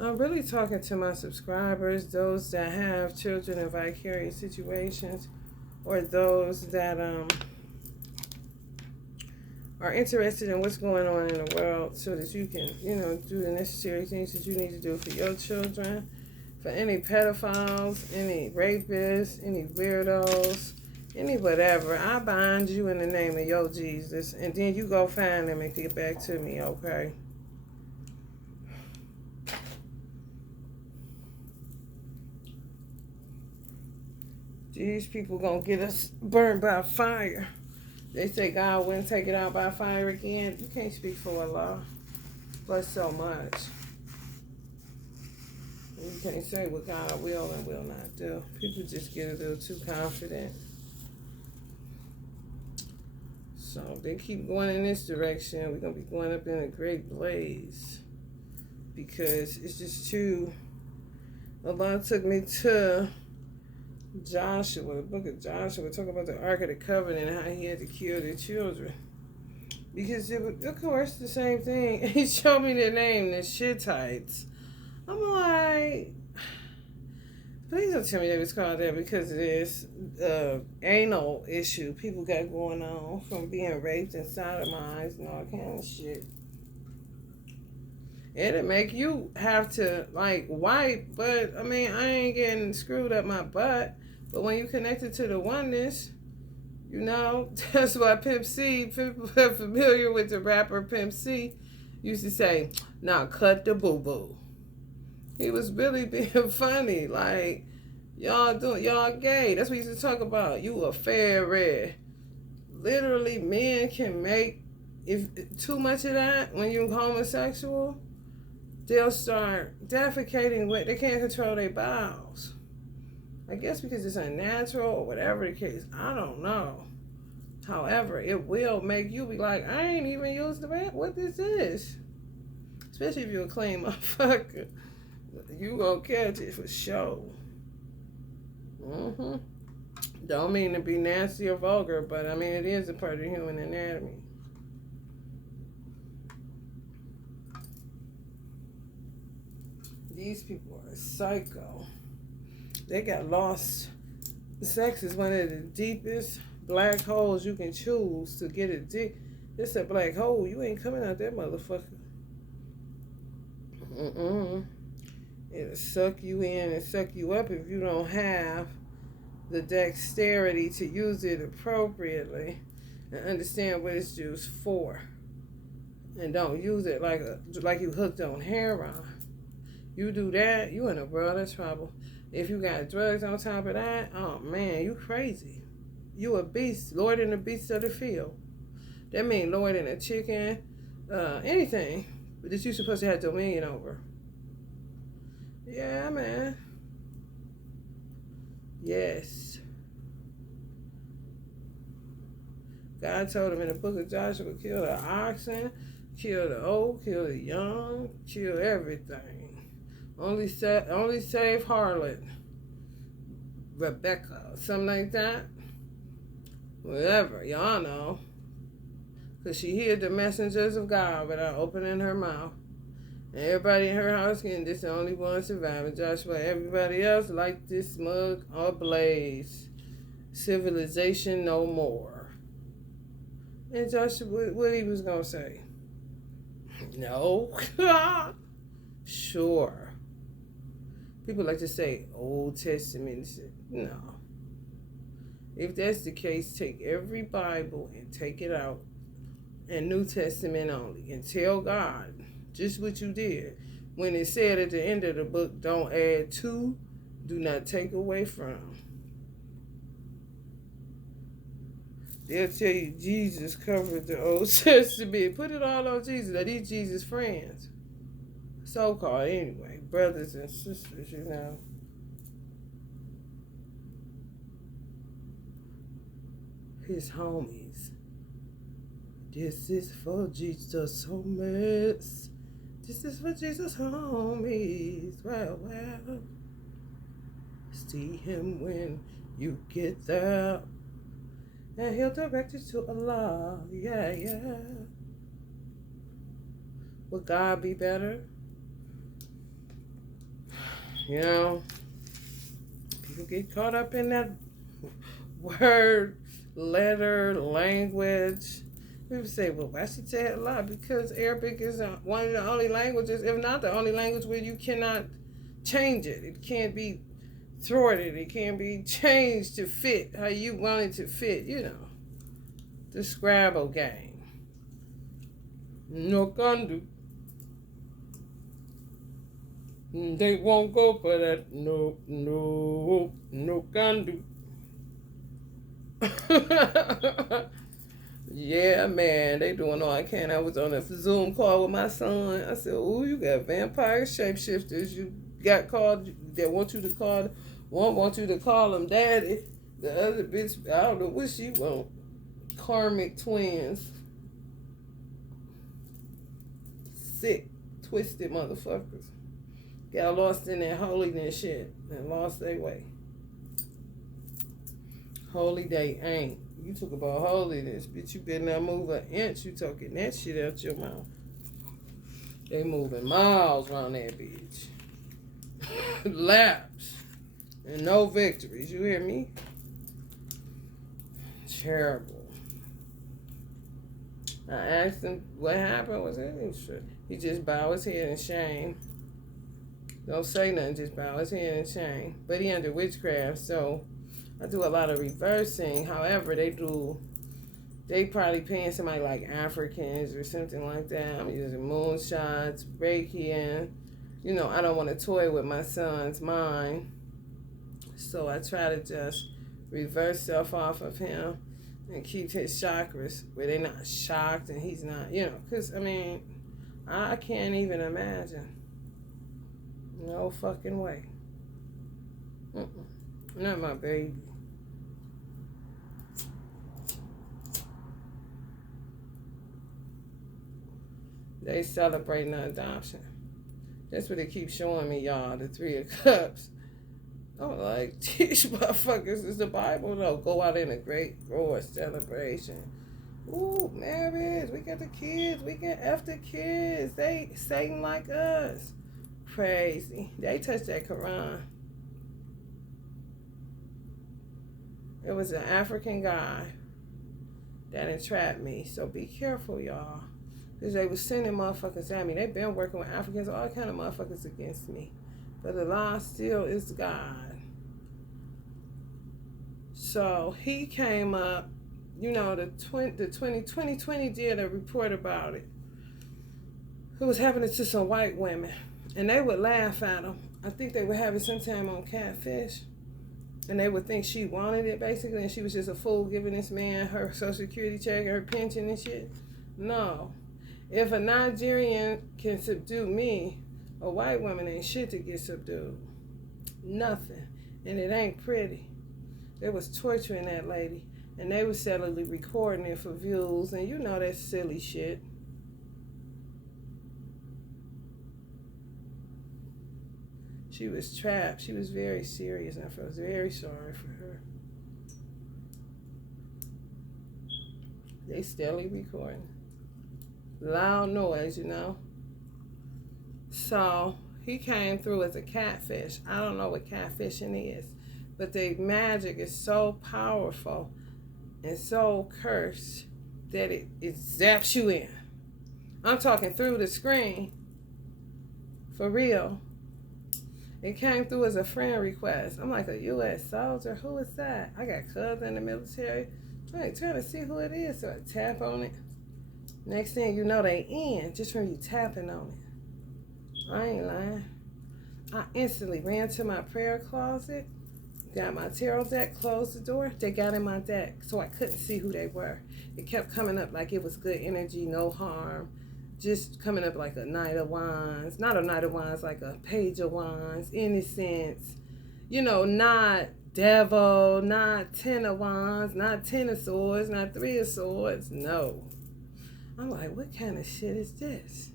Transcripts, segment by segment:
I'm really talking to my subscribers, those that have children in vicarious situations, or those that are interested in what's going on in the world so that you can, do the necessary things that you need to do for your children, for any pedophiles, any rapists, any weirdos, any whatever. I bind you in the name of your Jesus, and then you go find them and get back to me, okay? These people gonna get us burned by fire. They say God wouldn't take it out by fire again. You can't speak for Allah, but so much. You can't say what God will and will not do. People just get a little too confident. So if they keep going in this direction, we're gonna be going up in a great blaze. Because it's just too. Allah took me to Joshua, the book of Joshua, talk about the Ark of the Covenant and how he had to kill their children. Because it was, of course, the same thing. He showed me their name, the Shittites. I'm like, please don't tell me they was called that because of this anal issue people got going on from being raped and sodomized and all kind of shit. It'll make you have to wipe, but I mean I ain't getting screwed up my butt. But when you connected to the oneness, that's why Pimp C, people are familiar with the rapper Pimp C, used to say, "Now cut the boo boo." He was really being funny, like y'all gay. That's what he used to talk about. You a fair red. Literally, men can make if too much of that when you're homosexual. They'll start defecating they can't control their bowels. I guess because it's unnatural or whatever the case. I don't know. However, it will make you be like, I ain't even used the bath. What is this? Especially if you're a clean motherfucker. You gonna catch it for sure. Don't mean to be nasty or vulgar, but I mean it is a part of the human anatomy. These people are psycho. They got lost. Sex is one of the deepest black holes you can choose to get a dick. It's a black hole. You ain't coming out that motherfucker. It'll suck you in and suck you up if you don't have the dexterity to use it appropriately and understand what it's used for. And don't use it like you hooked on heroin. You do that, you in a world of trouble. If you got drugs on top of that, oh man, you crazy. You a beast, Lord and the beast of the field. That means Lord and a chicken, anything that you supposed to have dominion over. Yeah, man. Yes. God told him in the book of Joshua, kill the oxen, kill the old, kill the young, kill everything. Only save harlot, Rebecca, something like that. Whatever, y'all know. Because she hid the messengers of God without opening her mouth. And everybody in her house getting this the only one surviving. Joshua, everybody else like this mug ablaze. Civilization no more. And Joshua, what he was going to say? No. Sure. People like to say Old Testament. No. If that's the case, take every Bible and take it out. And New Testament only. And tell God just what you did. When it said at the end of the book, don't add to, do not take away from. They'll tell you Jesus covered the Old Testament. Put it all on Jesus. Now these Jesus friends. So-called anyway. Brothers and sisters, His homies. This is for Jesus homies. This is for Jesus homies. Well. See him when you get there. And he'll direct you to Allah. Yeah. Would God be better? You know, people get caught up in that word, letter, language. People say, well, why should say it a lot? Because Arabic is one of the only languages, if not the only language, where you cannot change it. It can't be thwarted. It can't be changed to fit how you want it to fit, you know. The Scrabble game. No can do. They won't go for that. No, no, no can do. Yeah, man, they doing all I can. I was on a Zoom call with my son. I said, "Ooh, you got vampire shapeshifters. You got called. They want you to call. One want you to call them daddy. The other bitch, I don't know what she want. Karmic twins. Sick, twisted motherfuckers. Got lost in that holiness shit and lost their way. Holy they ain't. You talk about holiness, bitch. You better not move an inch. You talking that shit out your mouth. They moving miles around that bitch. Laps. And no victories. You hear me? Terrible. I asked him what happened. Was it? He just bowed his head in shame. Don't say nothing, just bow his head in shame. But he under witchcraft, so I do a lot of reversing. However, they probably paying somebody like Africans or something like that. I'm using moonshots, Reiki, and, you know, I don't want to toy with my son's mind. So I try to just reverse stuff off of him and keep his chakras where they're not shocked and he's not, you know, because, I mean, I can't even imagine. No fucking way. Not my baby. They celebrating the adoption. That's what they keep showing me, y'all, the Three of Cups. I'm like, these motherfuckers is the Bible, though. Go out in a great roar celebration. Ooh, marriage. We got the kids. We can F the kids. They Satan like us. Crazy. They touched that Quran. It was an African guy that entrapped me. So be careful, y'all. Because they was sending motherfuckers at me. They been working with Africans, all kind of motherfuckers against me. But the law still is God. So he came up, you know, the 2020 did a report about it. It was happening to some white women. And they would laugh at him. I think they were having some time on Catfish. And they would think she wanted it, basically, and she was just a fool giving this man her Social Security check, her pension and shit. No. If a Nigerian can subdue me, a white woman ain't shit to get subdued. Nothing. And it ain't pretty. They was torturing that lady. And they was steadily recording it for views. And you know that silly shit. She was trapped. She was very serious, and I felt very sorry for her. They steadily recording. Loud noise, you know. So he came through as a catfish. I don't know what catfishing is, but the magic is so powerful and so cursed that it zaps you in. I'm talking through the screen. For real. It came through as a friend request. I'm like, a U.S. soldier? Who is that? I got cousins in the military. I'm like, trying to see who it is. So I tap on it. Next thing you know, they in just from you tapping on it. I ain't lying. I instantly ran to my prayer closet, got my tarot deck, closed the door. They got in my deck, so I couldn't see who they were. It kept coming up like it was good energy, no harm. Just coming up like a Knight of Wands. Not a Knight of Wands, like a Page of Wands. Innocence. You know, not Devil, not Ten of Wands, not Ten of Swords, not Three of Swords. No. I'm like, what kind of shit is this?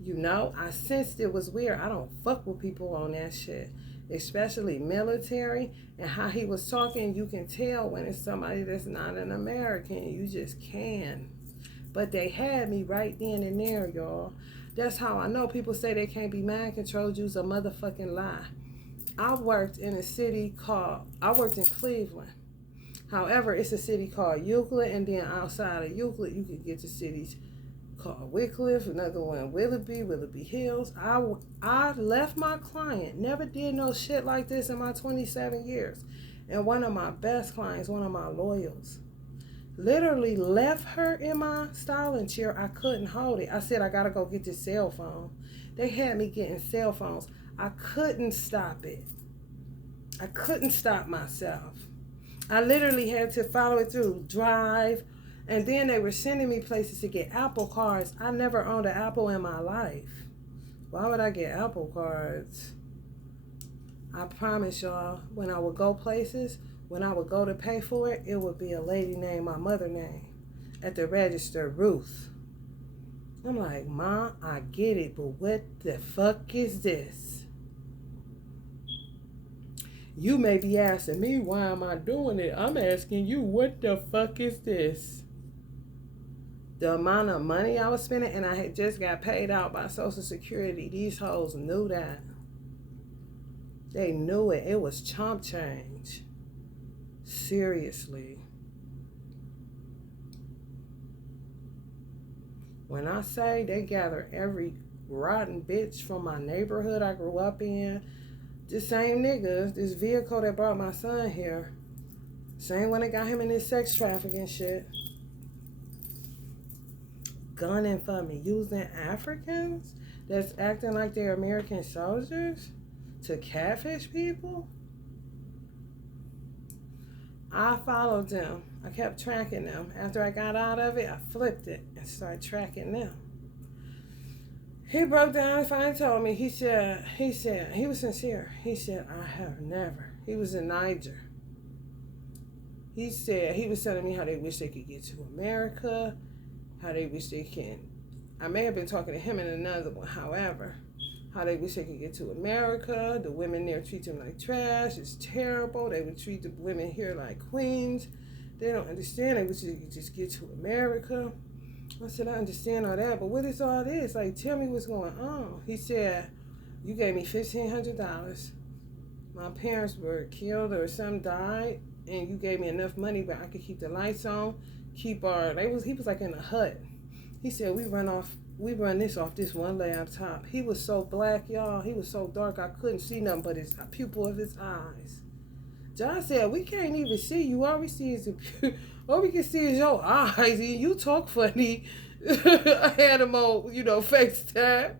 You know, I sensed it was weird. I don't fuck with people on that shit. Especially military. And how he was talking, you can tell when it's somebody that's not an American. You just can. But they had me right then and there, y'all. That's how I know. People say they can't be mind controlled. Use a motherfucking lie. I worked in Cleveland. However, it's a city called Euclid, and then outside of Euclid, you can get to cities called Wycliffe, another one Willoughby Hills. I left my client, never did no shit like this in my 27 years. And one of my best clients, one of my loyals, literally left her in my styling chair. I couldn't hold it. I said, I gotta go get this cell phone. They had me getting cell phones. I couldn't stop it. I couldn't stop myself. I literally had to follow it through, drive, and then they were sending me places to get Apple cards. I never owned an Apple in my life. Why would I get Apple cards? I promise y'all, when I would go places, when I would go to pay for it, it would be a lady named my mother name at the register, Ruth. I'm like, Ma, I get it, but what the fuck is this? You may be asking me, why am I doing it? I'm asking you, what the fuck is this? The amount of money I was spending, and I had just got paid out by Social Security. These hoes knew that. They knew it. It was chump change. Seriously. When I say they gather every rotten bitch from my neighborhood I grew up in, the same niggas, this vehicle that brought my son here, same one that got him in this sex trafficking shit, gunning for me, using Africans that's acting like they're American soldiers to catfish people. I followed them. I kept tracking them. After I got out of it, I flipped it and started tracking them. He broke down and finally told me, he said, he was sincere. He said, I have never. He was in Niger. He said, he was telling me how they wish they could get to America, how they wish they can. I may have been talking to him in another one, however, how they wish they could get to America. The women there treat them like trash. It's terrible. They would treat the women here like queens. They don't understand. They wish they could just get to America. I said, I understand all that, but what is all this? Like, tell me what's going on. He said, you gave me $1,500. My parents were killed or some died, and you gave me enough money but I could keep the lights on, he was like in a hut. He said, we run this off this one laptop. He was so black, y'all. He was so dark I couldn't see nothing but his pupil of his eyes. John said, we can't even see you. All we see is all we can see is your eyes, and you talk funny. I had him on, FaceTime.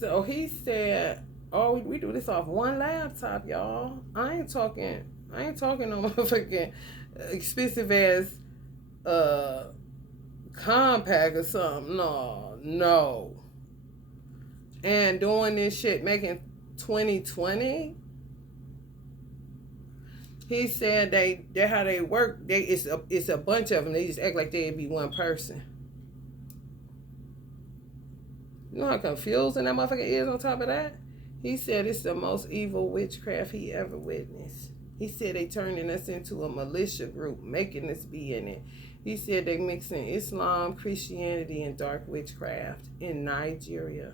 So he said, oh, we do this off one laptop, y'all. I ain't talking no motherfucking expensive ass compact or something. No. And doing this shit, making 2020. He said they're how they work. It's a bunch of them. They just act like they'd be one person. You know how confusing that motherfucker is on top of that? He said it's the most evil witchcraft he ever witnessed. He said they turning us into a militia group, making us be in it. He said they mixing Islam, Christianity, and dark witchcraft in Nigeria.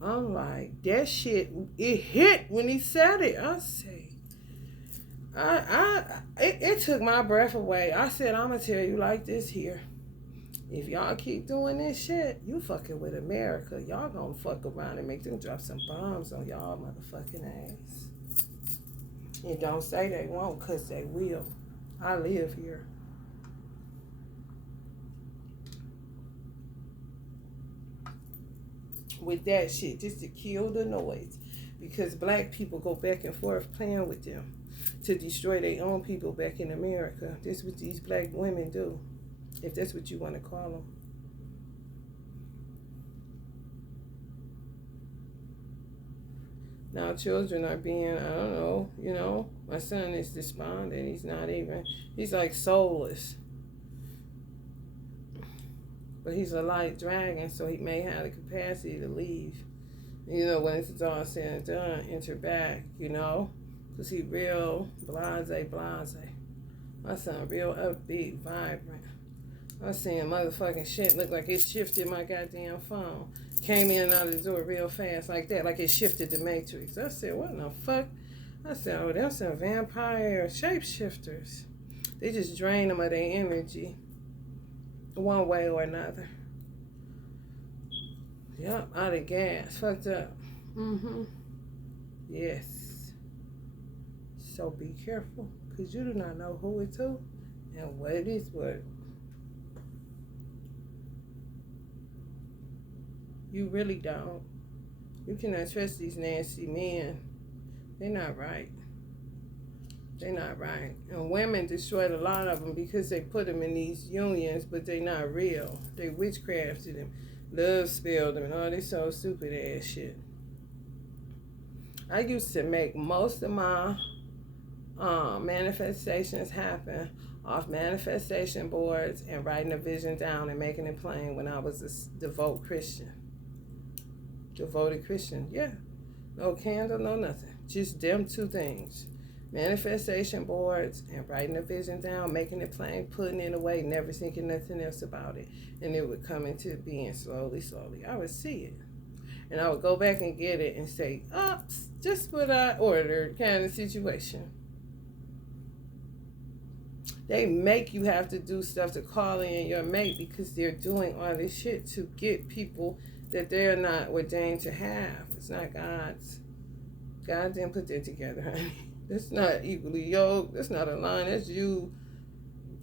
I'm like, that shit, it hit when he said it. I say, it took my breath away. I said, I'm gonna tell you like this here. If y'all keep doing this shit, you fucking with America. Y'all gonna fuck around and make them drop some bombs on y'all motherfucking ass. And don't say they won't, cause they will. I live here. With that shit, just to kill the noise. Because black people go back and forth playing with them to destroy their own people back in America. This is what these black women do, if that's what you want to call them. Now children are being, I don't know, my son is despondent. He's like soulless. But he's a light dragon, so he may have the capacity to leave. When it's all said and done, enter back, because he real blase. My son real upbeat, vibrant. I seen motherfucking shit look like it shifted my goddamn phone. Came in and out of the door real fast like that, like it shifted the Matrix. I said, what in the fuck? I said, oh, them some vampire shapeshifters. They just drain them of their energy one way or another. Yep, out of gas. Fucked up. Yes. So be careful, because you do not know who it's who and what it is what. You really don't. You cannot trust these nasty men. They're not right. They're not right. And women destroyed a lot of them because they put them in these unions, but they're not real. They witchcrafted them, love spelled them, and all this so stupid ass shit. I used to make most of my manifestations happen off manifestation boards and writing a vision down and making it plain when I was a devoted Christian. Yeah. No candle, no nothing. Just them two things. Manifestation boards and writing a vision down, making it plain, putting it away, never thinking nothing else about it. And it would come into being slowly, slowly. I would see it. And I would go back and get it and say, oops, just what I ordered kind of situation. They make you have to do stuff to call in your mate because they're doing all this shit to get people that they're not ordained to have. It's not God's. God didn't put that together, honey. That's not equally yoked. That's not a line. That's you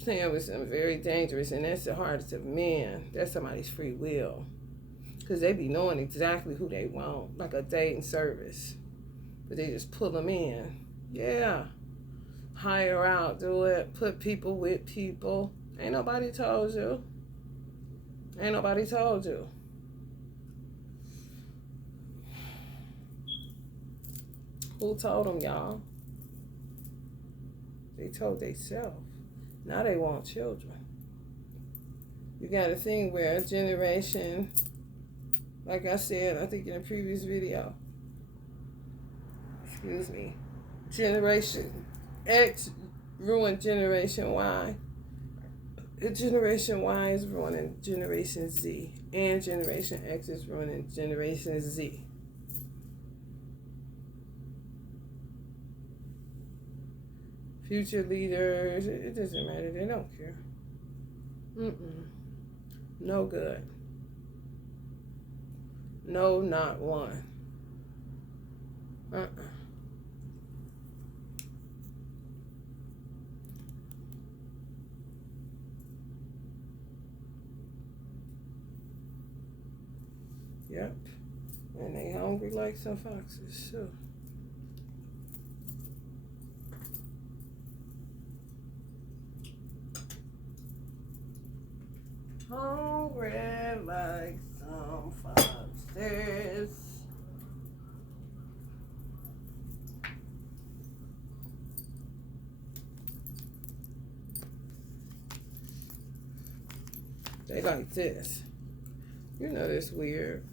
playing with something very dangerous, and that's the hardest of men. That's somebody's free will. Because they be knowing exactly who they want, like a dating service. But they just pull them in. Yeah. Hire out, do it, put people with people. Ain't nobody told you. Ain't nobody told you. Who told them, y'all? They told themselves. Now they want children. You got a thing where a generation, like I said, I think in a previous video, Generation X ruined Generation Y. Generation Y is ruining Generation Z. And Generation X is ruining Generation Z. Future leaders, it doesn't matter. They don't care. No good. No, not one. Yep. And they hungry like some foxes, so. Hungry like some foxes. They like this. You know this weird.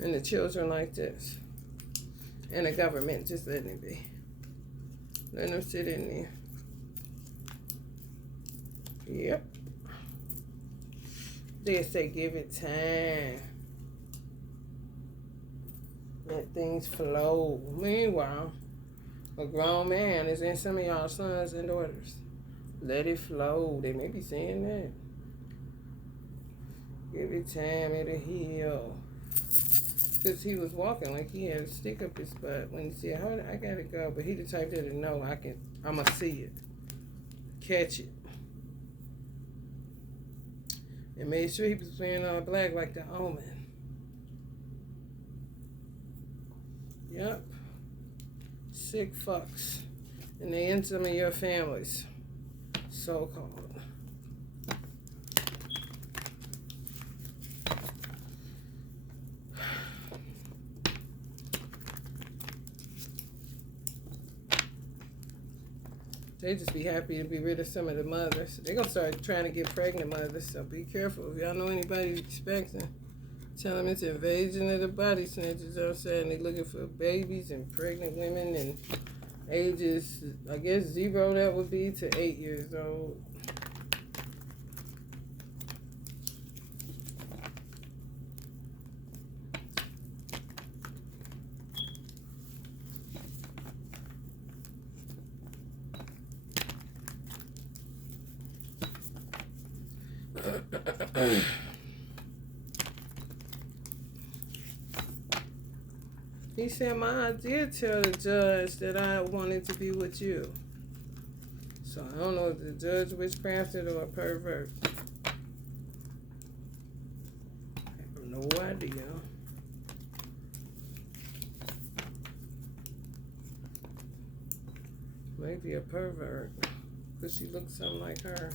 And the children like this. And the government just letting it be. Letting them sit in there. Yep. They say give it time. Let things flow. Meanwhile, a grown man is in some of y'all sons and daughters. Let it flow. They may be saying that. Give it time, it'll heal. Because he was walking like he had a stick up his butt when he said, hold on, I gotta go. But he the type that know I'ma see it. Catch it. And made sure he was wearing all black like the Omen. Yep. Sick fucks. And they in some of your families. So-called. They just be happy to be rid of some of the mothers. They're going to start trying to get pregnant mothers, so be careful. If y'all know anybody expecting, tell them it's invasion of the body snatchers outside, and they're looking for babies and pregnant women and ages, I guess 0 that would be to 8 years old. He said, I did tell the judge that I wanted to be with you. So I don't know if the judge witchcrafted or a pervert. I have no idea. Maybe a pervert, because she looks something like her.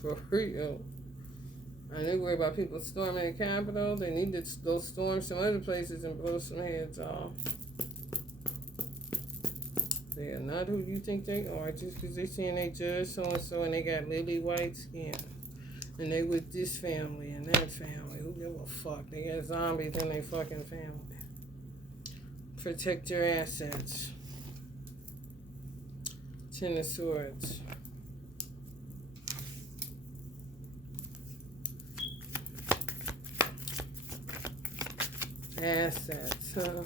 For real. And they worry about people storming the Capitol. They need to go storm some other places and blow some heads off. They are not who you think they are, just because they saying they judge so-and-so and they got lily white skin. And they with this family and that family. Who give a fuck? They got zombies in their fucking family. Protect your assets. Ten of Swords. Assets, huh?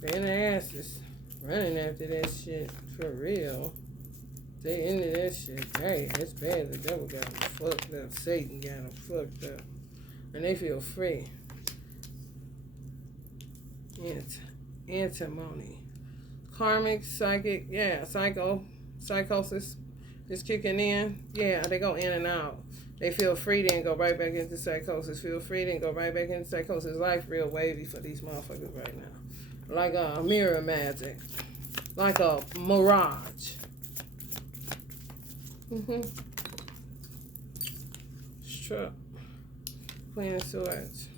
They're in the asses. Running after that shit. For real. They into that shit. Hey, it's bad. The devil got them fucked up. Satan got them fucked up. And they feel free. Antimony. Karmic, psychic, yeah, psychosis is kicking in. Yeah, they go in and out. They feel free, then go right back into psychosis. Feel free, then go right back into psychosis. Life real wavy for these motherfuckers right now. Like a mirror magic. Like a mirage. Struck. Queen of Swords.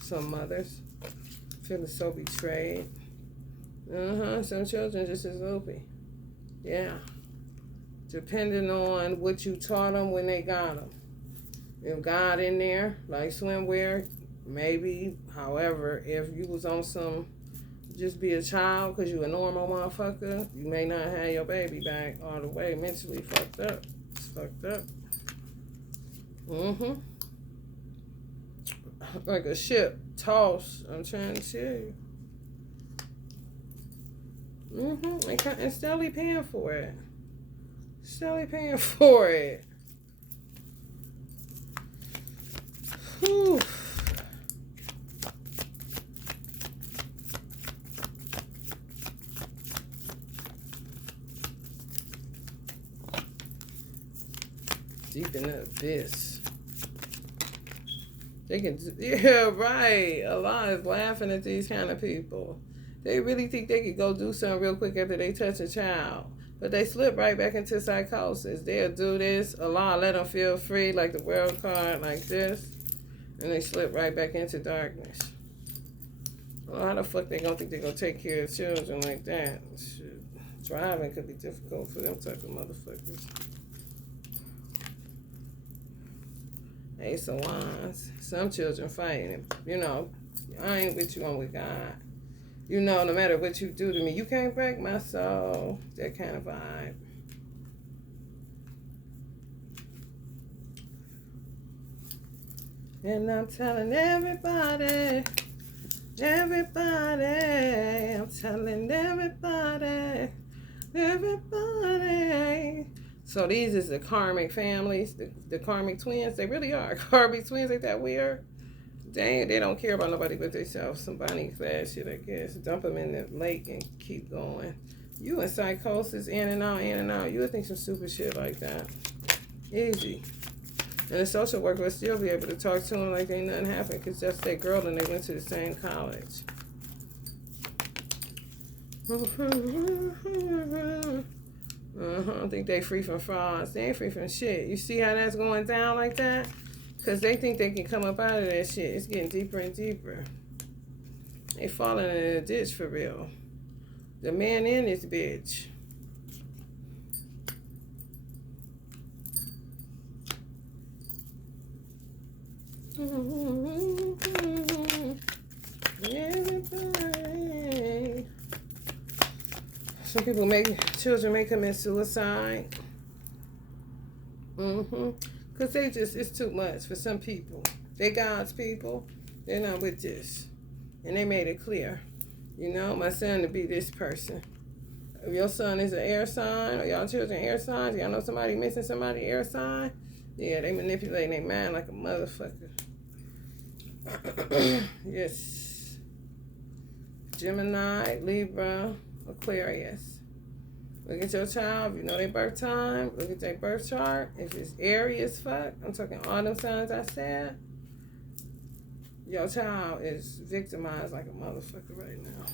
Some mothers feeling so betrayed. Some children just as loopy. Yeah. Depending on what you taught them when they got them. If God in there, like swimwear, maybe. However, if you was on some, just be a child because you a normal motherfucker, you may not have your baby back all the way. Mentally fucked up. It's fucked up. Like a ship tossed. I'm trying to tell you. And steadily paying for it. Steadily paying for it. Whew. Deep in the abyss. They can, yeah, right. Allah is laughing at these kind of people. They really think they could go do something real quick after they touch a child. But they slip right back into psychosis. They'll do this. Allah let them feel free, like the world card, like this. And they slip right back into darkness. Well, how the fuck they gonna think they gonna take care of children like that? Shit. Driving could be difficult for them type of motherfuckers. Ace of Wands. Some children fighting. You know, I ain't with you, I'm with God. You know, no matter what you do to me, you can't break my soul. That kind of vibe. And I'm telling everybody, I'm telling everybody. So these is the karmic families, the karmic twins. They really are karmic twins. Ain't that weird? They don't care about nobody but themselves. Some Bonnie class shit, I guess. Dump them in the lake and keep going. You in psychosis, in and out, in and out. You would think some stupid shit like that. Easy. And the social worker will still be able to talk to them like ain't nothing happened because that's their girl and they went to the same college. I think they free from frauds. They ain't free from shit. You see how that's going down like that? Because they think they can come up out of that shit. It's getting deeper and deeper. They falling in a ditch for real. The man in this bitch. Everybody. Some people children may commit suicide. Because it's too much for some people. They God's people. They're not with this. And they made it clear. You know, my son to be this person. If your son is an air sign or y'all children air signs, y'all know somebody missing somebody air sign, yeah, they manipulating their mind like a motherfucker. Yes. Gemini, Libra, Aquarius. Look at your child. If you know their birth time, look at their birth chart. If it's airy as fuck, I'm talking all them signs I said, your child is victimized like a motherfucker right now.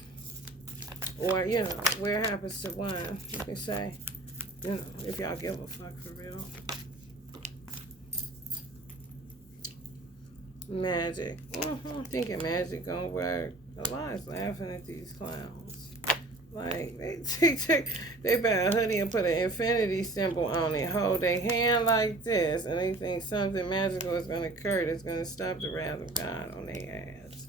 Or, you know, where it happens to one, you can say, you know, if y'all give a fuck for real. Magic. Thinking magic gonna work. A lot is laughing at these clowns. Like, they buy a hoodie and put an infinity symbol on it, hold their hand like this, and they think something magical is going to occur that's going to stop the wrath of God on their ass.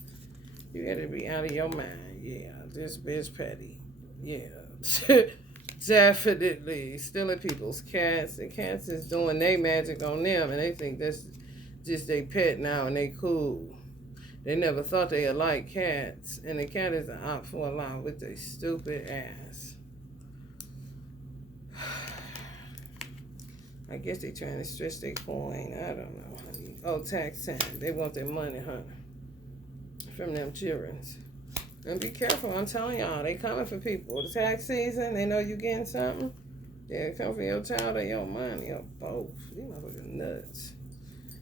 You got to be out of your mind. Yeah, this bitch petty. Yeah. Definitely. Stealing people's cats. The cats is doing their magic on them, and they think that's just their pet now, and they cool. They never thought they'd like cats, and the cat is an op for a lot with their stupid ass. I guess they trying to stretch their coin. I don't know, honey. Oh, tax time. They want their money, honey, from them childrens. And be careful, I'm telling y'all, they coming for people. The tax season, they know you getting something. They come for your child or your money, or both. These motherfuckers nuts.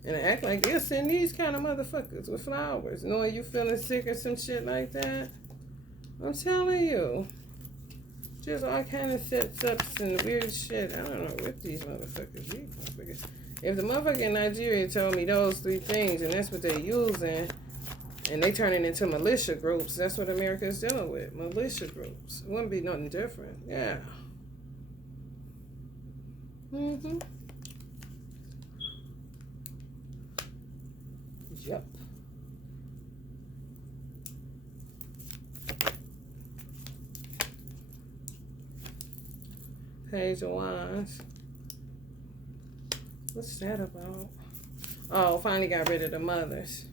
And act like they'll send these kind of motherfuckers with flowers, knowing you feeling sick or some shit like that. I'm telling you. Just all kind of setups and weird shit. I don't know what these motherfuckers. If the motherfucker in Nigeria told me those three things, and that's what they're using, and they turn it into militia groups, that's what America is dealing with. Militia groups. It wouldn't be nothing different. Yeah. Yep. Page of Wands. What's that about? Oh, finally got rid of the mothers.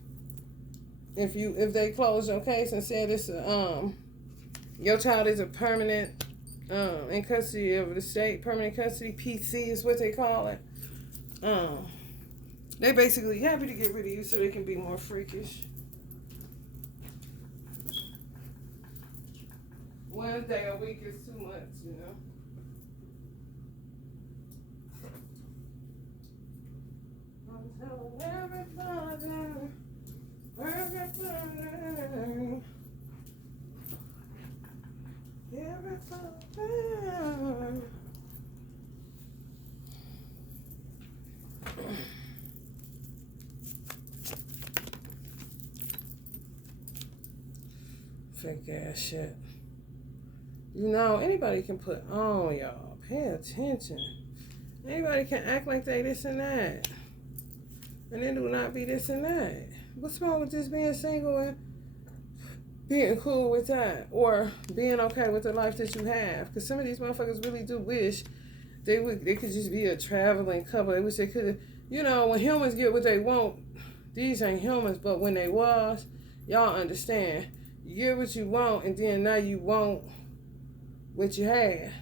If they close your case and said it's your child is a permanent in custody of the state, permanent custody, PC is what they call it. They basically happy to get rid of you so they can be more freakish. One day a week is too much, you know. I'm telling everybody. Fake ass shit. You know, anybody can put on, y'all. Pay attention. Anybody can act like they this and that. And they do not be this and that. What's wrong with just being single and being cool with that? Or being okay with the life that you have? Because some of these motherfuckers really do wish they could just be a traveling couple. They wish they could have, you know, when humans get what they want, these ain't humans, but when they was, y'all understand. You get what you want, and then now you want what you had.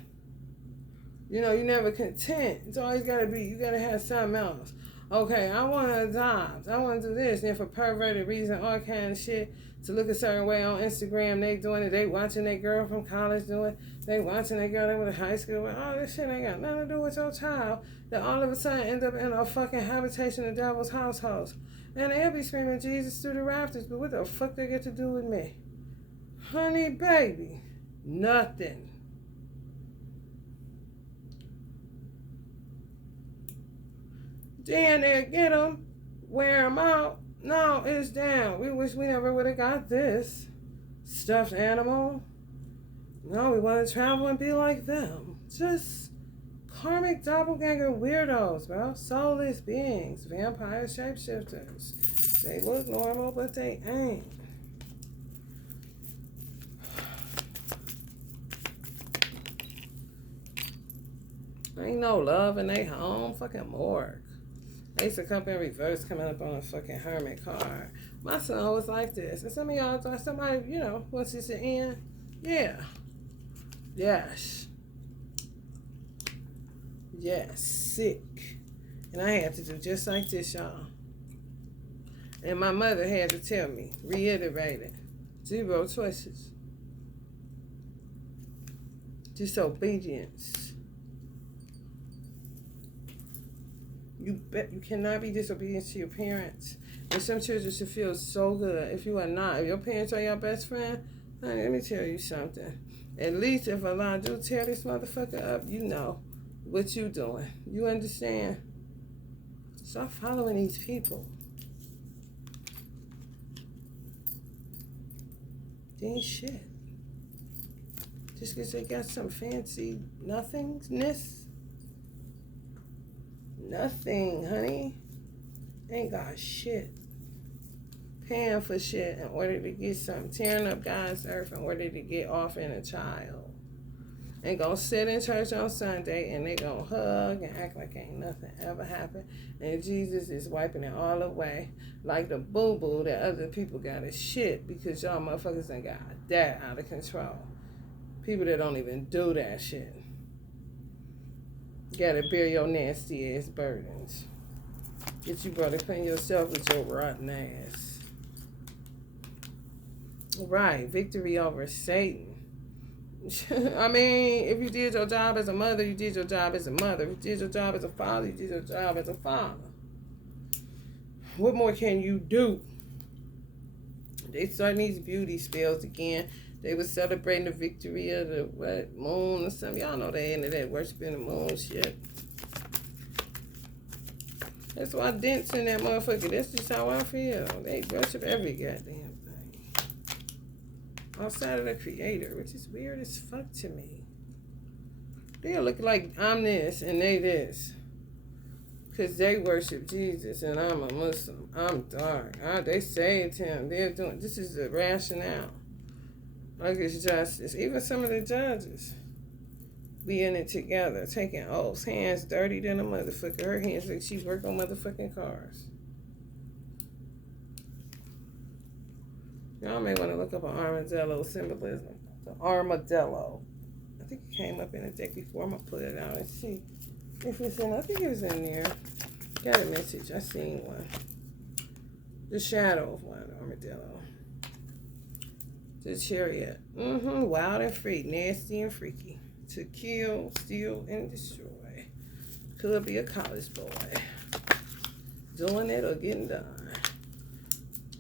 You know, you never content. It's always got to be, you got to have something else. Okay, I want to adopt. I want to do this. And then for perverted reason, all kind of shit, to look a certain way on Instagram, they doing it. They watching their girl from college doing it. They watching their girl that went to high school. All this shit ain't got nothing to do with your child. That all of a sudden end up in a fucking habitation of devil's household. And they'll be screaming Jesus through the rafters, but what the fuck they get to do with me? Honey, baby, nothing. Then they get them, wear them out. No, it's down. We wish we never would have got this stuffed animal. No, we want to travel and be like them. Just karmic doppelganger weirdos, bro. Soulless beings, vampire shapeshifters. They look normal, but they ain't. Ain't no love in they home. Fucking morgue. I used to come in reverse coming up on a fucking hermit card. My son was like this. And some of y'all thought somebody, you know, wants this to end. Yeah. Yes. Yes, sick. And I had to do just like this, y'all. And my mother had to tell me, reiterate it. 0 choices. Disobedience. You cannot be disobedient to your parents. And some children should feel so good. If you are not, if your parents are your best friend, honey, let me tell you something. At least if Allah do tear this motherfucker up, you know what you doing. You understand? Stop following these people. They ain't shit. Just because they got some fancy nothingness. Nothing, honey. Ain't got shit. Paying for shit in order to get something. Tearing up God's earth in order to get off in a child. And gonna sit in church on Sunday and they gonna hug and act like ain't nothing ever happened. And Jesus is wiping it all away. Like the boo-boo that other people got is shit because y'all motherfuckers done got that out of control. People that don't even do that shit. You gotta bear your nasty ass burdens. Get you brought upon yourself with your rotten ass. Right, victory over Satan. I mean, if you did your job as a mother, you did your job as a mother. If you did your job as a father, you did your job as a father. What more can you do? They starting these beauty spells again. They were celebrating the victory of the moon or something. Y'all know they into that worshiping the moon shit. That's why I dance in that motherfucker. That's just how I feel. They worship every goddamn thing outside of the creator, which is weird as fuck to me. They look like I'm this and they this. Because they worship Jesus and I'm a Muslim. I'm dark. They saved him. They're doing, this is the rationale. Like it's justice. Even some of the judges be in it together, taking oaths, hands dirty than a motherfucker. Her hands like she worked on motherfucking cars. Y'all may want to look up an armadillo symbolism. The armadillo. I think it came up in a deck before. I'm going to put it out and see if it's in. I think it was in there. Got a message. I seen one. The shadow of one armadillo. The chariot. Wild and free. Nasty and freaky. To kill, steal, and destroy. Could be a college boy. Doing it or getting done.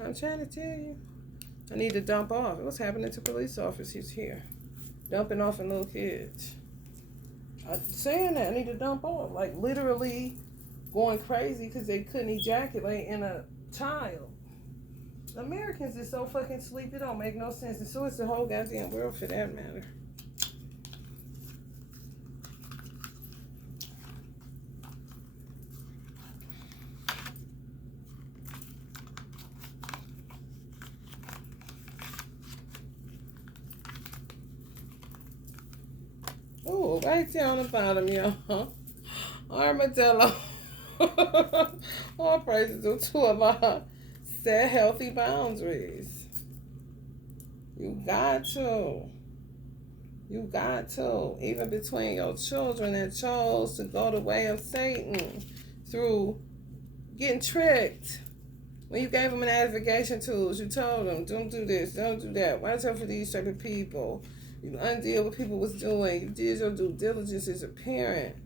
I'm trying to tell you. I need to dump off. What's happening to police officers here? Dumping off on little kids. I'm saying that. I need to dump off. Like literally going crazy because they couldn't ejaculate in a child. Americans is so fucking sleepy. It don't make no sense. And so it's the whole goddamn world for that matter. Oh, right there on the bottom, y'all. Armadillo. All praises to Allah. Set healthy boundaries. You got to. You got to. Even between your children that chose to go the way of Satan through getting tricked. When you gave them navigation tools, you told them, don't do this, don't do that. Watch out for these type of people. You undid what people was doing. You did your due diligence as a parent.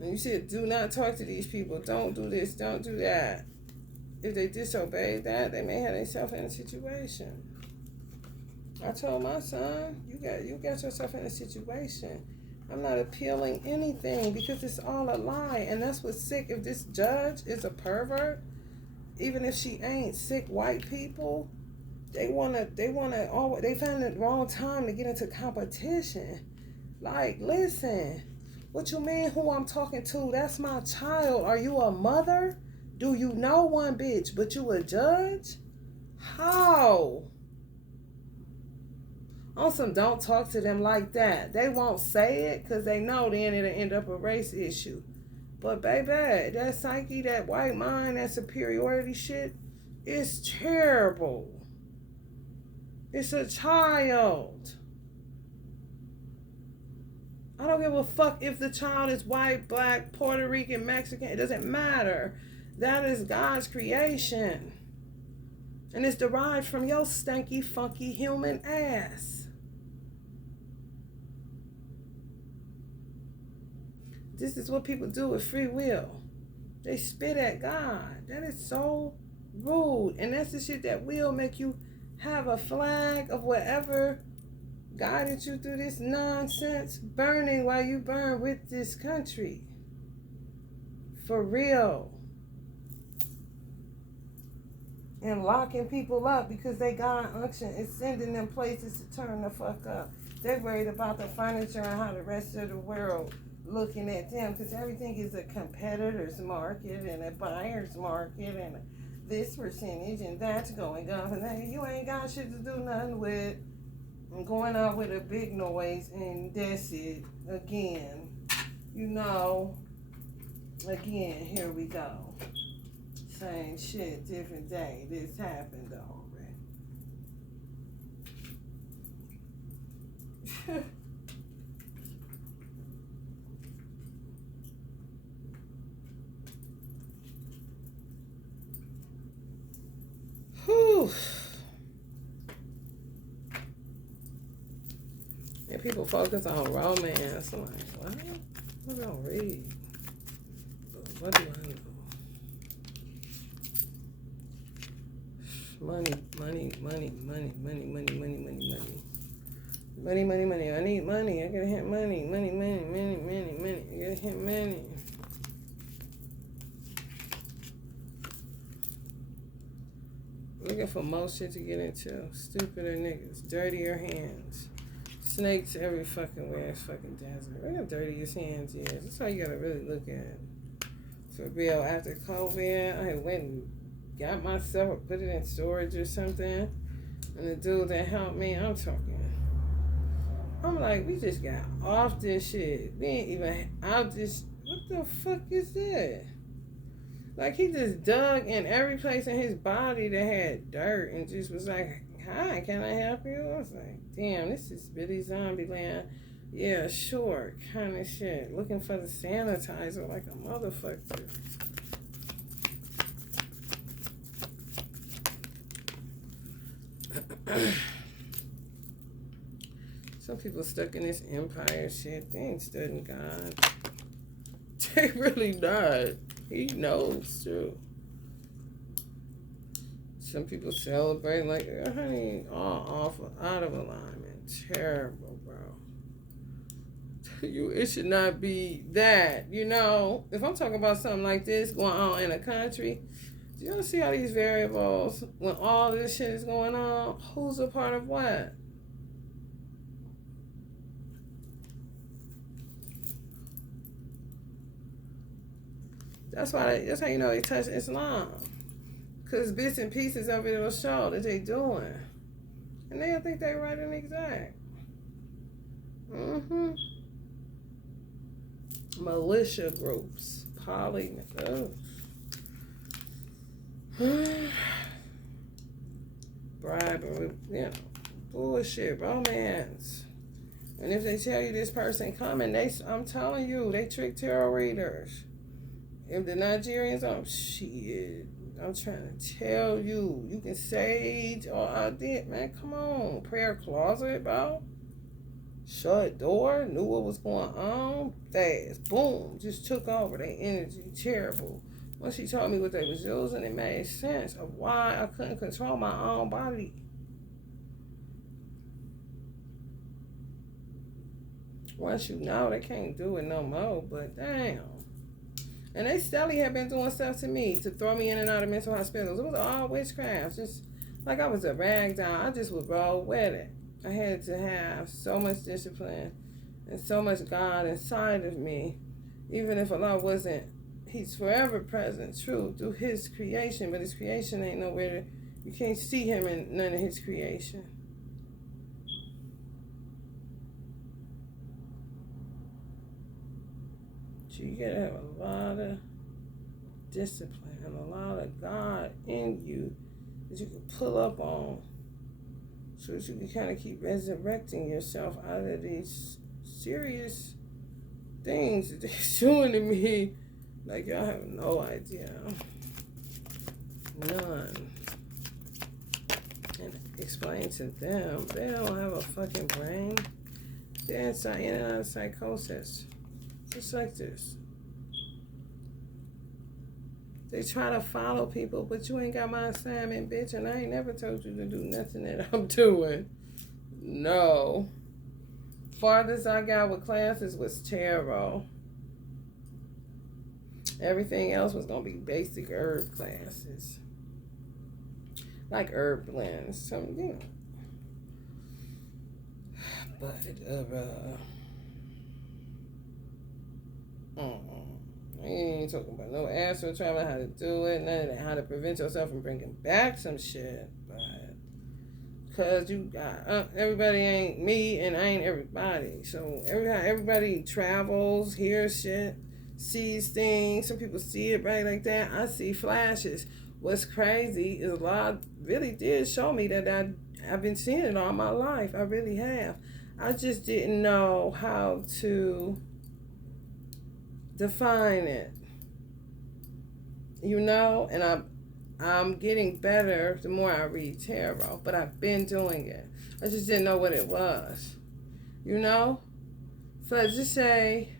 And you said, do not talk to these people. Don't do this, don't do that. If they disobey that, they may have themselves in a situation. I told my son, you got yourself in a situation. I'm not appealing anything because it's all a lie. And that's what's sick. If this judge is a pervert, even if she ain't, sick white people, they wanna always, they find the wrong time to get into competition. Like, listen, what you mean who I'm talking to? That's my child. Are you a mother? Do you know one bitch, but you a judge? How? Also, don't talk to them like that. They won't say it because they know then it'll end up a race issue. But baby, that psyche, that white mind, that superiority shit is terrible. It's a child. I don't give a fuck if the child is white, black, Puerto Rican, Mexican. It doesn't matter. That is God's creation. And it's derived from your stanky, funky human ass. This is what people do with free will. They spit at God. That is so rude. And that's the shit that will make you have a flag of whatever guided you through this nonsense burning while you burn with this country. For real. And locking people up because they got unction is sending them places to turn the fuck up. They're worried about the furniture and how the rest of the world looking at them, because everything is a competitor's market and a buyer's market and this percentage and that's going up, and you ain't got shit to do nothing with. I'm going out with a big noise and that's it again. You know, again, here we go. Same shit, different day. This happened already. Whew. And people focus on romance. I'm like, what? I don't read. What do I know? Money. I need money. I gotta hit money. I gotta hit money. Looking for most shit to get into. Stupider niggas. Dirtier hands. Snakes every fucking where. It's fucking desert. Look how dirty his hands is. That's how you gotta really look at it. For real, after COVID, I had went and got myself or put it in storage or something. And the dude that helped me, I'm like, we just got off this shit. We ain't even out this. What the fuck is that? Like, he just dug in every place in his body that had dirt and just was like, hi, can I help you? I was like, damn, this is Billy Zombie Land. Yeah, sure, kind of shit. Looking for the sanitizer like a motherfucker. Some people stuck in this empire shit. They ain't studying God. They really not. He knows too. Some people celebrate like, honey, all off, out of alignment. Terrible, bro. It should not be that. You know, if I'm talking about something like this going on in a country, do you see how these variables, when all this shit is going on, who's a part of what? That's how you know they touch Islam. Because bits and pieces of it will show that they doing. And they'll think they right and exact. Militia groups. Bribery, bullshit, romance. And if they tell you this person coming, I'm telling you, they trick tarot readers. If the Nigerians shit, I'm trying to tell you, you can sage all I did, man. Come on, prayer closet, bro. Shut door, knew what was going on, fast, boom, just took over. Their energy, terrible. Once she told me what they was using, it made sense of why I couldn't control my own body. Once you know, they can't do it no more, but damn. And they steadily have been doing stuff to me to throw me in and out of mental hospitals. It was all witchcraft. Just like I was a rag doll. I just would roll with it. I had to have so much discipline and so much God inside of me. Even if Allah wasn't, He's forever present, true, through His creation. But His creation ain't nowhere you can't see Him in none of His creation. So you gotta have a lot of discipline and a lot of God in you that you can pull up on so that you can kind of keep resurrecting yourself out of these serious things that they're doing to me, like y'all have no idea. None. And explain to them, they don't have a fucking brain. They're in and out of psychosis. Just like this. They try to follow people, but you ain't got my assignment, bitch, and I ain't never told you to do nothing that I'm doing. No. Farthest I got with classes was tarot. Everything else was going to be basic herb classes. Like herb blends. Some, you know. But, I ain't talking about no astral travel, how to do it, none of that, how to prevent yourself from bringing back some shit. But, because you got, everybody ain't me and I ain't everybody. So, everybody travels, hears shit, sees things. Some people see it right like that. I see flashes. What's crazy is a lot really did show me that I've been seeing it all my life. I really have. I just didn't know how to define it, and I'm getting better the more I read tarot, but I've been doing it. I just didn't know what it was, So just say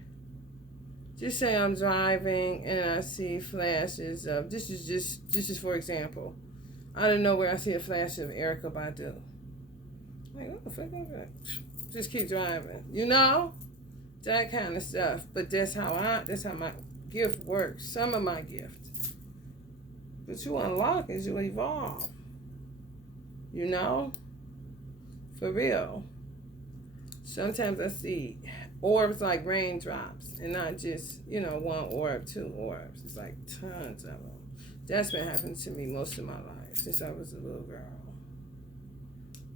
I'm driving and I see flashes of this is for example, out of nowhere I see a flash of Erykah Badu. Like, what the fuck is that? Just keep driving, that kind of stuff. But that's how my gift works. Some of my gift. But you unlock as you evolve. For real. Sometimes I see orbs like raindrops, and not just, one orb, two orbs. It's like tons of them. That's been happening to me most of my life since I was a little girl.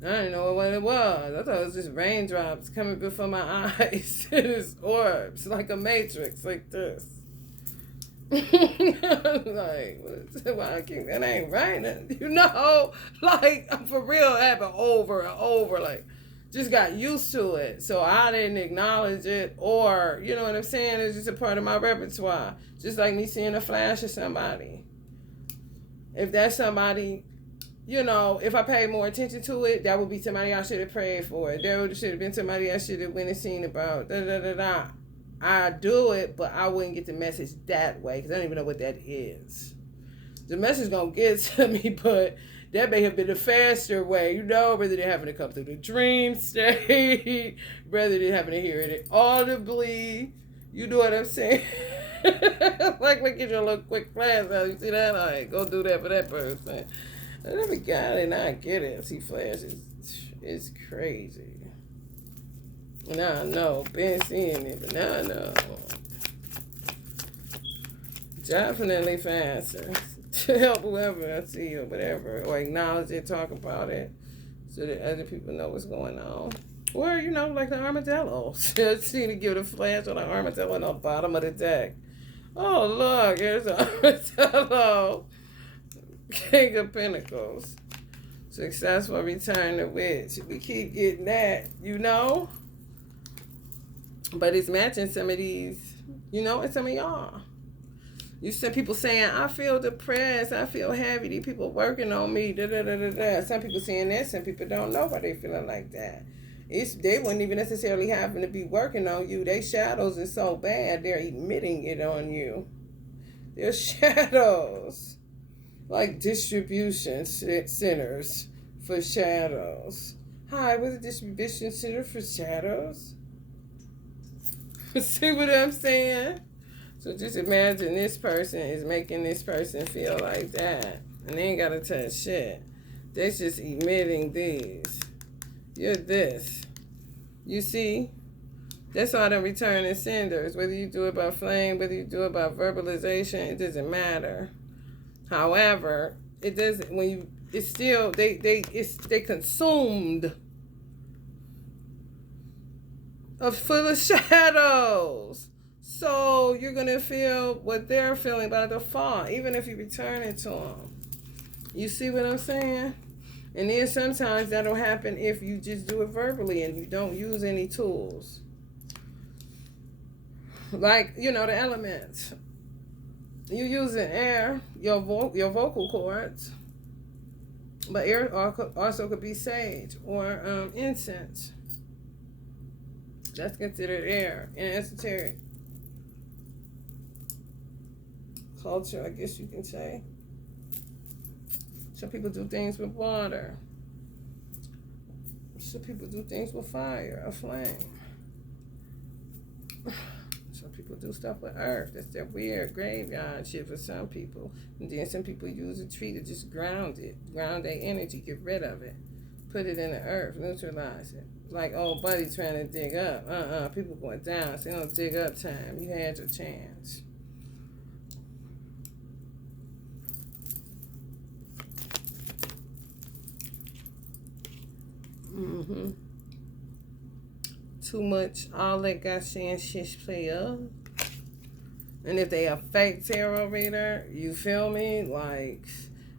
I didn't know what it was. I thought it was just raindrops coming before my eyes. It's orbs, like a matrix, like this. Like, why I keep, that ain't raining. Like, I'm for real, it happened over and over. Like, just got used to it. So I didn't acknowledge it, or, you know what I'm saying? It's just a part of my repertoire. Just like me seeing a flash of somebody. If that's somebody, if I paid more attention to it, that would be somebody I should have prayed for. There should have been somebody I should have went and seen about. I do it, but I wouldn't get the message that way because I don't even know what that is. The message gonna get to me, but that may have been a faster way, rather than having to come through the dream state, rather than having to hear it audibly. You know what I'm saying? Like, we get your little quick flash out. You see that? All right, go do that for that person. I never got it, and I get it. I see flashes. It's crazy. Now I know. Been seeing it, but now I know. Definitely faster. To help whoever I see or whatever, or acknowledge it, talk about it, so that other people know what's going on. Or, like the armadillos. See to give it a flash on the armadillo on the bottom of the deck. Oh, look, here's an armadillo. King of Pentacles. Successful return to witch. We keep getting that, But it's matching some of these, and some of y'all. You see people saying, I feel depressed, I feel heavy, these people working on me, da-da-da-da-da. Some people saying that, some people don't know why they feeling like that. They wouldn't even necessarily happen to be working on you. Their shadows are so bad, they're emitting it on you. They're shadows. Like distribution centers for shadows. Hi, what's a distribution center for shadows? See what I'm saying? So just imagine this person is making this person feel like that. And they ain't got to touch shit. They're just emitting these. You're this. You see? That's all the returning senders. Whether you do it by flame, whether you do it by verbalization, it doesn't matter. However, it doesn't, when you, it's still, they consumed full of shadows. So you're going to feel what they're feeling by default, even if you return it to them. You see what I'm saying? And then sometimes that'll happen if you just do it verbally and you don't use any tools. Like, you know, the elements. You using air, your vocal cords, but air also could be sage or incense. That's considered air in esoteric culture, I guess you can say. Some people do things with water. Some people do things with fire, a flame. Some people do stuff with earth. That's their weird graveyard shit for some people. And then some people use a tree to just ground it, ground their energy, get rid of it, put it in the earth, neutralize it. Like old buddy trying to dig up. People going down. So they don't dig up time. You had your chance. Mm-hmm. Too much all that goddamn shit play up. And if they a fake tarot reader, you feel me? Like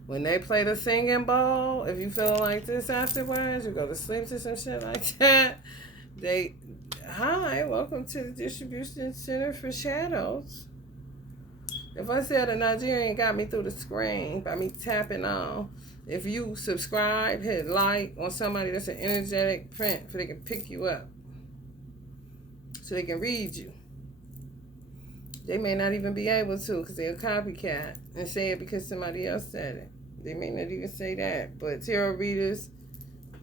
when they play the singing bowl, if you feel like this afterwards, you go to sleep to some shit like that. Hi, welcome to the distribution center for shadows. If I said a Nigerian got me through the screen by me tapping on, if you subscribe, hit like on somebody that's an energetic print, so they can pick you up, so they can read you. They may not even be able to because they're a copycat and say it because somebody else said it. They may not even say that, but tarot readers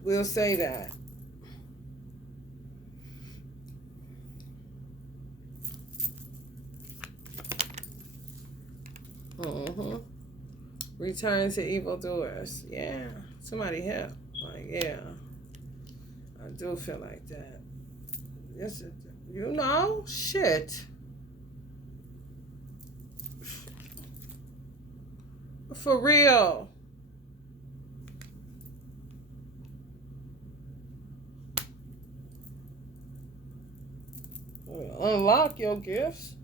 will say that. Return to evildoers. Yeah. Somebody help. Like, yeah. I do feel like that. Yes, you know, shit. For real. Unlock your gifts.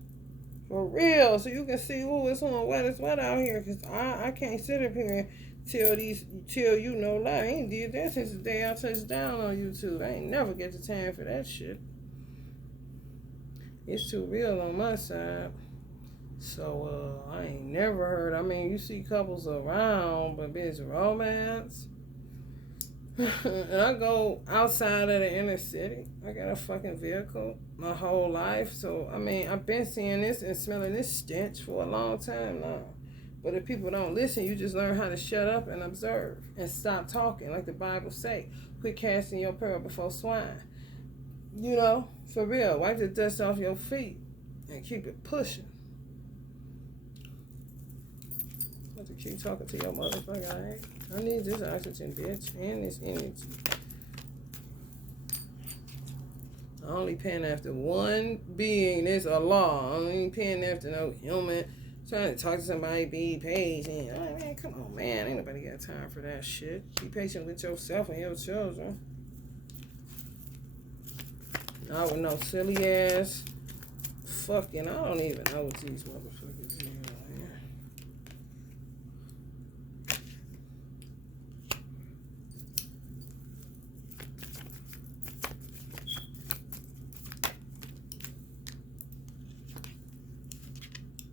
For real. So you can see who is on what is what out here. Because I can't sit up here and tell you no lie. I ain't did that since the day I touched down on YouTube. I ain't never get the time for that shit. It's too real on my side. So, I ain't never heard. I mean, you see couples around, but bitch, romance. And I go outside of the inner city. I got a fucking vehicle my whole life. So, I mean, I've been seeing this and smelling this stench for a long time now. But if people don't listen, you just learn how to shut up and observe and stop talking, like the Bible say. Quit casting your pearl before swine. You know, for real. Wipe the dust off your feet and keep it pushing. To keep talking to your motherfucker, alright? I need this oxygen, bitch, and this energy. I only paying after one being. There's a law. I ain't paying after no human. Trying to talk to somebody, be patient. Oh, man, come on, man. Ain't nobody got time for that shit. Be patient with yourself and your children. Not with no silly ass fucking. I don't even know what these motherfuckers do.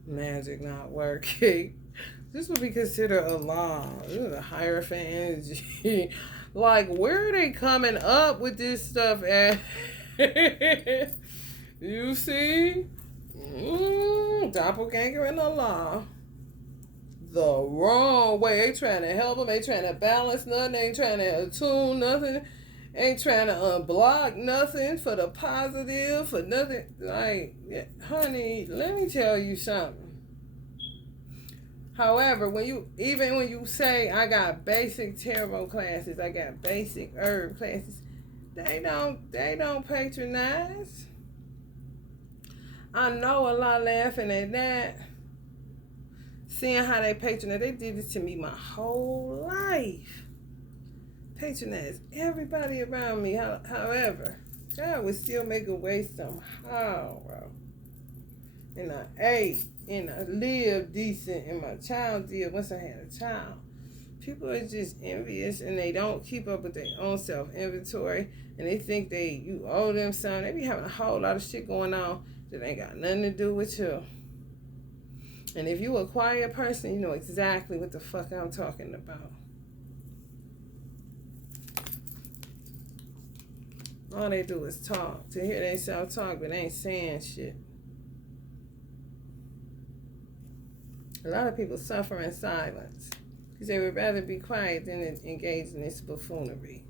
Magic not working. This would be considered a law. This is a Hierophant energy. Like, where are they coming up with this stuff at? You see? Doppelganger in the law. The wrong way. They trying to help them. They trying to balance nothing. They ain't trying to attune nothing. Ain't trying to unblock nothing for the positive, for nothing. Like, honey, let me tell you something. However, when you say I got basic tarot classes, I got basic herb classes, they don't patronize. I know a lot laughing at that. Seeing how they patronize, they did this to me my whole life. Patronize everybody around me. However, God would still make a way somehow, bro. And I ate and I lived decent, and my child did once I had a child. People are just envious and they don't keep up with their own self inventory, and they think you owe them something. They be having a whole lot of shit going on It ain't got nothing to do with you. And if you a quiet person, you know exactly what the fuck I'm talking about. All they do is talk. To hear they self talk, but they ain't saying shit. A lot of people suffer in silence because they would rather be quiet than engage in this buffoonery.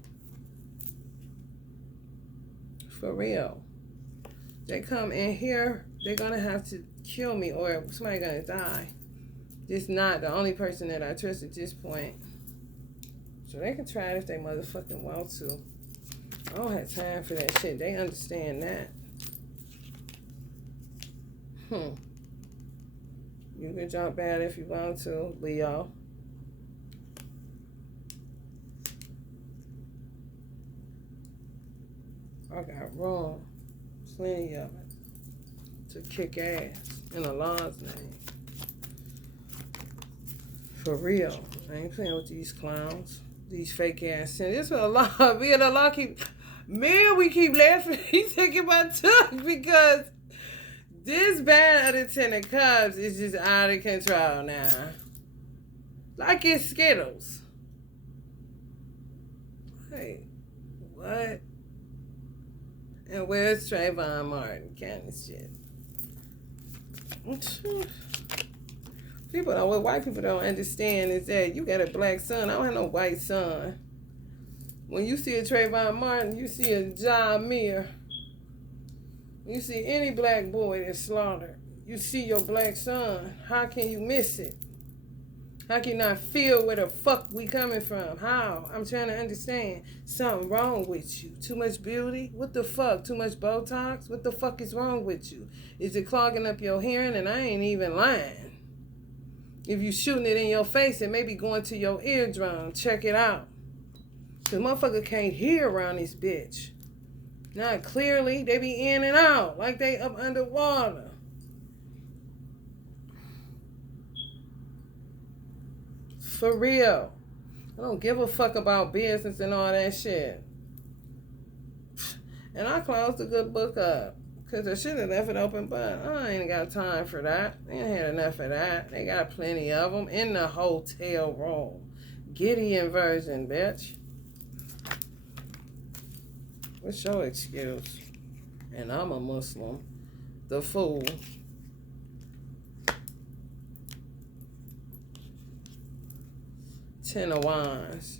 For real. They come in here, they're gonna have to kill me or somebody gonna die. Just not the only person that I trust at this point. So they can try it if they motherfucking want to. I don't have time for that shit. They understand that. You can jump bad if you want to, Leo. I got wrong. Plenty of it. To kick ass in Allah's name. For real. I ain't playing with these clowns. These fake ass sins. This is Allah. Me and Allah keep... Man, we keep laughing. He's taking my tongue because this bad of the Ten of Cups is just out of control now. Like it's Skittles. Wait, what? And where's Trayvon Martin? Kind of shit. What white people don't understand is that you got a black son. I don't have no white son. When you see a Trayvon Martin, you see a John Muir. You see any black boy that's slaughtered. You see your black son. How can you miss it? How can you not feel where the fuck we coming from? How? I'm trying to understand. Something wrong with you. Too much beauty? What the fuck? Too much Botox? What the fuck is wrong with you? Is it clogging up your hearing? And I ain't even lying. If you shooting it in your face, it may be going to your eardrum. Check it out. Cause motherfucker can't hear around this bitch. Not clearly. They be in and out. Like they up underwater. For real. I don't give a fuck about business and all that shit. And I closed the good book up. Because I should have left it open, but I ain't got time for that. They ain't had enough of that. They got plenty of them in the hotel room. Gideon version, bitch. What's your excuse? And I'm a Muslim. The fool. Ten of Wands.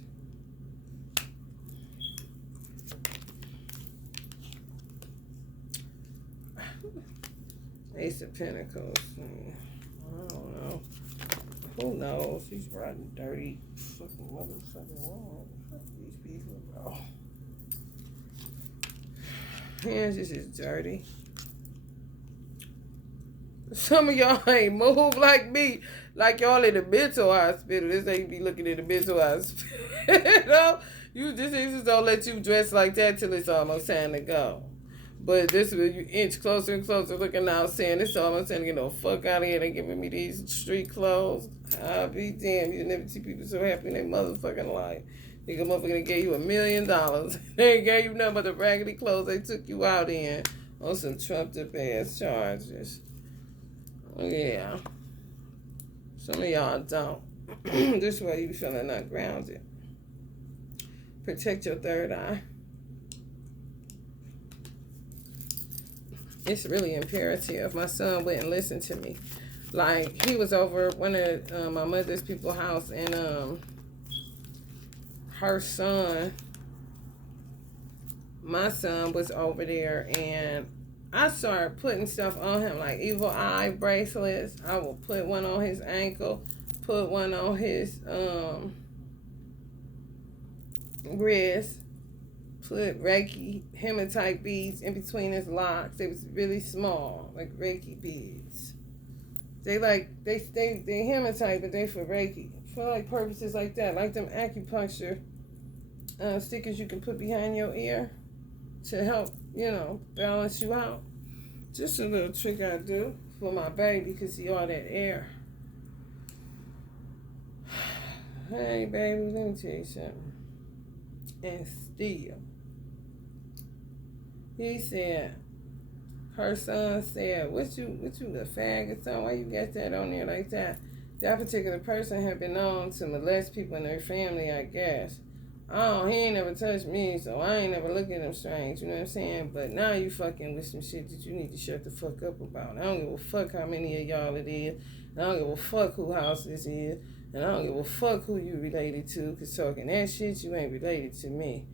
Ace of Pentacles. I don't know. Who knows? He's riding dirty fucking motherfucking wrong. Fuck these people, bro. Hands just dirty. Some of y'all ain't move like me. Like y'all in the mental hospital. This ain't be looking in the mental hospital. You just don't let you dress like that till it's almost time to go. But this is you inch closer and closer looking out saying it's almost time to get the fuck out of here. They giving me these street clothes. I'll be damned. You never see people so happy in their motherfucking life. Nigga motherfucker gave you $1 million. They ain't gave you nothing but the raggedy clothes they took you out in on some trumped up ass charges. Yeah. Some of y'all don't. This way you feeling not grounded. Protect your third eye. It's really imperative. My son wouldn't listen to me. Like, he was over one of my mother's people's house, and her son, my son was over there, and I started putting stuff on him, like evil eye bracelets. I will put one on his ankle, put one on his wrist, put Reiki hematite beads in between his locks. They was really small, like Reiki beads. They hematite, but they for Reiki. For like purposes like that, like them acupuncture stickers you can put behind your ear to help, balance you out. Just a little trick I do for my baby because he all that air. Hey, baby, let me tell you something. And still, he said, her son said, what you a fag or something? Why you got that on there like that? That particular person had been known to molest people in their family, I guess. Oh, he ain't never touched me, so I ain't never look at him strange, you know what I'm saying? But now you fucking with some shit that you need to shut the fuck up about. I don't give a fuck how many of y'all it is. I don't give a fuck who house this is. And I don't give a fuck who you related to, because talking that shit, you ain't related to me.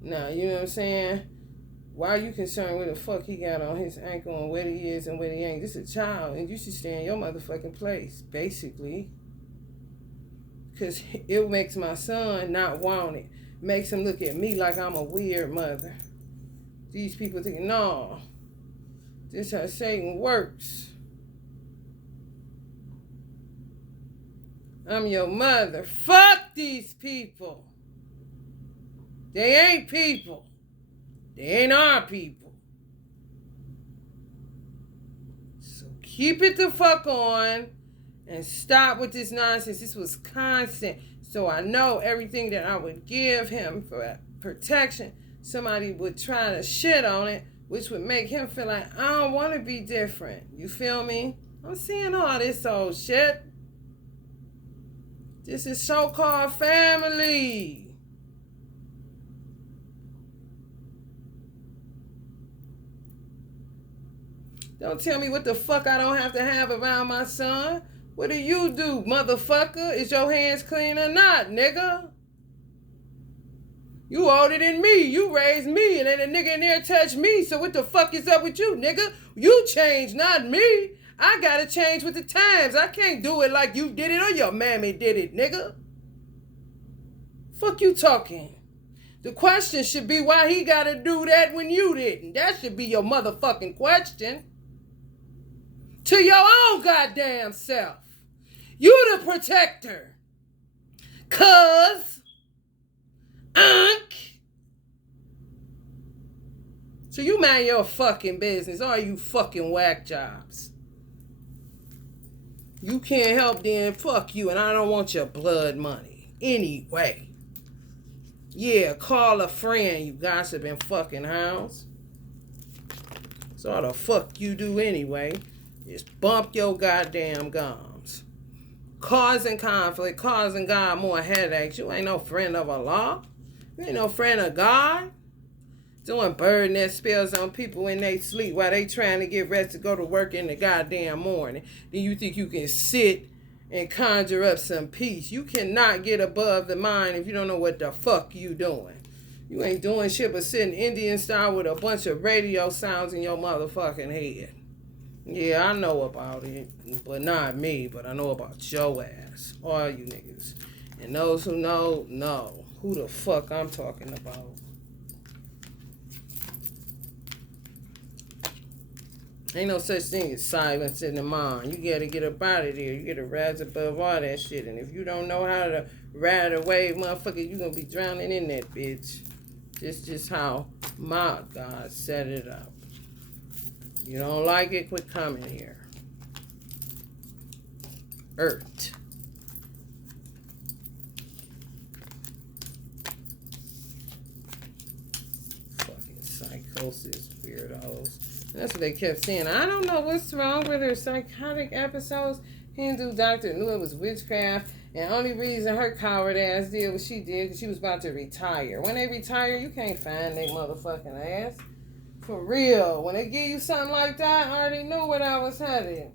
Now, you know what I'm saying? Why are you concerned with the fuck he got on his ankle and what he is and what he ain't? This is a child, and you should stay in your motherfucking place, basically. Because it makes my son not want it. Makes him look at me like I'm a weird mother. These people think, no, this is how Satan works. I'm your mother. Fuck these people. They ain't people. They ain't our people. So keep it the fuck on and stop with this nonsense. This was constant. So I know everything that I would give him for protection, somebody would try to shit on it, which would make him feel like, I don't want to be different. You feel me? I'm seeing all this old shit. This is so-called family. Don't tell me what the fuck I don't have to have around my son. What do you do, motherfucker? Is your hands clean or not, nigga? You older than me. You raised me, and then a nigga in there touched me. So what the fuck is up with you, nigga? You changed, not me. I gotta change with the times. I can't do it like you did it or your mammy did it, nigga. Fuck you talking. The question should be why he gotta do that when you didn't. That should be your motherfucking question. To your own goddamn self. You the protector. Cuz. So you mind your fucking business. All you fucking whack jobs. You can't help then, fuck you, and I don't want your blood money. Anyway. Yeah, call a friend, you gossiping fucking hounds. So how the fuck you do anyway? Just bump your goddamn gums. Causing conflict, causing God more headaches. You ain't no friend of Allah. You ain't no friend of God. Doing bird nest spells on people when they sleep while they trying to get rest to go to work in the goddamn morning. Then you think you can sit and conjure up some peace. You cannot get above the mind if you don't know what the fuck you doing. You ain't doing shit but sitting Indian style with a bunch of radio sounds in your motherfucking head. Yeah, I know about it, but not me, but I know about your ass. All you niggas. And those who know who the fuck I'm talking about. Ain't no such thing as silence in the mind. You gotta get up out of there. You gotta rise above all that shit. And if you don't know how to ride a wave, motherfucker, you gonna be drowning in that bitch. Just how my God set it up. You don't like it, quit coming here. Earth. Fucking psychosis, weirdos. That's what they kept saying. I don't know what's wrong with her psychotic episodes. Hindu doctor knew it was witchcraft. And only reason her coward ass did what she did because she was about to retire. When they retire, you can't find their motherfucking ass. For real. When they give you something like that, I already knew what I was headed.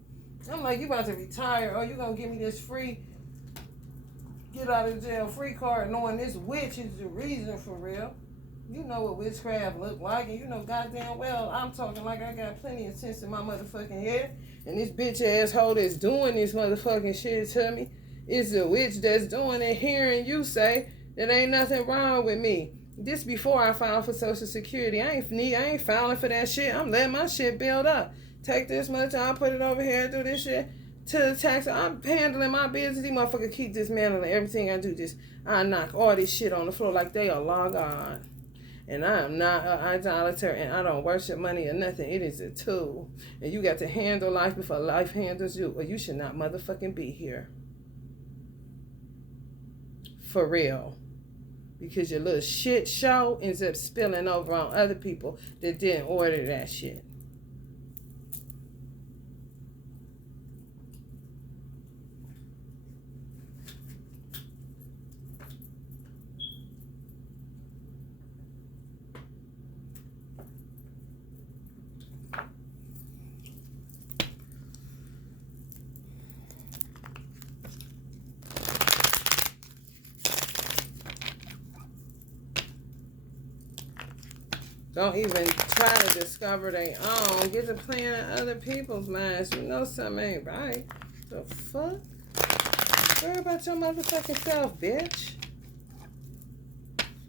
I'm like, you about to retire. Oh, you going to give me this free, get out of jail free card knowing this witch is the reason for real. You know what witchcraft look like, and you know goddamn well I'm talking like I got plenty of sense in my motherfucking head. And this bitch asshole that's doing this motherfucking shit to me is the witch that's doing it, hearing you say that ain't nothing wrong with me. This before I filed for Social Security. I ain't filing for that shit. I'm letting my shit build up. Take this much, I'll put it over here, do this shit to the tax. I'm handling my business. These motherfuckers keep dismantling everything I do. I knock all this shit on the floor like they are long gone. And I am not an idolater, and I don't worship money or nothing. It is a tool. And you got to handle life before life handles you, or you should not motherfucking be here. For real. Because your little shit show ends up spilling over on other people that didn't order that shit. Don't even try to discover their own. Get to playing in other people's minds. You know something ain't right. The fuck? Worry about your motherfucking self, bitch.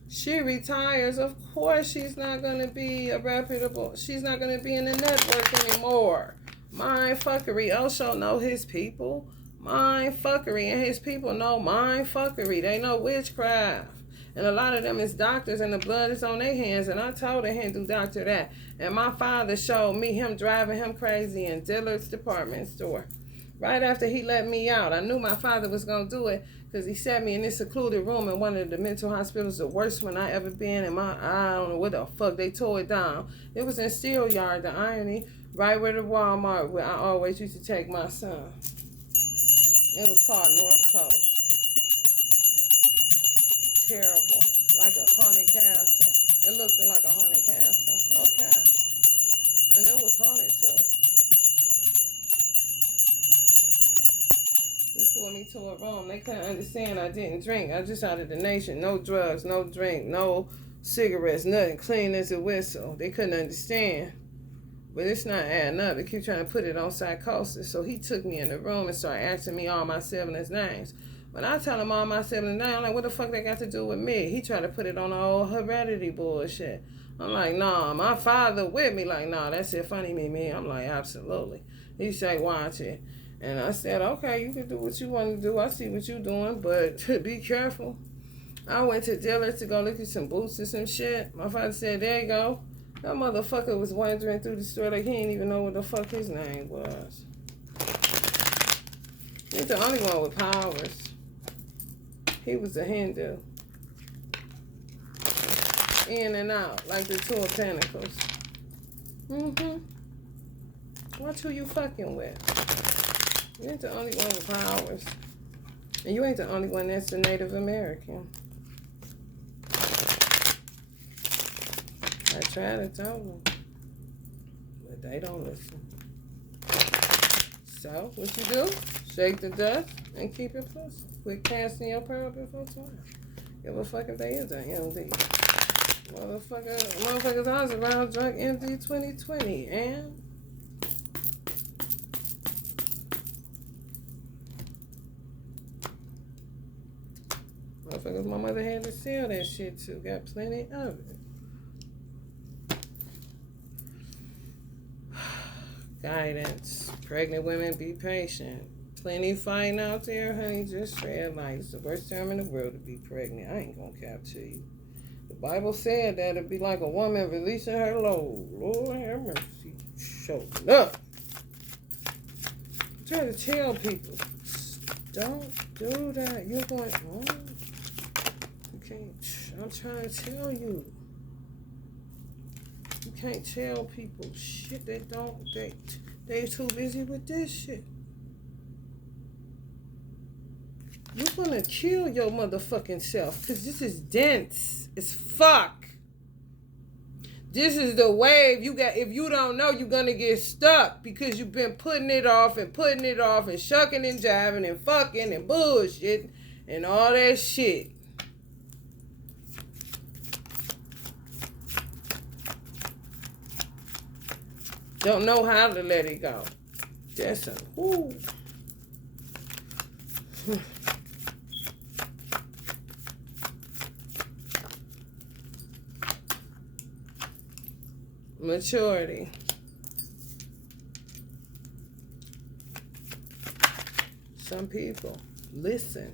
She retires. Of course she's not going to be a reputable. She's not going to be in the network anymore. Mind fuckery. Osho know his people. Mind fuckery. And his people know mind fuckery. They know witchcraft. And a lot of them is doctors and the blood is on their hands. And I told a Hindu doctor that. And my father showed me him driving him crazy in Dillard's department store. Right after he let me out. I knew my father was going to do it because he set me in this secluded room in one of the mental hospitals, the worst one I ever been in. I don't know what the fuck, they tore it down. It was in Steel Yard, the Irony, right where the Walmart where I always used to take my son. It was called North Coast. Terrible. Like a haunted castle. It looked like a haunted castle. No cap. And it was haunted too. He pulled me to a room. They couldn't understand I didn't drink. I just out of the nation. No drugs, no drink, no cigarettes, nothing. Clean as a whistle. They couldn't understand. But it's not adding up. They keep trying to put it on psychosis. So he took me in the room and started asking me all my siblings' names. When I tell him all my siblings' names, I'm like, what the fuck they got to do with me? He tried to put it on the old heredity bullshit. I'm like, nah, my father with me. Like, nah, that's it funny me. I'm like, absolutely. He said, watch it. And I said, okay, you can do what you want to do. I see what you're doing, but be careful. I went to Dillard's to go look at some boots and some shit. My father said, there you go. That motherfucker was wandering through the store like he didn't even know what the fuck his name was. He's the only one with powers. He was a Hindu. In and out, like the Two of Pentacles. Watch who you fucking with. You ain't the only one with powers. And you ain't the only one that's a Native American. I try to tell them. But they don't listen. So, what you do? Shake the dust and keep it pussy. Quit casting your pearl before time. Give a fuck if they is an MD. Motherfuckers, I was around drunk MD 2020 and... Motherfuckers, my mother had to sell that shit too. Got plenty of it. Guidance. Pregnant women, be patient. Plenty fighting out there, honey. Just red lights. The worst time in the world to be pregnant. I ain't gonna cap to you. The Bible said that it'd be like a woman releasing her load. Lord have mercy. Showing up. I'm trying to tell people, don't do that. You're going, oh. I'm trying to tell you. You can't tell people shit they too busy with this shit. You're gonna kill your motherfucking self because this is dense as fuck. This is the wave you got. If you don't know, you're gonna get stuck because you've been putting it off and shucking and jiving and fucking and bullshit and all that shit. Don't know how to let it go. That's a whoo. Maturity. Some people listen.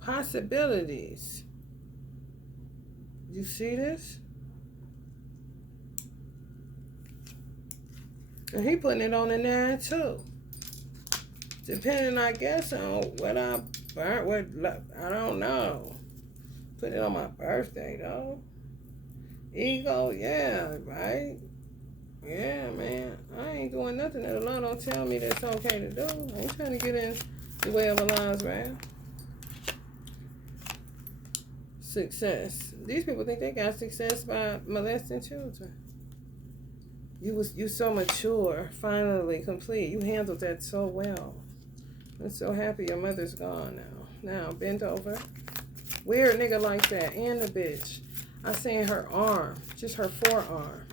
Possibilities. You see this? And he putting it on the 9 too. Depending, I guess, on what I don't know. Put it on my birthday though. Ego, yeah, right? Yeah, man. I ain't doing nothing that the Lord don't tell me that's okay to do. I ain't trying to get in the way of Allah's wrath. Success. These people think they got success by molesting children. You so mature, finally complete. You handled that so well. I'm so happy your mother's gone now. Now, bend over. Weird nigga like that and the bitch. I seen her arm, just her forearm.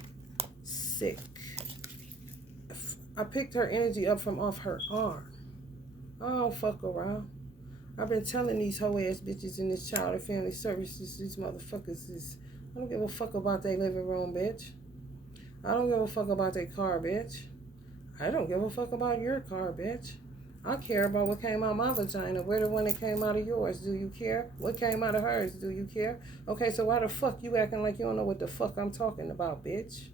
Sick. I picked her energy up from off her arm. I don't fuck around. I've been telling these hoe ass bitches in this child and family services, these motherfuckers is, I don't give a fuck about their living room, bitch. I don't give a fuck about their car, bitch. I don't give a fuck about your car, bitch. I care about what came out of my vagina. Where the one that came out of yours? Do you care? What came out of hers? Do you care? Okay, so why the fuck you acting like you don't know what the fuck I'm talking about, bitch?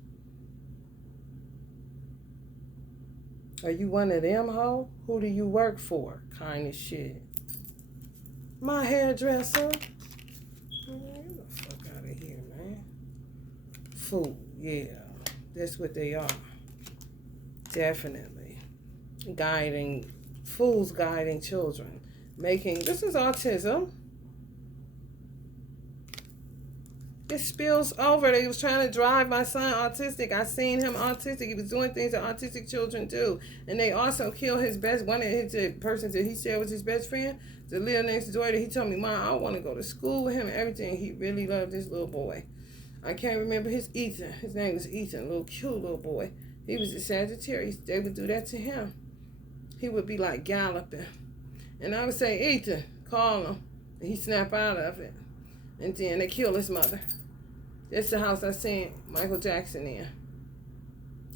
Are you one of them, hoe? Who do you work for? Kind of shit. My hairdresser. Man, get the fuck out of here, man. Fool, yeah. That's what they are. Definitely. Fools guiding children. This is autism. It spills over. They was trying to drive my son autistic. I seen him autistic. He was doing things that autistic children do. And they also killed one of the persons that he said was his best friend, the little next door. He told me, Mom, I want to go to school with him and everything. He really loved this little boy. I can't remember Ethan. His name was Ethan, little cute little boy. He was a Sagittarius. They would do that to him. He would be like galloping. And I would say, Ethan, call him. And he'd snap out of it. And then they kill his mother. That's the house I seen Michael Jackson in.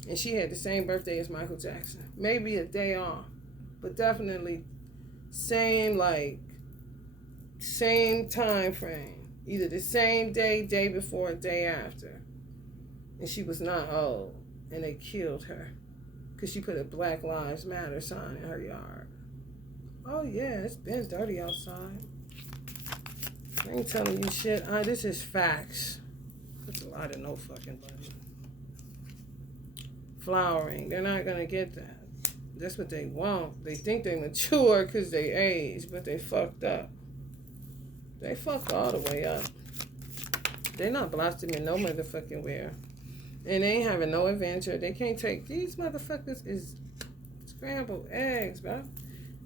And she had the same birthday as Michael Jackson. Maybe a day off. But definitely same time frame. Either the same day before, or day after. And she was not old. And they killed her. Because she put a Black Lives Matter sign in her yard. Oh yeah, it's been dirty outside. I ain't telling you shit. This is facts. That's a lot of no fucking money. Flowering. They're not going to get that. That's what they want. They think they mature because they age, but they fucked up. They fucked all the way up. They're not blossoming no motherfucking where. And they ain't having no adventure. They can't take... These motherfuckers is scrambled eggs, bro.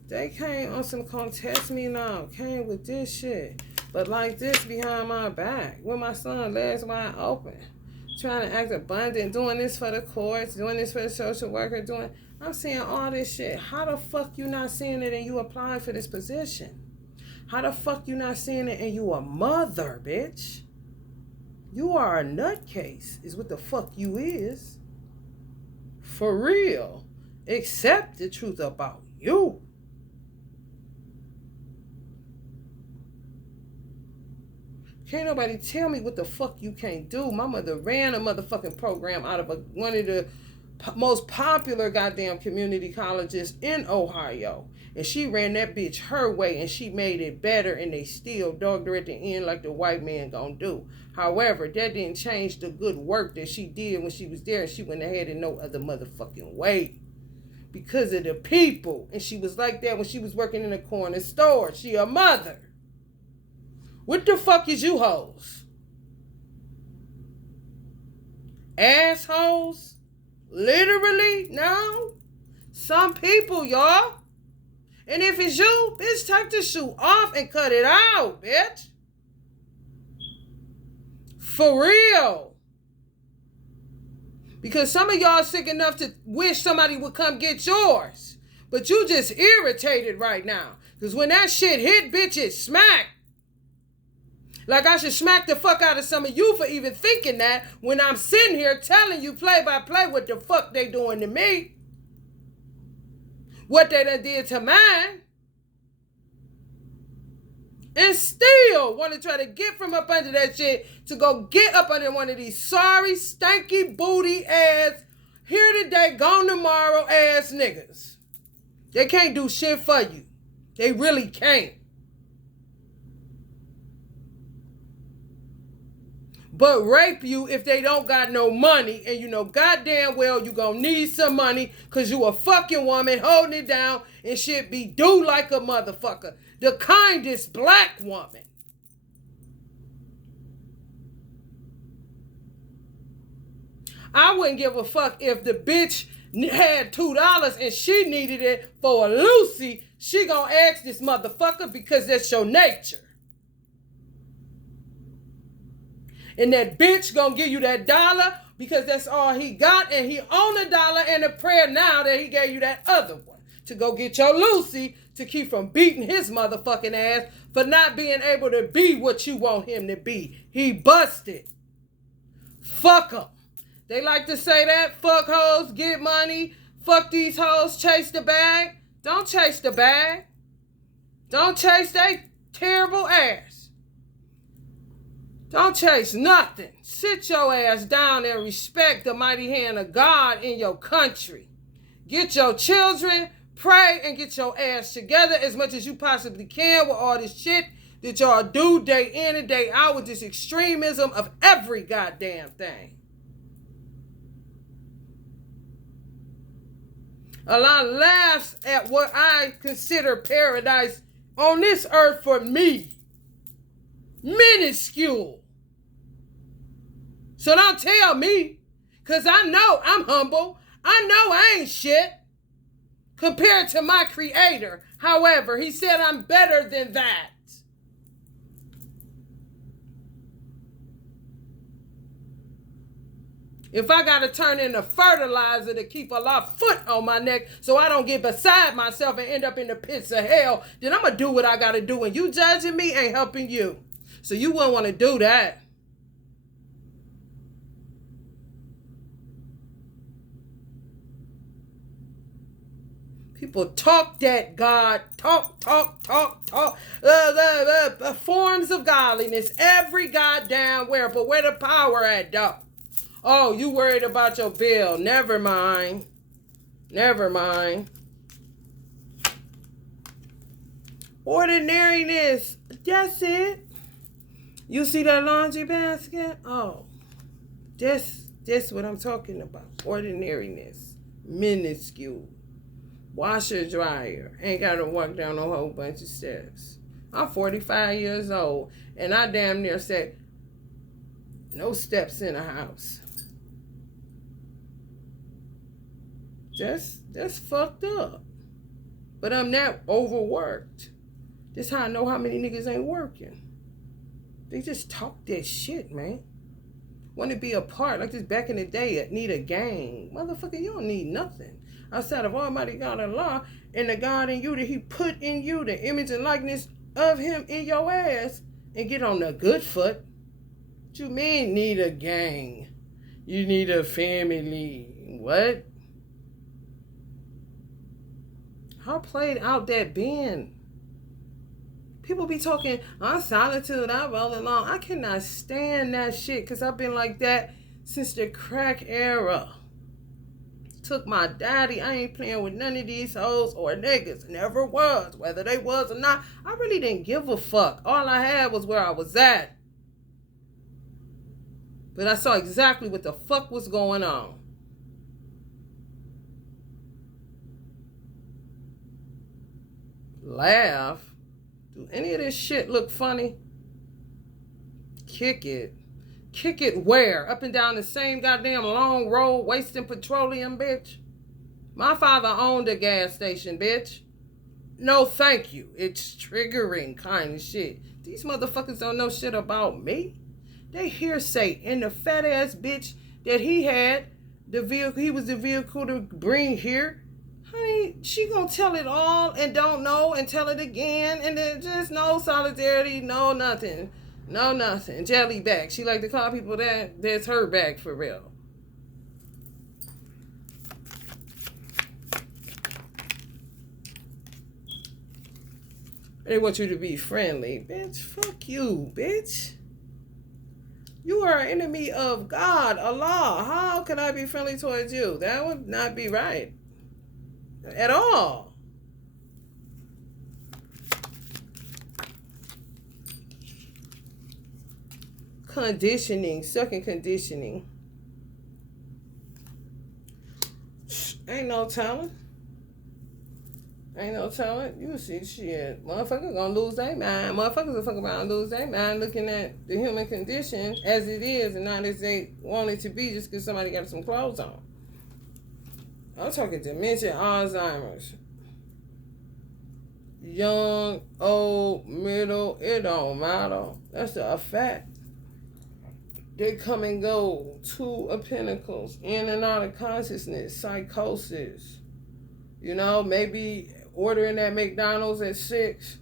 They came on some contest me now. Came with this shit. But like this behind my back. With my son legs wide open. Trying to act abundant. Doing this for the courts. Doing this for the social worker. I'm seeing all this shit. How the fuck you not seeing it and you applied for this position? How the fuck you not seeing it and you a mother, bitch? You are a nutcase, is what the fuck you is. For real. Accept the truth about you. Can't nobody tell me what the fuck you can't do. My mother ran a motherfucking program out of one of the most popular goddamn community colleges in Ohio. And she ran that bitch her way and she made it better and they still dogged her at the end like the white man gonna do. However, that didn't change the good work that she did when she was there and she went ahead in no other motherfucking way. Because of the people. And she was like that when she was working in a corner store. She a mother. What the fuck is you hoes? Assholes? Literally? No? Some people, y'all. And if it's you, bitch, take the shoe off and cut it out, bitch. For real. Because some of y'all sick enough to wish somebody would come get yours. But you just irritated right now. Because when that shit hit, bitch, it smacked. Like I should smack the fuck out of some of you for even thinking that when I'm sitting here telling you play by play what the fuck they doing to me. What they done did to mine. And still want to try to get from up under that shit to go get up under one of these sorry, stanky, booty ass, here today, gone tomorrow ass niggas. They can't do shit for you. They really can't. But rape you if they don't got no money. And you know goddamn well you gonna need some money because you a fucking woman holding it down and shit be due like a motherfucker. The kindest black woman. I wouldn't give a fuck if the bitch had $2 and she needed it for a Lucy. She gonna ask this motherfucker because that's your nature. And that bitch gonna give you that dollar because that's all he got, and he own a dollar and a prayer now that he gave you that other one to go get your Lucy to keep from beating his motherfucking ass for not being able to be what you want him to be. He busted. Fuck him. They like to say that. Fuck hoes, get money. Fuck these hoes, chase the bag. Don't chase the bag. Don't chase they terrible ass. Don't chase nothing. Sit your ass down and respect the mighty hand of God in your country. Get your children, pray, and get your ass together as much as you possibly can with all this shit that y'all do day in and day out with this extremism of every goddamn thing. Allah laughs at what I consider paradise on this earth for me. Minuscule. So don't tell me, because I know I'm humble. I know I ain't shit compared to my creator. However, he said I'm better than that. If I got to turn into fertilizer to keep Allah's foot on my neck so I don't get beside myself and end up in the pits of hell, then I'm going to do what I got to do. And you judging me ain't helping you. So you wouldn't want to do that. People talk that God, talk. Forms of godliness every goddamn where. But where the power at, though? Oh, you worried about your bill. Never mind. Ordinariness. That's it. You see that laundry basket? Oh, that's what I'm talking about. Ordinariness. Minuscule. Washer, dryer. Ain't got to walk down a whole bunch of steps. I'm 45 years old, and I damn near said, no steps in a house. That's fucked up. But I'm not overworked. That's how I know how many niggas ain't working. They just talk that shit, man. Want to be a part, like this back in the day, need a gang. Motherfucker, you don't need nothing. Outside of Almighty God Allah and the God in you that he put in you, the image and likeness of him in your ass, and get on the good foot. What you mean need a gang? You need a family. What? How played out that been? People be talking, I'm solitude, I roll along. I cannot stand that shit because I've been like that since the crack era. Took my daddy. I ain't playing with none of these hoes or niggas. Never was. Whether they was or not, I really didn't give a fuck. All I had was where I was at. But I saw exactly what the fuck was going on. Laugh. Do any of this shit look funny? Kick it. Kick it where? Up and down the same goddamn long road wasting petroleum, bitch? My father owned a gas station, bitch. No, thank you. It's triggering kind of shit. These motherfuckers don't know shit about me. They hearsay. And the fat ass bitch that he had, the vehicle, he was the vehicle to bring here. Honey, she gonna tell it all and don't know and tell it again. And then just no solidarity, no nothing. No nothing. Jelly back. She like to call people that. That's her back for real. They want you to be friendly. Bitch, fuck you, bitch. You are an enemy of God, Allah. How can I be friendly towards you? That would not be right. At all. Conditioning, second conditioning. Ain't no telling. You see shit. Motherfuckers gonna lose their mind. Motherfuckers will fuck around and lose their mind looking at the human condition as it is and not as they want it to be just because somebody got some clothes on. I'm talking dementia, Alzheimer's. Young, old, middle, it don't matter. That's a fact. They come and go. Two of Pentacles. In and out of consciousness. Psychosis. You know, maybe ordering that McDonald's at 6.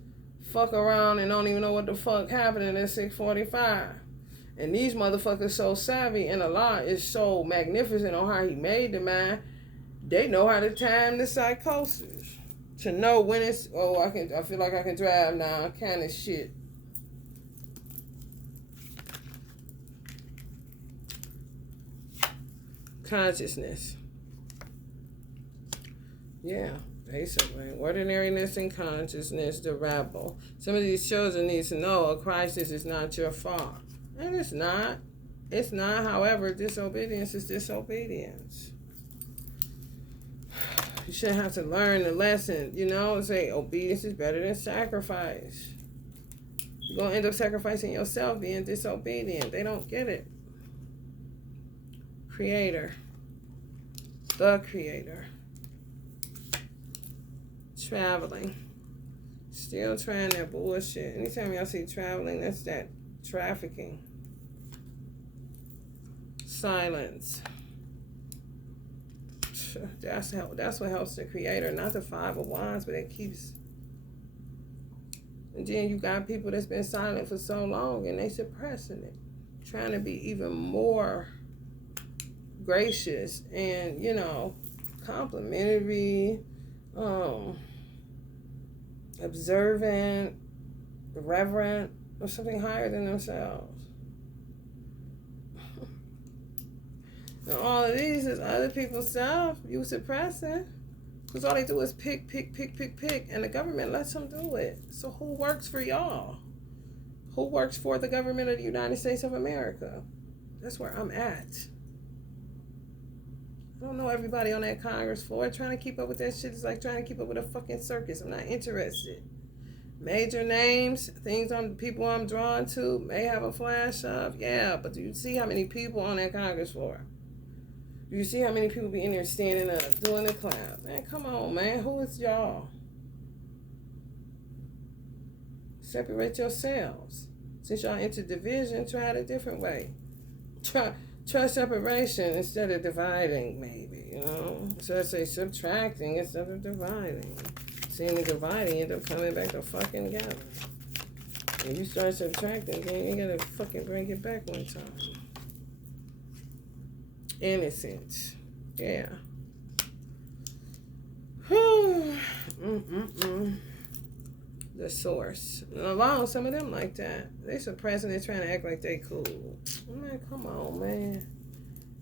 Fuck around and don't even know what the fuck happening at 6:45. And these motherfuckers so savvy, and Allah is so magnificent on how he made the man. They know how to time the psychosis. To know when it's, I feel like I can drive now, kind of shit. Consciousness. Yeah, basically. Ordinariness and consciousness, the rebel. Some of these children need to know a crisis is not your fault. And it's not. It's not. However, disobedience is disobedience. You shouldn't have to learn the lesson, you know, say obedience is better than sacrifice. You're going to end up sacrificing yourself being disobedient. They don't get it. Creator. The creator. Traveling. Still trying that bullshit. Anytime y'all see traveling, that's that trafficking. Silence. That's what helps the creator, not the Five of Wands, but it keeps. And then you got people that's been silent for so long and they suppressing it, trying to be even more gracious and, you know, complimentary, observant, reverent, or something higher than themselves. And all of these is other people's stuff you suppressing. Because all they do is pick. And the government lets them do it. So who works for y'all? Who works for the government of the United States of America? That's where I'm at. I don't know everybody on that Congress floor. Trying to keep up with that shit is like trying to keep up with a fucking circus. I'm not interested. Major names, people I'm drawn to may have a flash of. Yeah, but do you see how many people on that Congress floor? You see how many people be in there standing up, doing the clap? Man, come on, man. Who is y'all? Separate yourselves. Since y'all into division, try it a different way. Try separation instead of dividing, maybe, you know? So I say subtracting instead of dividing. Seeing the dividing, end up coming back to fucking together. When you start subtracting, then you gotta fucking bring it back one time. Innocence. Yeah. The source. Along some of them like that. They suppressing and trying to act like they cool. Man, come on, man.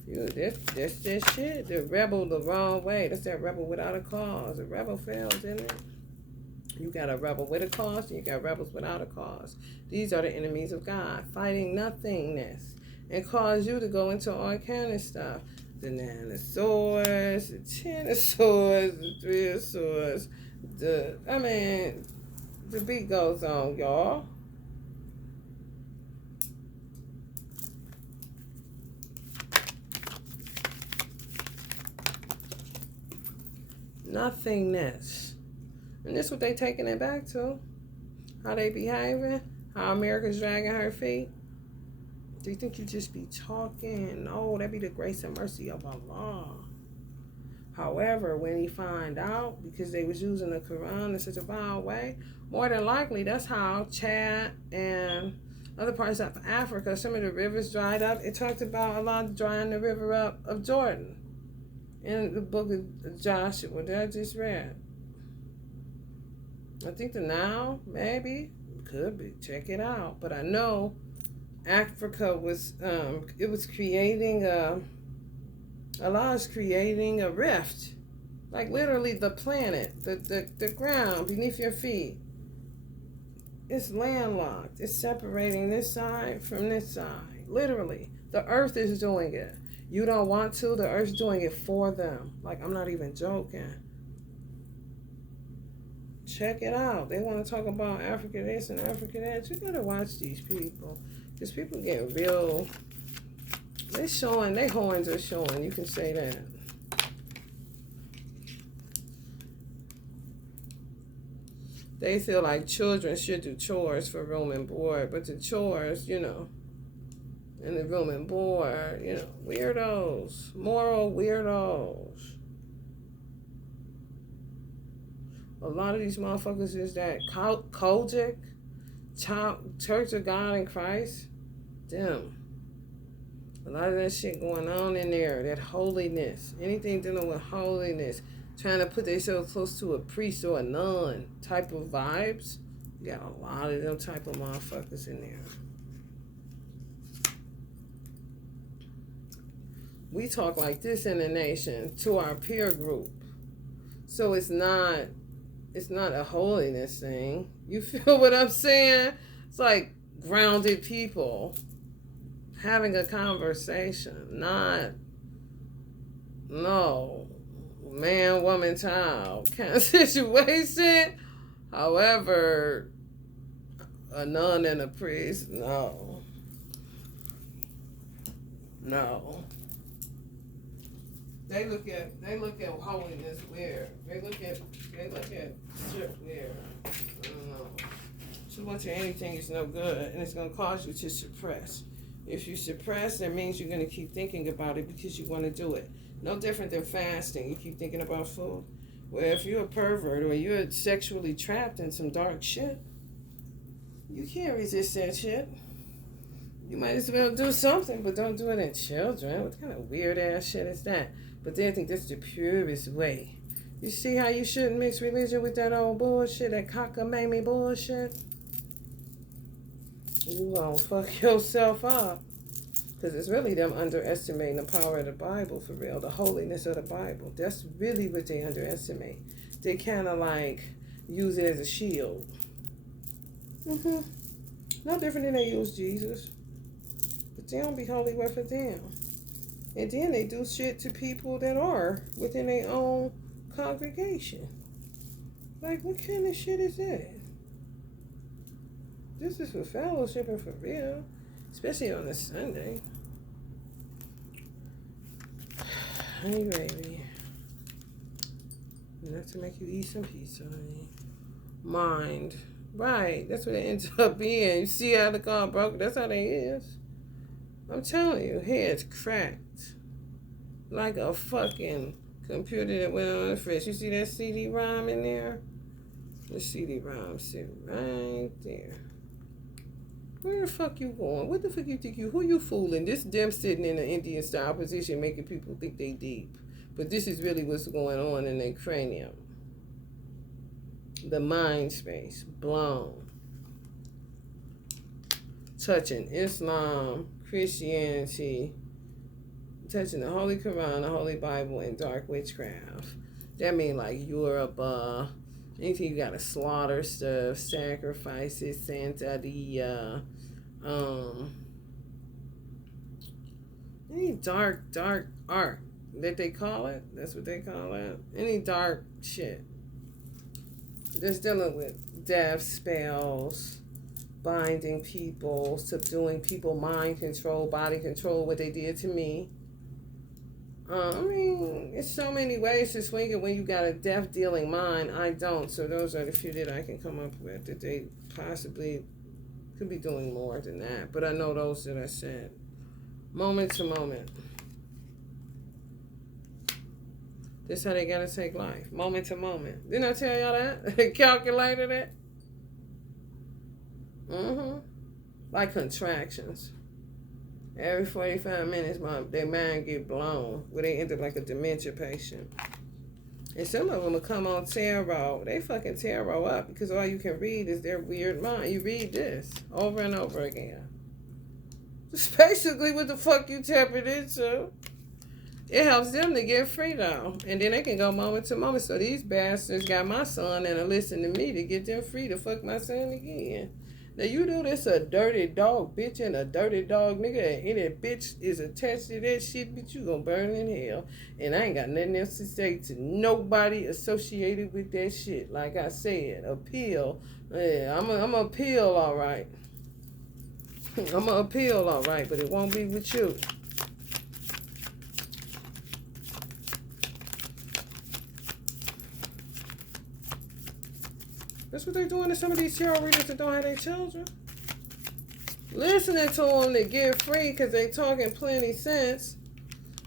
That's shit. The rebel the wrong way. That's that rebel without a cause. The rebel fails, isn't it? You got a rebel with a cause, and you got rebels without a cause. These are the enemies of God, fighting nothingness. And cause you to go into all kind of stuff. The Nine of Swords, the Ten of Swords, the Three of Swords. The beat goes on, y'all. Nothingness. And this is what they taking it back to. How they behaving. How America's dragging her feet. Do you think you just be talking? No, that be the grace and mercy of Allah. However, when he find out, because they was using the Quran in such a vile way, more than likely that's how Chad and other parts of Africa, some of the rivers dried up. It talked about Allah drying the river up of Jordan in the book of Joshua that I just read. I think the Nile, maybe, could be. Check it out. But I know Africa was, it was creating Allah is creating a rift. Like literally the planet, the ground beneath your feet. It's landlocked. It's separating this side from this side. Literally. The earth is doing it. You don't want to, the earth's doing it for them. Like, I'm not even joking. Check it out. They want to talk about Africa this and Africa that. You gotta watch these people. Because people get real. They showing, their horns are showing. You can say that. They feel like children should do chores for room and board. But the chores, you know, in the room and bored. You know, weirdos, moral weirdos. A lot of these motherfuckers is that Kojic, Church of God in Christ. Them. A lot of that shit going on in there. That holiness. Anything dealing with holiness. Trying to put themselves close to a priest or a nun type of vibes. You got a lot of them type of motherfuckers in there. We talk like this in the nation to our peer group. So it's not a holiness thing. You feel what I'm saying? It's like grounded people having a conversation, not no man, woman, child kind of situation. However, a nun and a priest, no. They look at holiness weird. They look at shit weird. I don't know. Too much of anything is no good, and it's gonna cause you to suppress. If you suppress, that means you're gonna keep thinking about it because you want to do it. No different than fasting. You keep thinking about food. Well, if you're a pervert or you're sexually trapped in some dark shit, you can't resist that shit. You might as well do something, but don't do it in children. What kind of weird ass shit is that? But they think that's the purest way. You see how you shouldn't mix religion with that old bullshit, that cockamamie bullshit? You gonna fuck yourself up. Because it's really them underestimating the power of the Bible, for real. The holiness of the Bible. That's really what they underestimate. They kind of like use it as a shield. No different than they use Jesus. But they don't be holy worth a damn. And then they do shit to people that are within their own congregation. Like, what kind of shit is that? This is for fellowship and for real. Especially on a Sunday. Honey baby. Enough to make you eat some pizza, honey. Mind. Right. That's what it ends up being. You see how the car broke? That's how they is. I'm telling you, head's cracked. Like a fucking computer that went on the fridge. You see that CD-ROM in there? The CD-ROM sitting right there. Where the fuck you going? What the fuck you think who you fooling? This them sitting in an Indian style position making people think they deep. But this is really what's going on in their cranium. The mind space blown. Touching Islam, Christianity, touching the Holy Quran, the Holy Bible, and dark witchcraft. That mean like Yoruba, anything you gotta slaughter stuff, sacrifices, Santeria, any dark art that they call it. That's what they call it. Any dark shit. Just dealing with death spells, binding people, subduing people, mind control, body control, what they did to me. I mean, it's so many ways to swing it when you got a death-dealing mind. I don't, so those are the few that I can come up with that they possibly could be doing more than that. But I know those that I said. Moment to moment. This is how they gotta take life. Moment to moment. Didn't I tell y'all that? Calculated it? Like contractions. Every 45 minutes, their mind get blown, where they end up like a dementia patient. And some of them will come on tarot. They fucking tarot up because all you can read is their weird mind. You read this over and over again. It's basically what the fuck you tap it into. It helps them to get free though. And then they can go moment to moment. So these bastards got my son and are listening to me to get them free to fuck my son again. Now you do this a dirty dog bitch and a dirty dog nigga, and any bitch is attached to that shit, bitch, you gonna burn in hell. And I ain't got nothing else to say to nobody associated with that shit. Like I said, appeal. Yeah, I'm a appeal all right. I'm a appeal all right, but it won't be with you. That's what they're doing to some of these tarot readers that don't have their children. listening to them to get free because they talking plenty sense.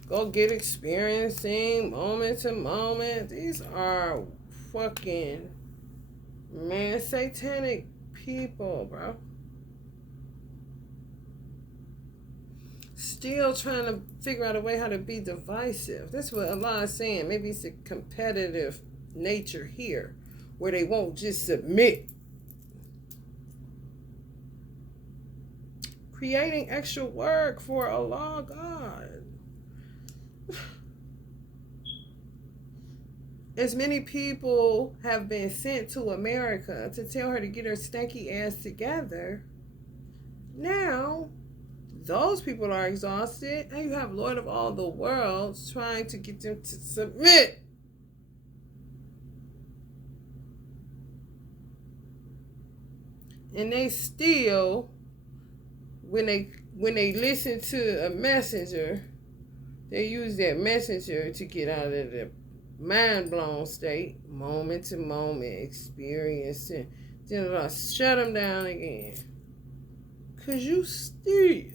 Go get experiencing moment to moment. These are fucking, man, satanic people, bro. Still trying to figure out a way how to be divisive. That's what Allah is saying. Maybe it's a competitive nature here where they won't just submit. Creating extra work for Allah, God. As many people have been sent to America to tell her to get her stanky ass together, now those people are exhausted, and you have Lord of all the worlds trying to get them to submit. And they still, when they listen to a messenger, they use that messenger to get out of the mind-blown state, moment to moment experiencing. Then I'll shut them down again. Because you still.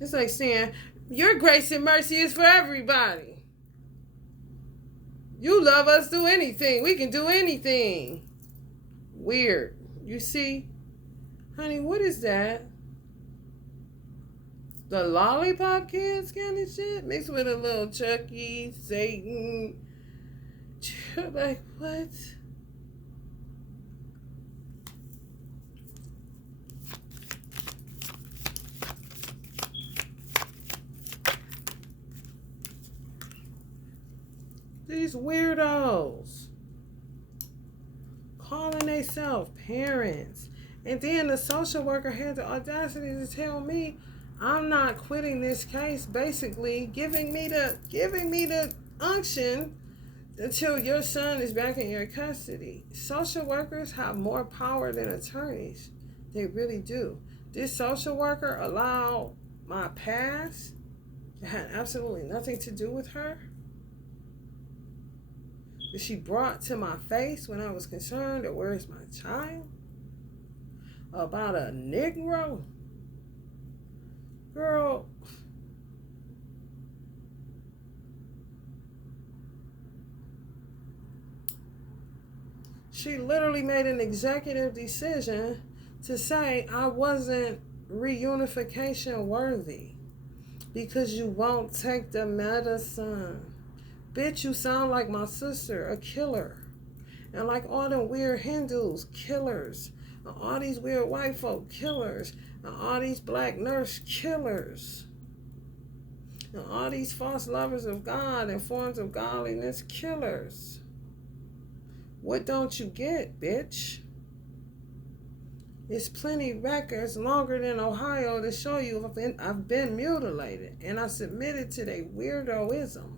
It's like saying, your grace and mercy is for everybody. You love us, do anything. We can do anything. Weird. You see? Honey, what is that? The Lollipop Kids kind of shit? Mixed with a little Chucky, Satan. Like, what? These weirdos calling themselves parents. And then the social worker had the audacity to tell me I'm not quitting this case, basically giving me the unction until your son is back in your custody. Social workers have more power than attorneys. They really do. This social worker allowed my past that had absolutely nothing to do with her, that she brought to my face when I was concerned that where's my child, about a Negro. Girl, she literally made an executive decision to say I wasn't reunification worthy because you won't take the medicine. Bitch, you sound like my sister, a killer. And like all them weird Hindus, killers. And all these weird white folk, killers. And all these black nurse, killers. And all these false lovers of God and forms of godliness, killers. What don't you get, bitch? There's plenty records longer than Ohio to show you I've been mutilated. And I submitted to their weirdoism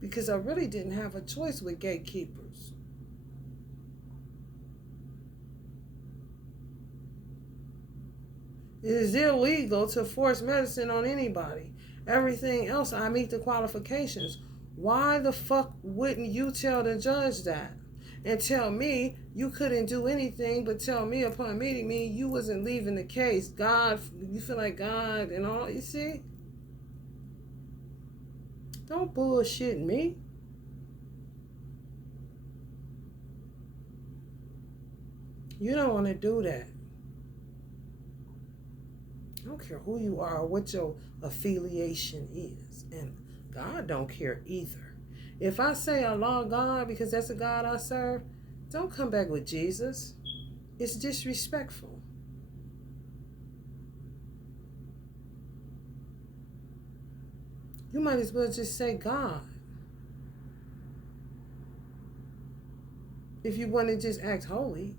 because I really didn't have a choice with gatekeepers. It is illegal to force medicine on anybody. Everything else, I meet the qualifications. Why the fuck wouldn't you tell the judge that? And tell me you couldn't do anything but tell me upon meeting me you wasn't leaving the case. God, you feel like God and all, you see? Don't bullshit me. You don't want to do that. I don't care who you are or what your affiliation is. And God don't care either. If I say Allah God because that's a God I serve, don't come back with Jesus. It's disrespectful. You might as well just say God. If you want to just act holy.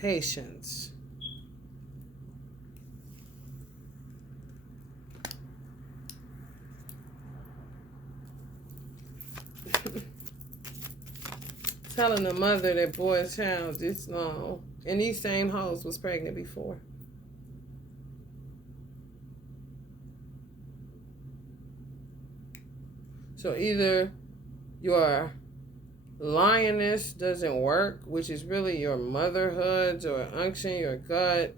Patience. Telling the mother that boy's child this long. And these same hoes was pregnant before. So either your lioness doesn't work, which is really your motherhood or unction, your gut.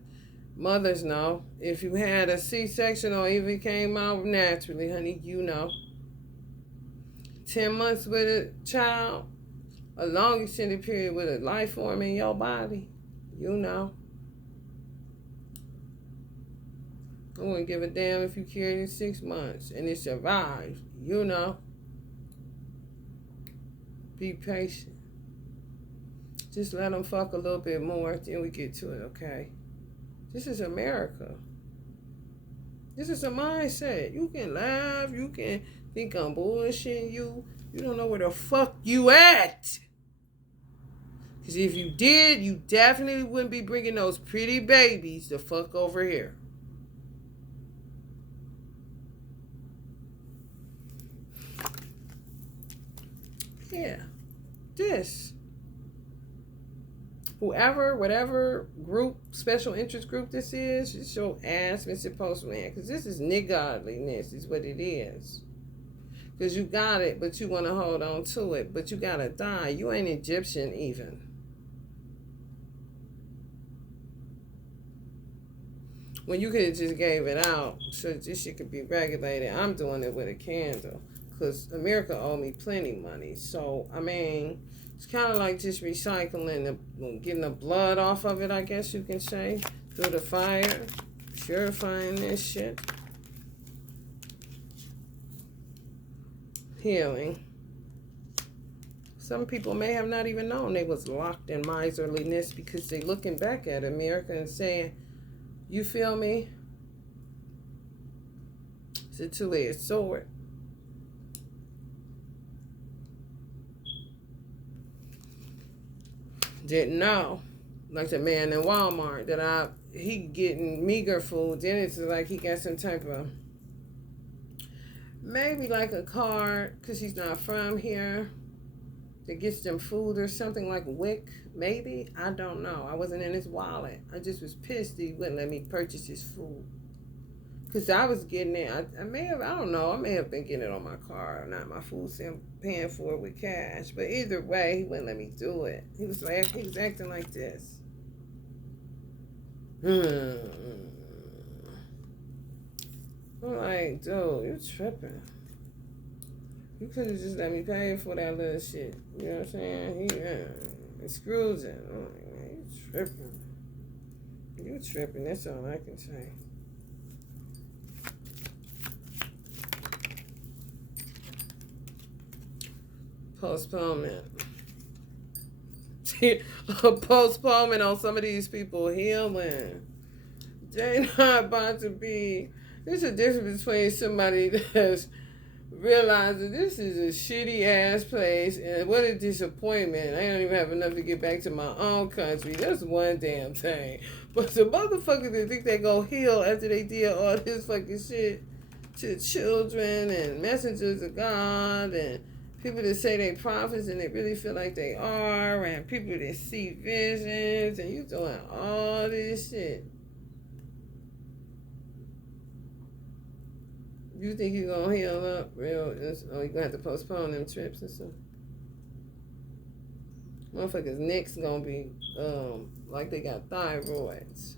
Mothers know. If you had a C-section or even came out naturally, honey, you know. 10 months with a child, a long extended period with a life form in your body, you know. I wouldn't give a damn if you carried it 6 months and it survived, you know. Be patient. Just let them fuck a little bit more, then we get to it, okay? This is America. This is a mindset. You can laugh, you can think I'm bullshitting you. You don't know where the fuck you at. Because if you did, you definitely wouldn't be bringing those pretty babies the fuck over here. Yeah. This. Whoever, whatever group, special interest group this is, it's your ass, Mr. Postman. Because this is niggodliness, is what it is. Because you got it, but you want to hold on to it. But you got to die. You ain't Egyptian even. When you could have just gave it out so this shit could be regulated. I'm doing it with a candle. Because America owe me plenty money. So, I mean, it's kind of like just recycling, getting the blood off of it, I guess you can say, through the fire, purifying this shit. Healing. Some people may have not even known they was locked in miserliness because they looking back at America and saying, you feel me? It's a two-edged sword. Didn't know. Like the man in Walmart that he getting meager food. Then it's like he got some type of, maybe like a card because he's not from here that gets them food or something like WIC. Maybe. I don't know. I wasn't in his wallet. I just was pissed he wouldn't let me purchase his food. Because I was getting it. I may have, I don't know. I may have been getting it on my card, not my food stamp, paying for it with cash. But either way, he wouldn't let me do it. He was acting like this. I'm like, dude, you tripping. You could have just let me pay for that little shit. You know what I'm saying? He screws it. I'm like, man, you tripping. You tripping. That's all I can say. Postponement. A postponement on some of these people healing. They not about to be. There's a difference between somebody that's realizing this is a shitty ass place and what a disappointment. I don't even have enough to get back to my own country. That's one damn thing. But the motherfuckers that think they go heal after they did all this fucking shit to children and messengers of God and people that say they prophets and they really feel like they are, and people that see visions, and you doing all this shit. You think you're going to heal up real? Or you're going to have to postpone them trips and stuff? Motherfuckers' necks going to be like they got thyroids.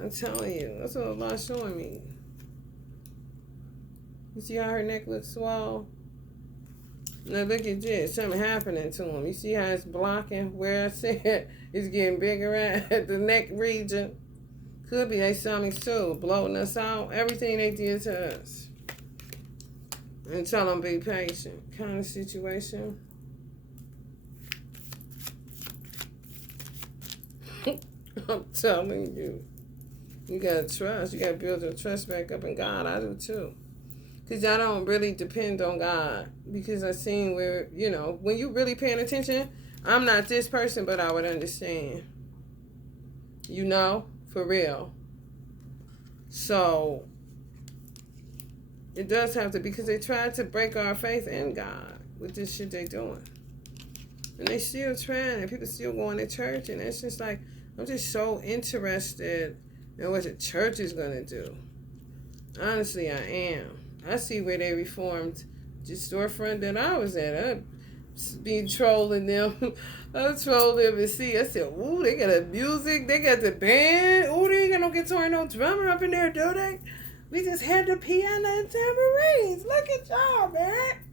I'm telling you. That's what Allah's showing me. You see how her neck looks swole? Now look at this. Something happening to him. You see how it's blocking where I said it's getting bigger at the neck region? Could be they stomachs too, bloating us out. Everything they did to us. And tell them be patient. Kind of situation. I'm telling you. You gotta trust. You gotta build your trust back up in God. I do too. Because I don't really depend on God. Because I've seen where, you know, when you really paying attention, I'm not this person, but I would understand. You know? For real. So, it does have to, because they tried to break our faith in God with this shit they doing. And they still trying, and people still going to church, and it's just like, I'm just so interested in what the church is going to do. Honestly, I am. I see where they reformed the storefront that I was at. I be trolling them. I trolled them and see. I said, ooh, they got the music. They got the band. Ooh, they ain't got no guitar and no drummer up in there, do they? We just had the piano and tambourines. Look at y'all, man.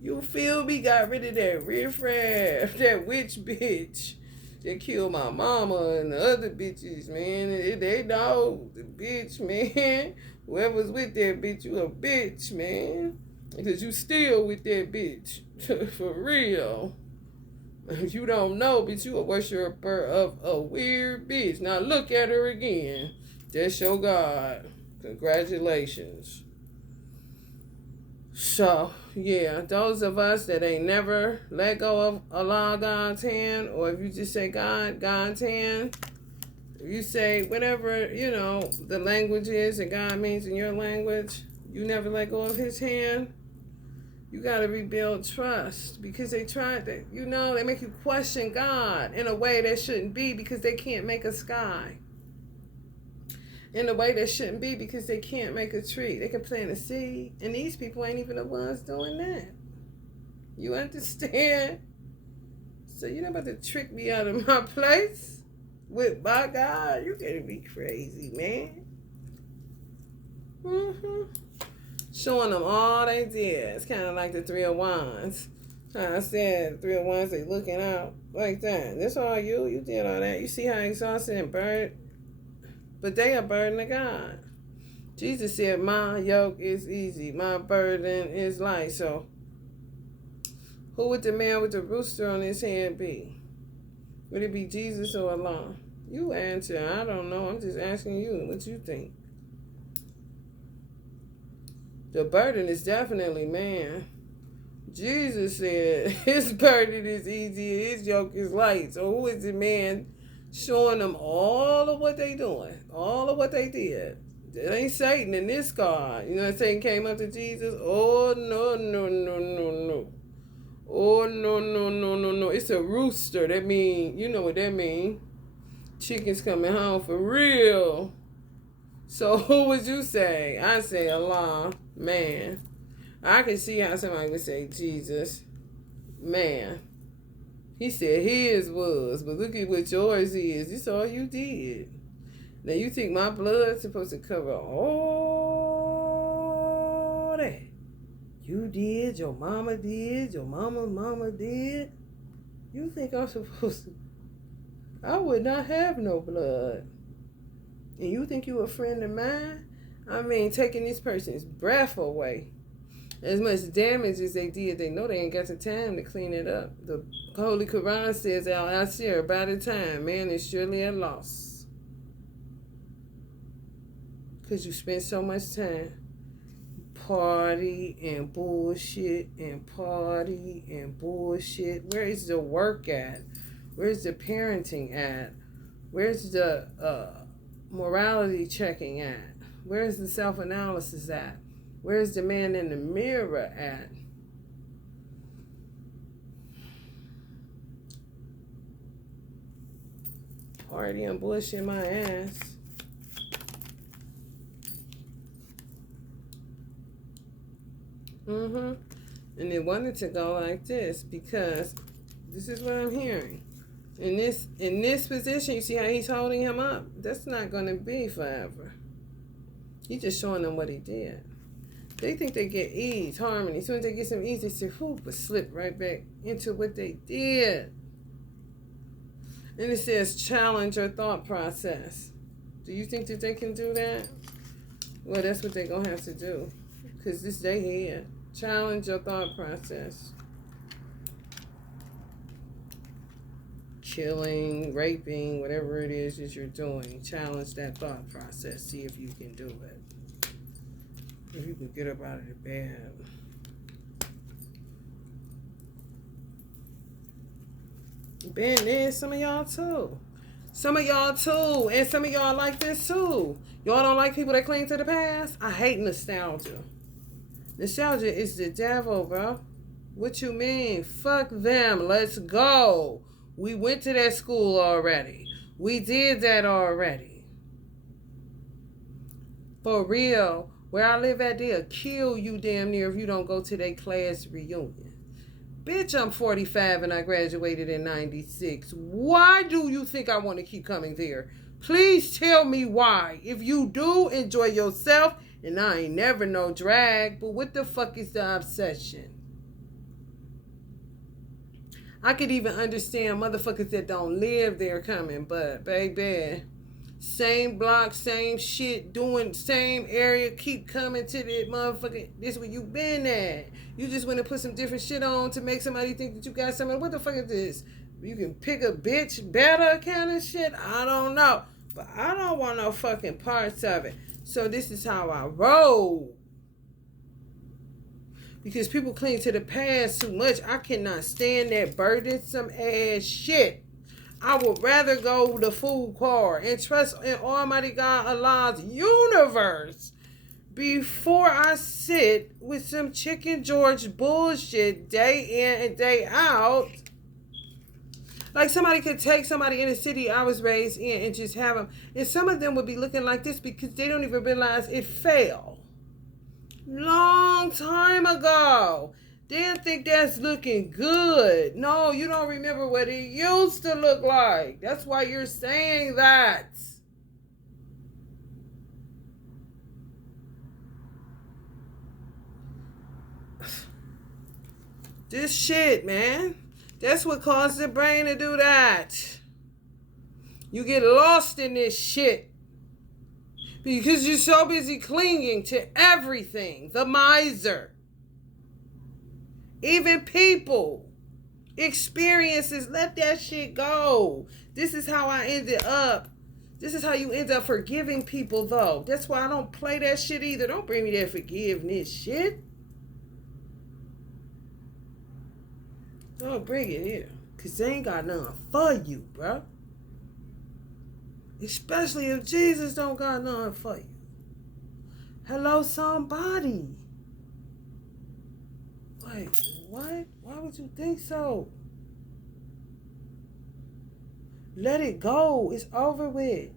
You feel me? Got rid of that riffraff, that witch bitch. They killed my mama and the other bitches, man. They know the bitch, man. Whoever's with that bitch, you a bitch, man. Because you still with that bitch. For real. If you don't know, bitch, you a worshiper of a weird bitch. Now look at her again. That's your God. Congratulations. So, yeah, those of us that ain't never let go of Allah, God's hand, or if you just say God, God's hand, if you say whatever, the language is and God means in your language, you never let go of his hand, you got to rebuild trust because they tried to, they make you question God in a way that shouldn't be because they can't make a sky. In a way that shouldn't be because they can't make a tree. They can plant a seed. And these people ain't even the ones doing that. You understand? So you're not about to trick me out of my place with my God. You're going to be crazy, man. Showing them all they did. It's kind of like the Three of Wands. I said, Three of Wands, they looking out like that. That's all you. You did all that. You see how exhausted and burnt. But they are burden of God. Jesus said, my yoke is easy. My burden is light. So, who would the man with the rooster on his hand be? Would it be Jesus or Allah? You answer. I don't know. I'm just asking you what you think. The burden is definitely man. Jesus said his burden is easy. His yoke is light. So, who is the man showing them all of what they doing, all of what they did? It ain't Satan in this God. Satan came up to Jesus. Oh, no, no, no, no, no. Oh, no, no, no, no, no. It's a rooster. That mean, you know what that mean. Chicken's coming home for real. So who would you say? I say Allah, man. I can see how somebody would say Jesus, man. He said his was, but look at what yours is. This all you did. Now you think my blood's supposed to cover all that? You did, your mama did, your mama did. You think I'm supposed to? I would not have no blood. And you think you a friend of mine? I mean, taking this person's breath away. As much damage as they did, they know they ain't got the time to clean it up. The Holy Quran says, Al-Asir, by the time, man is surely at loss. Because you spend so much time party and bullshit and party and bullshit. Where is the work at? Where's the parenting at? Where's the morality checking at? Where's the self-analysis at? Where's the man in the mirror at? Party and bullshit my ass. And they wanted to go like this because this is what I'm hearing. In this position, you see how he's holding him up? That's not going to be forever. He's just showing them what he did. They think they get ease, harmony. As soon as they get some ease, they say, whoop, but slip right back into what they did. And it says, challenge your thought process. Do you think that they can do that? Well, that's what they're going to have to do. Because this day here, challenge your thought process. Killing, raping, whatever it is that you're doing, challenge that thought process. See if you can do it. If you can get up out of the bed. Been there, some of y'all too. Some of y'all too. And some of y'all like this too. Y'all don't like people that cling to the past? I hate nostalgia. Nostalgia is the devil, bro. What you mean? Fuck them. Let's go. We went to that school already. We did that already. For real. Where I live at, they'll kill you damn near if you don't go to their class reunion. Bitch, I'm 45 and I graduated in 96. Why do you think I want to keep coming there? Please tell me why. If you do, enjoy yourself. And I ain't never no drag. But what the fuck is the obsession? I could even understand motherfuckers that don't live there coming. But, baby, same block, same shit, doing same area, keep coming to the motherfucker. This where you been at. You just want to put some different shit on to make somebody think that you got something. What the fuck is this? You can pick a bitch better kind of shit? I don't know. But I don't want no fucking parts of it. So this is how I roll. Because people cling to the past too much. I cannot stand that burdensome ass shit. I would rather go the full car and trust in Almighty God Allah's universe before I sit with some Chicken George bullshit day in and day out. Like somebody could take somebody in the city I was raised in and just have them. And some of them would be looking like this because they don't even realize it fell. Long time ago. They'll think that's looking good. No, you don't remember what it used to look like. That's why you're saying that. This shit, man. That's what causes the brain to do that. You get lost in this shit. Because you're so busy clinging to everything. The miser. Even people. Experiences. Let that shit go. This is how I ended up. This is how you end up forgiving people, though. That's why I don't play that shit either. Don't bring me that forgiveness shit. Don't bring it here. Because they ain't got nothing for you, bro. Especially if Jesus don't got nothing for you. Hello, somebody. Like, what? Why would you think so? Let it go. It's over with.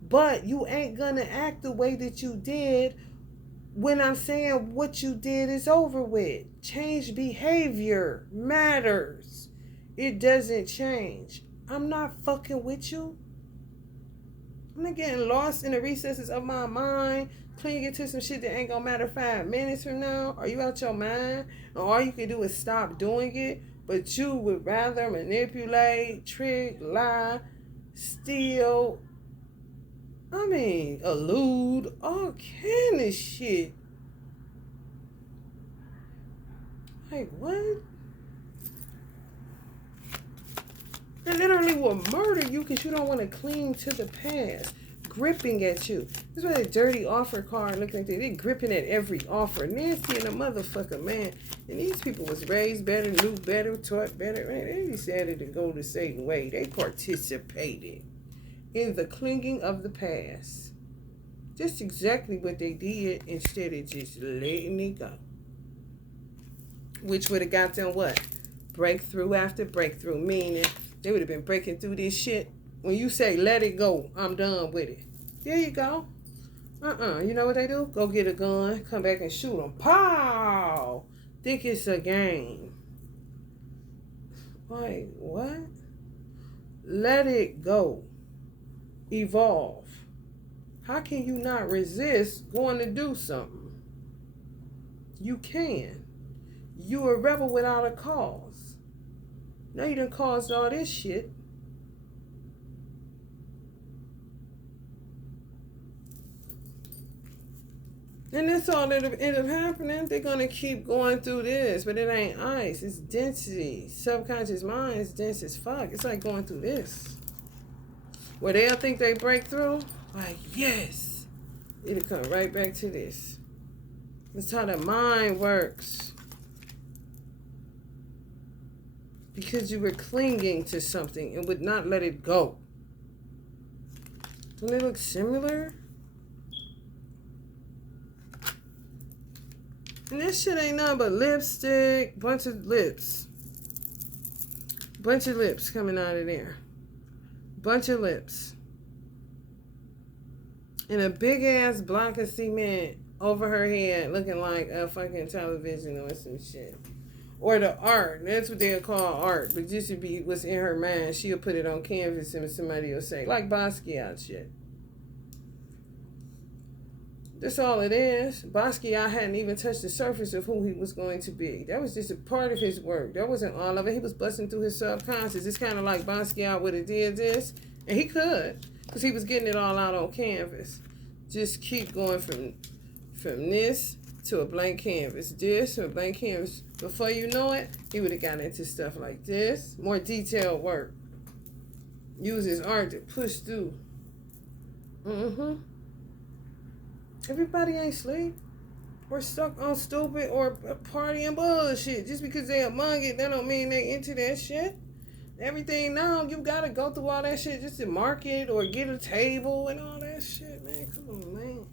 But you ain't gonna act the way that you did when I'm saying what you did is over with. Change behavior matters. It doesn't change. I'm not fucking with you. I'm not getting lost in the recesses of my mind, clinging to some shit that ain't gonna matter 5 minutes from now. Are you out your mind? And all you can do is stop doing it, but you would rather manipulate, trick, lie, steal, allude, all kind of shit. Like, what? They literally will murder you because you don't want to cling to the past. Gripping at you. That's why that dirty offer card look like that. They gripping at every offer. Nancy and a motherfucker, man. And these people was raised better, knew better, taught better. Man, they decided to go the same way. They participated in the clinging of the past. Just exactly what they did instead of just letting it go. Which would have got them what? Breakthrough after breakthrough. Meaning they would have been breaking through this shit. When you say, let it go, I'm done with it. There you go. You know what they do? Go get a gun, come back and shoot them. Pow! Think it's a game. Like, what? Let it go. Evolve. How can you not resist going to do something? You can. You a rebel without a cause. Now you done caused all this shit. And that's all that'll end up happening. They're going to keep going through this, but it ain't ice. It's density. Subconscious mind is dense as fuck. It's like going through this. Where they'll think they break through, like, yes. It'll come right back to this. That's how the mind works. Because you were clinging to something and would not let it go. Don't they look similar? And this shit ain't nothing but lipstick, bunch of lips. Bunch of lips coming out of there. Bunch of lips. And a big ass block of cement over her head looking like a fucking television or some shit. Or the art. That's what they'll call art. But just to be what's in her mind, she'll put it on canvas and somebody will say, like Basquiat shit. That's all it is. Basquiat hadn't even touched the surface of who he was going to be. That was just a part of his work. That wasn't all of it. He was busting through his subconscious. It's kind of like Basquiat would have did this. And he could. Because he was getting it all out on canvas. Just keep going from this to a blank canvas. This to a blank canvas. Before you know it, he would have gotten into stuff like this. More detailed work. Use his art to push through. Everybody ain't sleep or stuck on stupid or partying bullshit. Just because they among it, that don't mean they into that shit. Everything now, you gotta go through all that shit just to market or get a table and all that shit, man. Come on, man.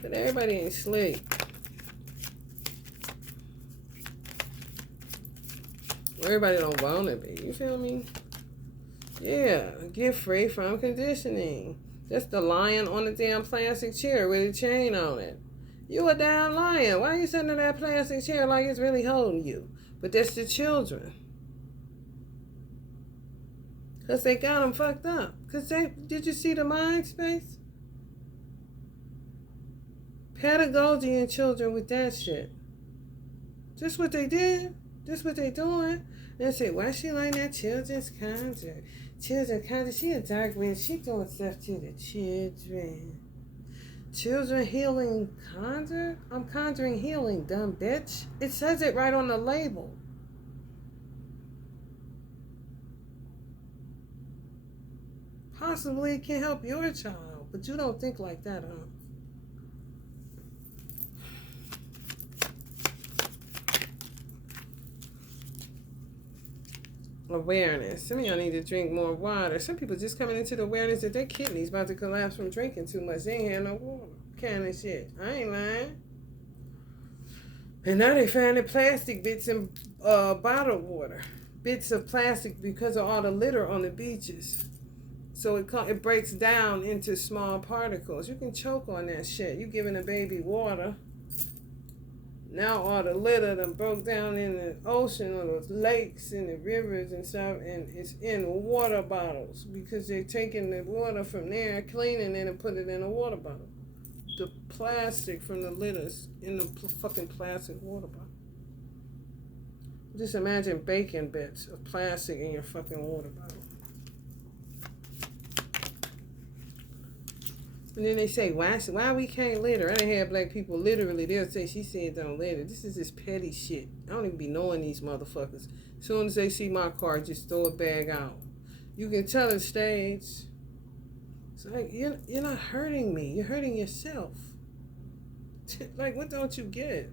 But everybody ain't sleep. Everybody don't want to be. You feel me? Yeah. Get free from conditioning. That's the lion on the damn plastic chair with a chain on it. You a damn lion. Why are you sitting in that plastic chair like it's really holding you? But that's the children. Because they got them fucked up. Because did you see the mind space? Pedagogy and children with that shit. Just what they did. Just what they doing. They say, why she like that children's concert? Children's concert. She a dark witch. She doing stuff to the children. Children healing concert? I'm conjuring healing, dumb bitch. It says it right on the label. Possibly it can help your child, but you don't think like that, huh? Awareness. Some of y'all need to drink more water. Some people just coming into the awareness that their kidneys about to collapse from drinking too much. They ain't had no water. Kind of shit. I ain't lying. And now they finding plastic bits in bottled water. Bits of plastic because of all the litter on the beaches. So it breaks down into small particles. You can choke on that shit. You giving a baby water. Now all the litter done broke down in the ocean or the lakes and the rivers and stuff, and it's in water bottles because they're taking the water from there, cleaning it, and put it in a water bottle. The plastic from the litters in the fucking plastic water bottle. Just imagine bacon bits of plastic in your fucking water bottle. And then they say, why we can't litter? I done had black people literally, they'll say, she said don't litter. This is just petty shit. I don't even be knowing these motherfuckers. As soon as they see my car, just throw a bag out. You can tell the stage, it's like, you're not hurting me. You're hurting yourself. Like, what don't you get?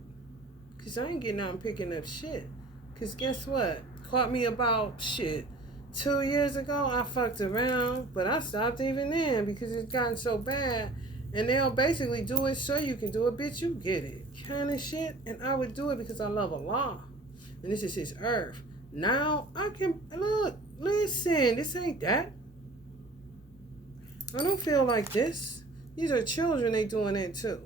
Because I ain't getting out and picking up shit. Because guess what? Caught me about shit. 2 years ago, I fucked around, but I stopped even then because it's gotten so bad. And they'll basically do it so you can do it, bitch, you get it. Kind of shit. And I would do it because I love Allah. And this is His earth. Now, I can, look, listen, this ain't that. I don't feel like this. These are children, they doing it too.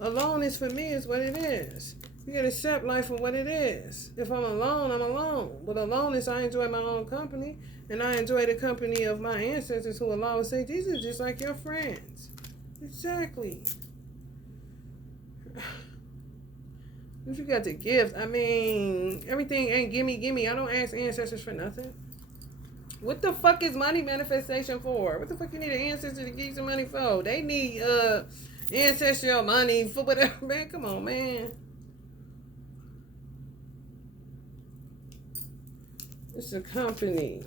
Aloneness for me is what it is. You gotta accept life for what it is. If I'm alone, I'm alone. But aloneness, I enjoy my own company. And I enjoy the company of my ancestors who Allah would say, these are just like your friends. Exactly. If you got the gift, I mean, everything ain't gimme. I don't ask ancestors for nothing. What the fuck is money manifestation for? What the fuck you need an ancestor to give you some money for? They need ancestral money for whatever. Man, come on, man. It's a company.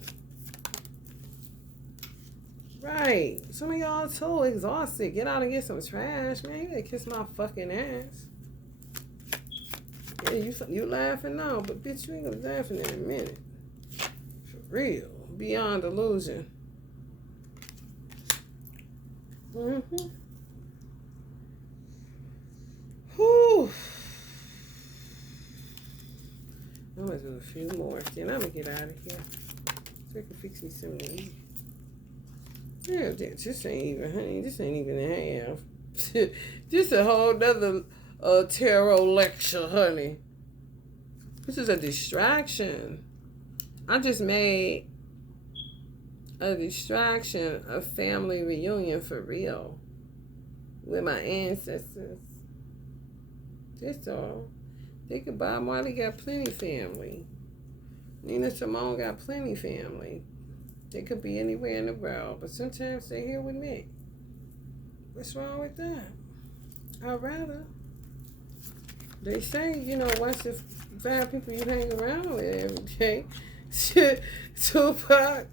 Right. Some of y'all so exhausted. Get out and get some trash, man. You gotta kiss my fucking ass. Yeah, you laughing now, but bitch, you ain't gonna be laughing in a minute. For real. Beyond illusion. Whew. I'm gonna do a few more. Then I'm gonna get out of here. So I can fix me something to eat. Yeah, this ain't even, honey. This ain't even half. This a whole nother tarot lecture, honey. This is a distraction. I just made a distraction, a family reunion for real with my ancestors. That's all. Think about Marley got plenty family. Nina Simone got plenty family. They could be anywhere in the world, but sometimes they're here with me. What's wrong with that? I'd rather. They say, once the 5 people you hang around with every day, Tupac,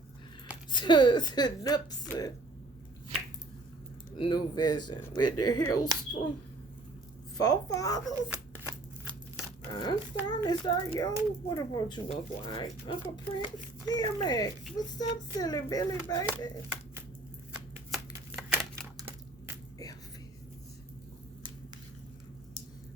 to Nipsey, New Vision, with the Houston, forefathers. I'm starting to start, yo. What about you, Uncle Ike? Uncle Prince? DMX. What's up, silly Billy, baby?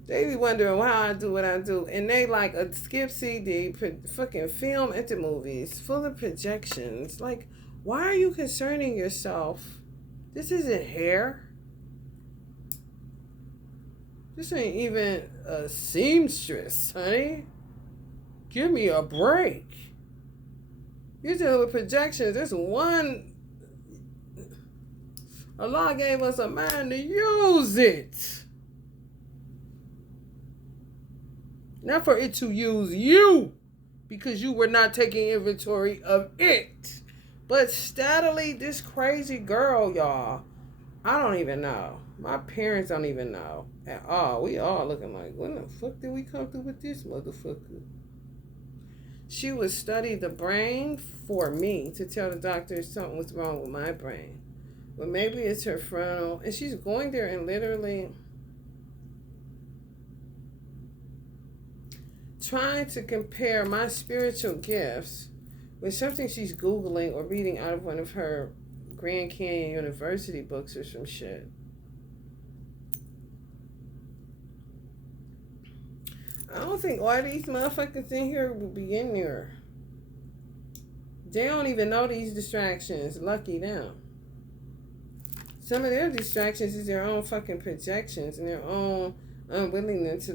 They be wondering why I do what I do. And they like a skip CD, fucking film at the movies, full of projections. Like, why are you concerning yourself? This isn't hair. This ain't even a seamstress, honey. Give me a break. You're dealing with projections. There's one. Allah gave us a mind to use it. Not for it to use you, because you were not taking inventory of it. But steadily, this crazy girl, y'all, I don't even know. My parents don't even know at all. We all looking like, when the fuck did we come through with this motherfucker? She would study the brain for me to tell the doctor something was wrong with my brain. But maybe it's her frontal. And she's going there and literally trying to compare my spiritual gifts with something she's Googling or reading out of one of her Grand Canyon University books or some shit. I don't think all these motherfuckers in here will be in there. They don't even know these distractions. Lucky them. Some of their distractions is their own fucking projections and their own unwillingness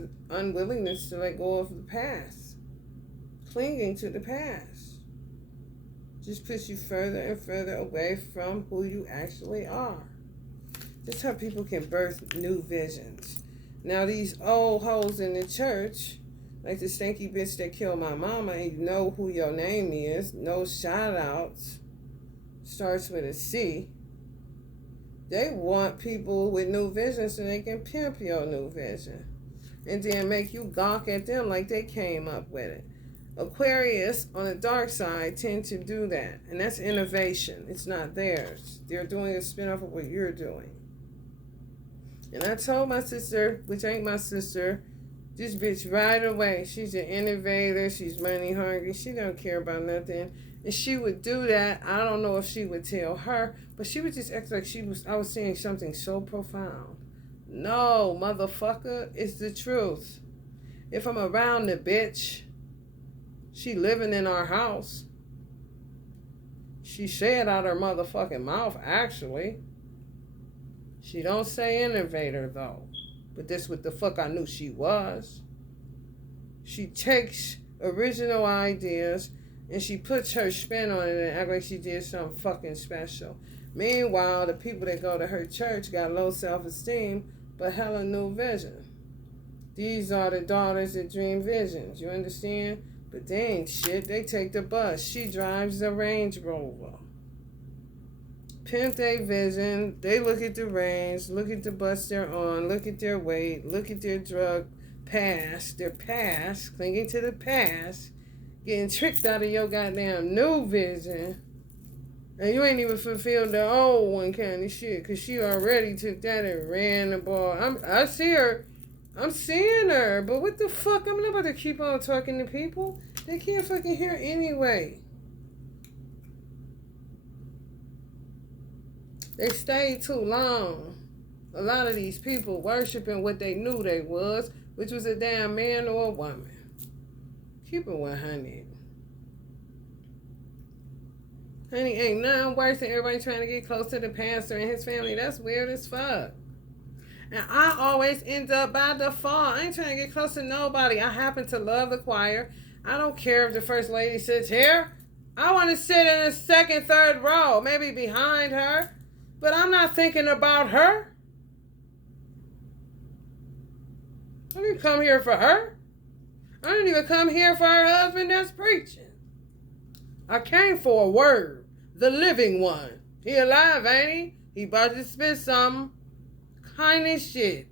to let go of the past. Clinging to the past just puts you further and further away from who you actually are. That's how people can birth new visions. Now these old hoes in the church, like the stinky bitch that killed my mama, and you know who your name is, no shout outs, starts with a C. They want people with new vision so they can pimp your new vision. And then make you gawk at them like they came up with it. Aquarius, on the dark side, tend to do that. And that's innovation. It's not theirs. They're doing a spinoff of what you're doing. And I told my sister, which ain't my sister, this bitch right away, she's an innovator, she's money hungry, she don't care about nothing. And she would do that. I don't know if she would tell her, but she would just act like I was saying something so profound. No, motherfucker, it's the truth. If I'm around the bitch, she living in our house. She said out her motherfucking mouth, actually. She don't say innovator, though. But that's what the fuck I knew she was. She takes original ideas and she puts her spin on it and act like she did something fucking special. Meanwhile, the people that go to her church got low self-esteem, but hella new vision. These are the daughters that dream visions, you understand? But they ain't shit, they take the bus. She drives the Range Rover. Pimp their vision, they look at the range, look at the bus they're on, look at their weight, look at their drug past, their past, clinging to the past, getting tricked out of your goddamn new vision, and you ain't even fulfilled the old one kind of shit, because she already took that and ran the ball. I see her, I'm seeing her, but what the fuck, I'm not about to keep on talking to people. They can't fucking hear anyway. They stayed too long. A lot of these people worshiping what they knew they was, which was a damn man or a woman. Keep it 100. Honey, ain't nothing worse than everybody trying to get close to the pastor and his family. That's weird as fuck. And I always end up by default. I ain't trying to get close to nobody. I happen to love the choir. I don't care if the first lady sits here. I want to sit in the second, third row, maybe behind her. But I'm not thinking about her. I didn't come here for her. I didn't even come here for her husband that's preaching. I came for a word. The living one. He alive, ain't he? He about to spit something. Kind of shit.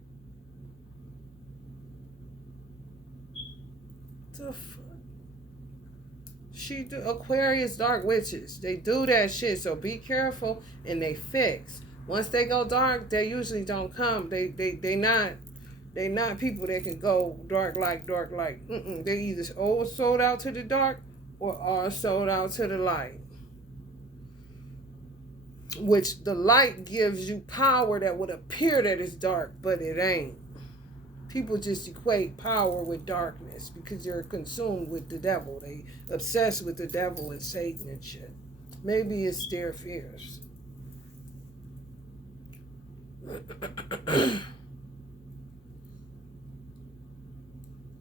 The fuck? She do Aquarius dark witches. They do that shit, so be careful and they fix. Once they go dark, they usually don't come. They not people that can go dark like. They either all sold out to the dark or are sold out to the light. Which the light gives you power that would appear that it's dark, but it ain't. People just equate power with darkness because they're consumed with the devil. They obsessed with the devil and Satan and shit. Maybe it's their fears.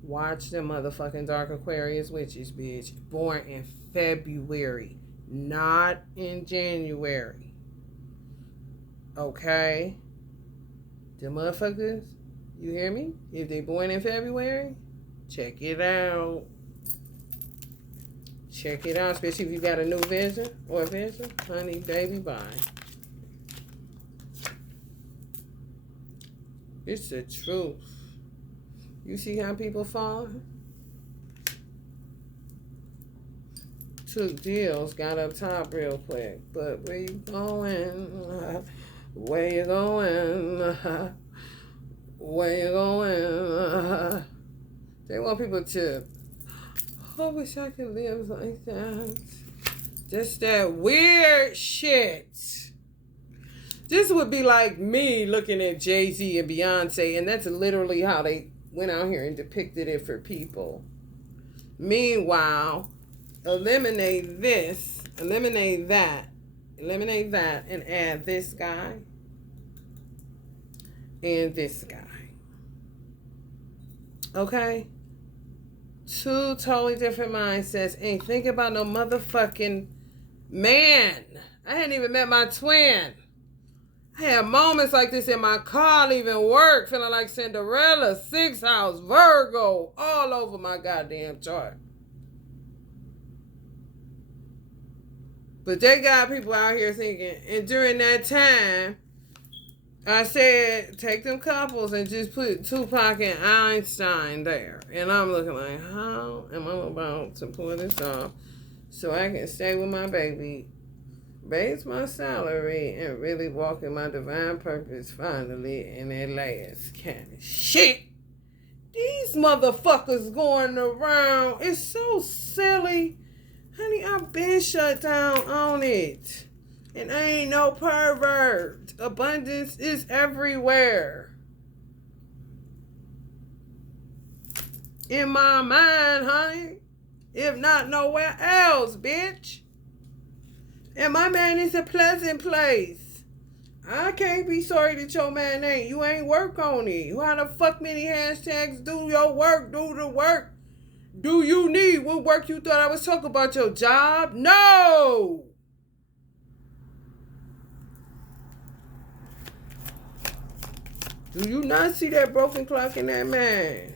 Watch the motherfucking dark Aquarius witches, bitch. Born in February, not in January. Okay? The motherfuckers, you hear me? If they born in February, check it out. Check it out, especially if you got a new vision or a vision. Honey, baby, bye. It's the truth. You see how people fall? Took deals, got up top real quick. But where you going? Where you going? Where you going? They want people to, I wish I could live like that. Just that weird shit. This would be like me looking at Jay-Z and Beyonce, and that's literally how they went out here and depicted it for people. Meanwhile, eliminate this, eliminate that, and add this guy and this guy. Okay? Two totally different mindsets. Ain't thinking about no motherfucking man. I hadn't even met my twin. I had moments like this in my car leaving work, feeling like Cinderella, 6th house, Virgo, all over my goddamn chart. But they got people out here thinking, and during that time, I said, take them couples and just put Tupac and Einstein there. And I'm looking like, how am I about to pull this off so I can stay with my baby, raise my salary, and really walk in my divine purpose finally in that last kind of shit? These motherfuckers going around, it's so silly. Honey, I've been shut down on it. And I ain't no pervert. Abundance is everywhere. In my mind, honey. If not nowhere else, bitch. And my man is a pleasant place. I can't be sorry that your man ain't. You ain't work on it. How the fuck many hashtags do your work, do the work? Do you need what work you thought I was talking about your job? No! Do you not see that broken clock in that man?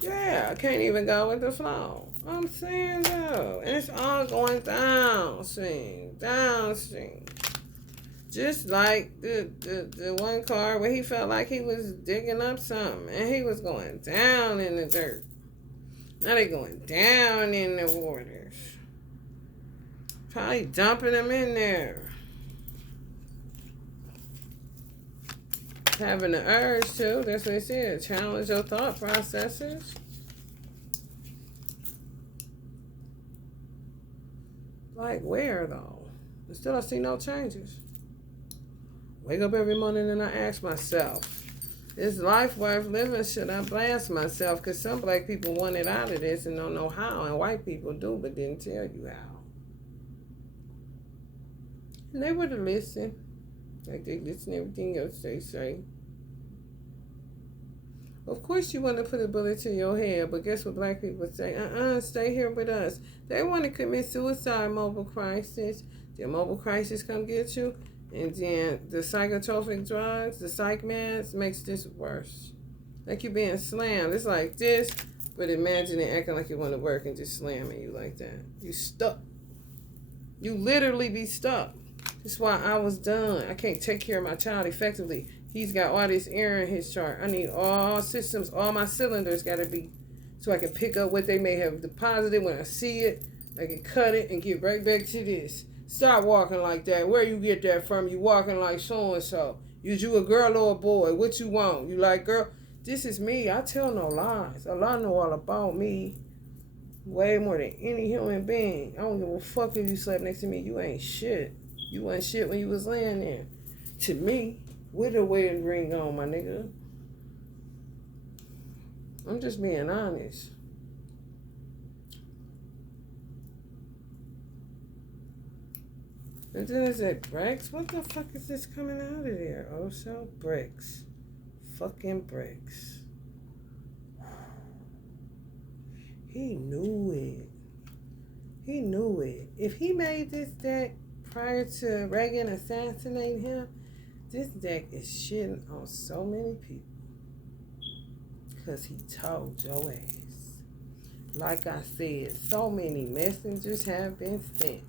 Yeah, I can't even go with the flow. I'm saying though. And it's all going downstream. Just like the one car where he felt like he was digging up something and he was going down in the dirt. Now they going down in the waters. Probably dumping them in there. Having the urge to, that's what it said, challenge your thought processes. Like where though? Still I see no changes. Wake up every morning and I ask myself, Is life worth living? Should I blast myself? Because some black people want it out of this and don't know how, and white people do but didn't tell you how. And they would have listened. Like they listen to everything else they say. Of course you want to put a bullet to your head, but guess what black people say? Stay here with us. They want to commit suicide, mobile crisis. The mobile crisis come get you, and then the psychotropic drugs, the psych meds, makes this worse. Like you being slammed. It's like this, but imagine it acting like you want to work and just slamming you like that. You stuck. You literally be stuck. That's why I was done. I can't take care of my child effectively. He's got all this error in his chart. I need all systems, all my cylinders got to be, so I can pick up what they may have deposited. When I see it, I can cut it and get right back to this. Stop walking like that. Where you get that from? You walking like so-and-so. Is you a girl or a boy? What you want? You like girl? This is me. I tell no lies. A lot know all about me. Way more than any human being. I don't give a fuck if you slept next to me. You ain't shit. You wasn't shit when you was laying there. To me, with a wedding ring on, my nigga. I'm just being honest. And then is it bricks? What the fuck is this coming out of there? Oh, so bricks. Fucking bricks. He knew it. He knew it. If he made this deck prior to Reagan assassinating him, this deck is shitting on so many people. Because he told your ass. Like I said, so many messengers have been sent.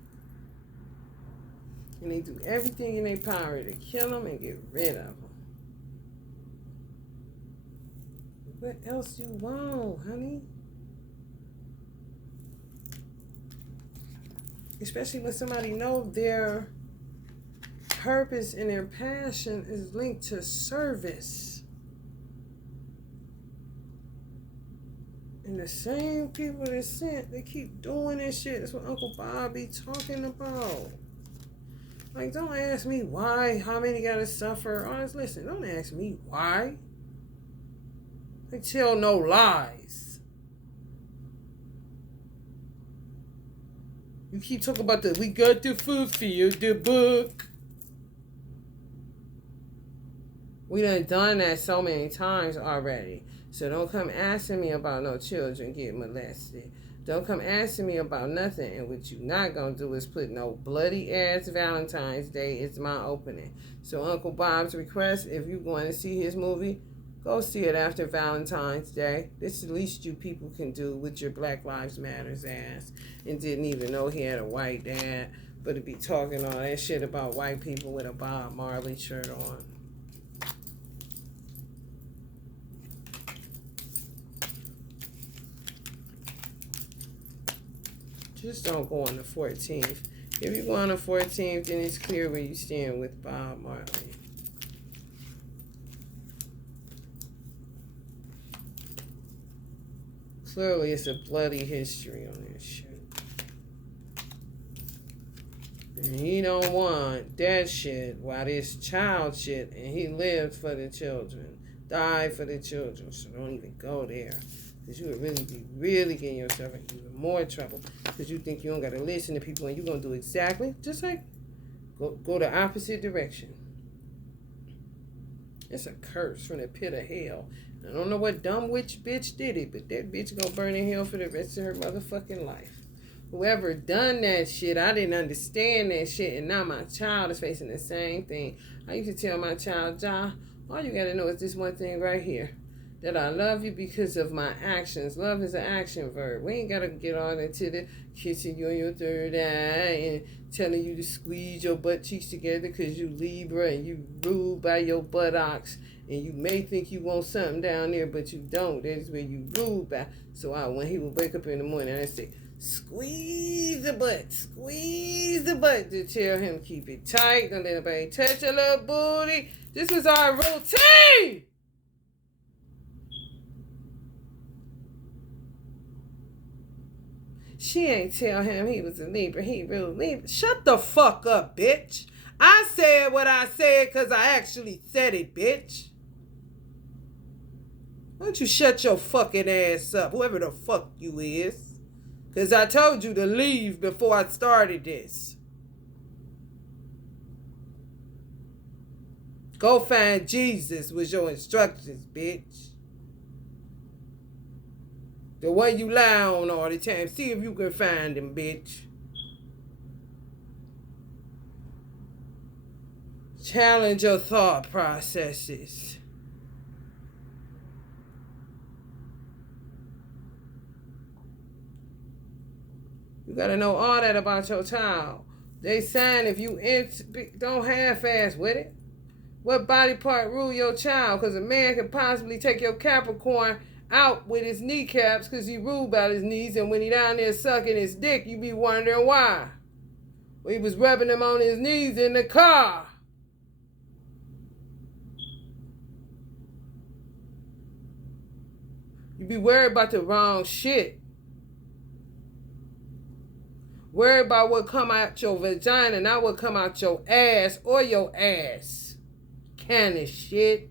And they do everything in their power to kill him and get rid of him. What else you want, honey? Especially when somebody know their purpose and their passion is linked to service. And the same people that sent, they keep doing this shit. That's what Uncle Bob be talking about. Like, don't ask me why, how many gotta suffer. Honest, listen, don't ask me why. They tell no lies. You keep talking about we got the food for you, the book. We done that so many times already. So don't come asking me about no children getting molested. Don't come asking me about nothing. And what you not going to do is put no bloody ass Valentine's Day. It's my opening. So Uncle Bob's request, if you want to see his movie, go see it after Valentine's Day. This is the least you people can do with your Black Lives Matters ass. And didn't even know he had a white dad. But to be talking all that shit about white people with a Bob Marley shirt on. Just don't go on the 14th. If you go on the 14th, then it's clear where you stand with Bob Marley. Clearly, it's a bloody history on this shit. And he don't want that shit while this child shit, and he lived for the children, died for the children, so don't even go there. Because you would really be getting yourself in even more trouble. Because you think you don't got to listen to people and you're going to do exactly, just like, go the opposite direction. It's a curse from the pit of hell. I don't know what dumb witch bitch did it, but that bitch gonna burn in hell for the rest of her motherfucking life. Whoever done that shit, I didn't understand that shit, and now my child is facing the same thing. I used to tell my child, Ja, all you gotta know is this one thing right here. That I love you because of my actions. Love is an action verb. We ain't gotta get on into the kissing you on your third eye and telling you to squeeze your butt cheeks together because you Libra and you ruled by your buttocks. And you may think you want something down there, but you don't. That is where you ruled by. So when he would wake up in the morning, I'd say, squeeze the butt to tell him keep it tight. Don't let anybody touch your little booty. This was our routine. She ain't tell him he was a Libra. He ruled Libra. Shut the fuck up, bitch. I said what I said because I actually said it, bitch. Why don't you shut your fucking ass up, whoever the fuck you is? Because I told you to leave before I started this. Go find Jesus was your instructions, bitch. The one you lie on all the time. See if you can find him, bitch. Challenge your thought processes. You gotta know all that about your child. They saying if you don't half-ass with it. What body part rule your child? Because a man could possibly take your Capricorn out with his kneecaps because he ruled about his knees, and when he down there sucking his dick, you be wondering why. Well, he was rubbing him on his knees in the car. You be worried about the wrong shit. Worry about what come out your vagina, not what come out your ass or your ass. Kind of shit.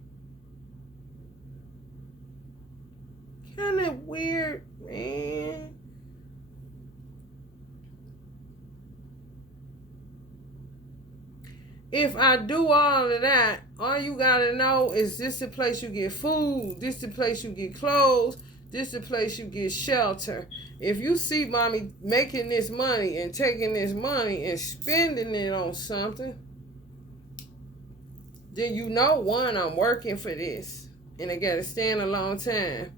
Kind of weird, man. If I do all of that, all you gotta know is this the place you get food, this the place you get clothes, this the place you get shelter. If you see mommy making this money and taking this money and spending it on something, then you know, one, I'm working for this. And I gotta stand a long time.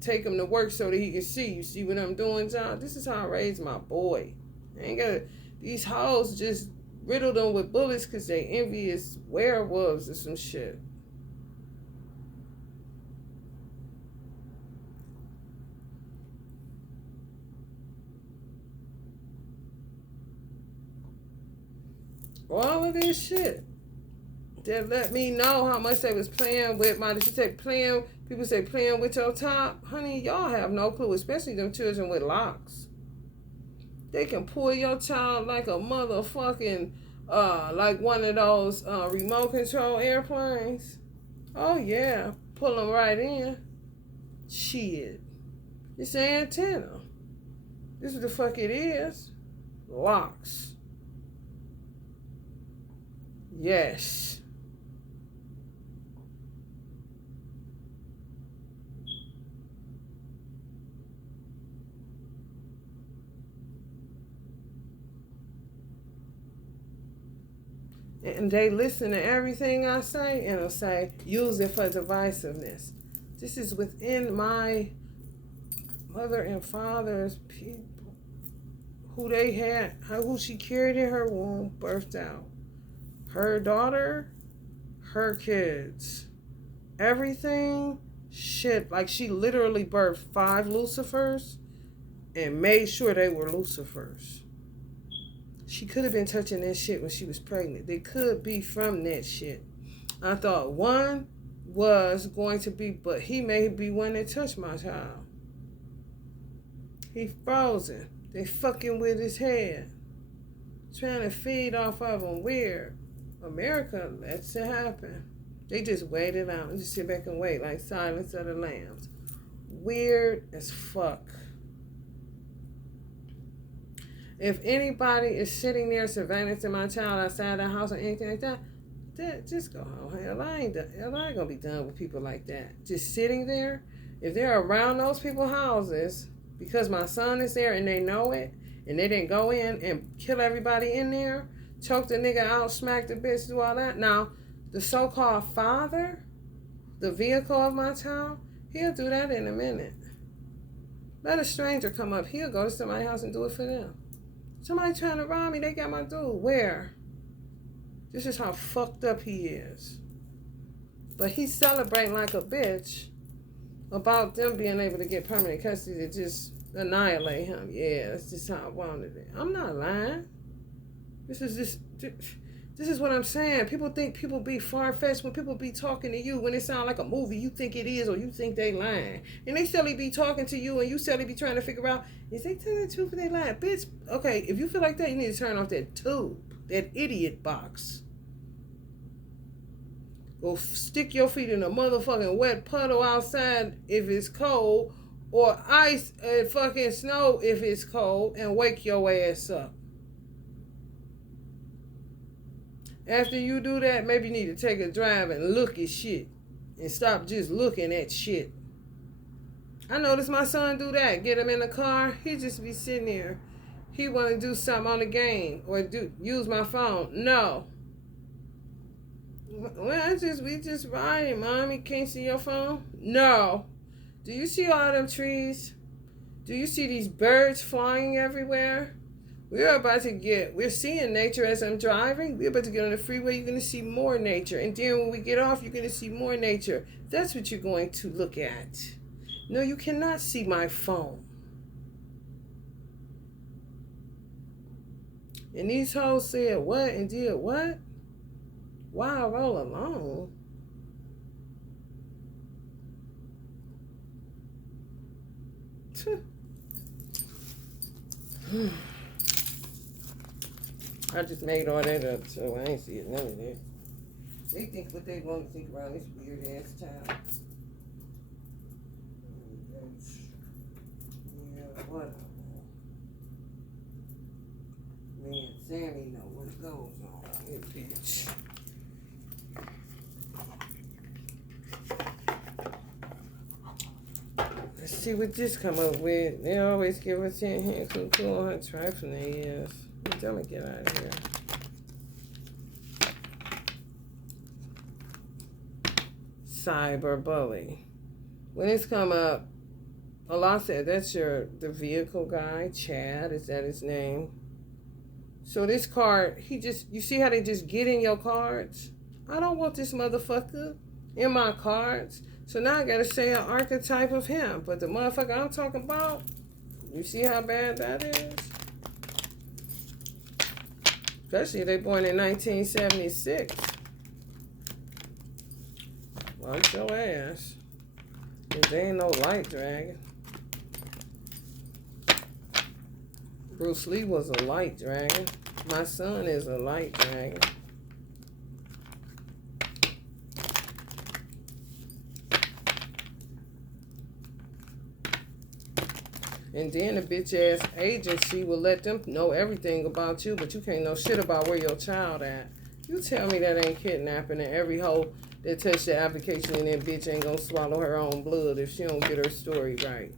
Take him to work so that he can see. You see what I'm doing, John? This is how I raise my boy. I ain't gotta, these hoes just riddle them with bullets because they envious werewolves or some shit. All of this shit that let me know how much they was playing with my, she said playing, people say playing with your top. Honey, y'all have no clue, especially them children with locks. They can pull your child like a motherfucking, like one of those remote control airplanes. Oh yeah, pull them right in. Shit. It's an antenna. This is what the fuck it is. Locks. Yes. And they listen to everything I say and it'll say, use it for divisiveness. This is within my mother and father's people, who they had, who she carried in her womb, birthed out. Her daughter, her kids, everything, shit. Like she literally birthed 5 Lucifers and made sure they were Lucifers. She could have been touching that shit when she was pregnant. They could be from that shit. I thought one was going to be, but he may be one that touched my child. He frozen. They fucking with his head. Trying to feed off of him. Weird. America lets it happen. They just wait it out and just sit back and wait like Silence of the Lambs. Weird as fuck. If anybody is sitting there surveilling my child outside the house or anything like that, just go home. Hell, I ain't gonna be done with people like that. Just sitting there. If they're around those people's houses because my son is there and they know it, and they didn't go in and kill everybody in there, choke the nigga out, smack the bitch, do all that. Now, the so-called father, the vehicle of my child, he'll do that in a minute. Let a stranger come up. He'll go to somebody's house and do it for them. Somebody trying to rob me, they got my dude. Where? This is how fucked up he is. But he's celebrating like a bitch about them being able to get permanent custody to just annihilate him. Yeah, that's just how I wanted it. I'm not lying. This is what I'm saying. People think people be far-fetched when people be talking to you. When it sounds like a movie, you think it is or you think they lying. And they silly be talking to you and you silly be trying to figure out, is they telling the truth or they lying? Bitch, okay, if you feel like that, you need to turn off that tube, that idiot box. Go stick your feet in a motherfucking wet puddle outside if it's cold, or ice and fucking snow if it's cold, and wake your ass up. After you do that, maybe you need to take a drive and look at shit. And stop just looking at shit. I noticed my son do that. Get him in the car, he just be sitting there. He want to do something on the game or use my phone. No. Well, we just riding, Mommy. Can't see your phone? No. Do you see all them trees? Do you see these birds flying everywhere? We're seeing nature as I'm driving. We're about to get on the freeway. You're going to see more nature. And then when we get off, you're going to see more nature. That's what you're going to look at. No, you cannot see my phone. And these hoes said what and did what? Wow, roll along. I just made all that up, so I ain't see none of that. They think what they want to think around this weird ass town. Yeah, whatever. Man, Sammy know what goes on around here, bitch. Let's see what this come up with. They always give us 10 hands so cool on her trifling they is. Tell me get out of here. Cyberbully. When it's come up, Allah said that's the vehicle guy, Chad, is that his name? So this card, you see how they just get in your cards? I don't want this motherfucker in my cards. So now I gotta say an archetype of him. But the motherfucker I'm talking about, you see how bad that is? Especially if they born in 1976. Watch your ass. Cause they ain't no light dragon. Bruce Lee was a light dragon. My son is a light dragon. And then the bitch ass agency will let them know everything about you, but you can't know shit about where your child at. You tell me that ain't kidnapping, and every hoe that touch the application and that bitch ain't gonna swallow her own blood if she don't get her story right.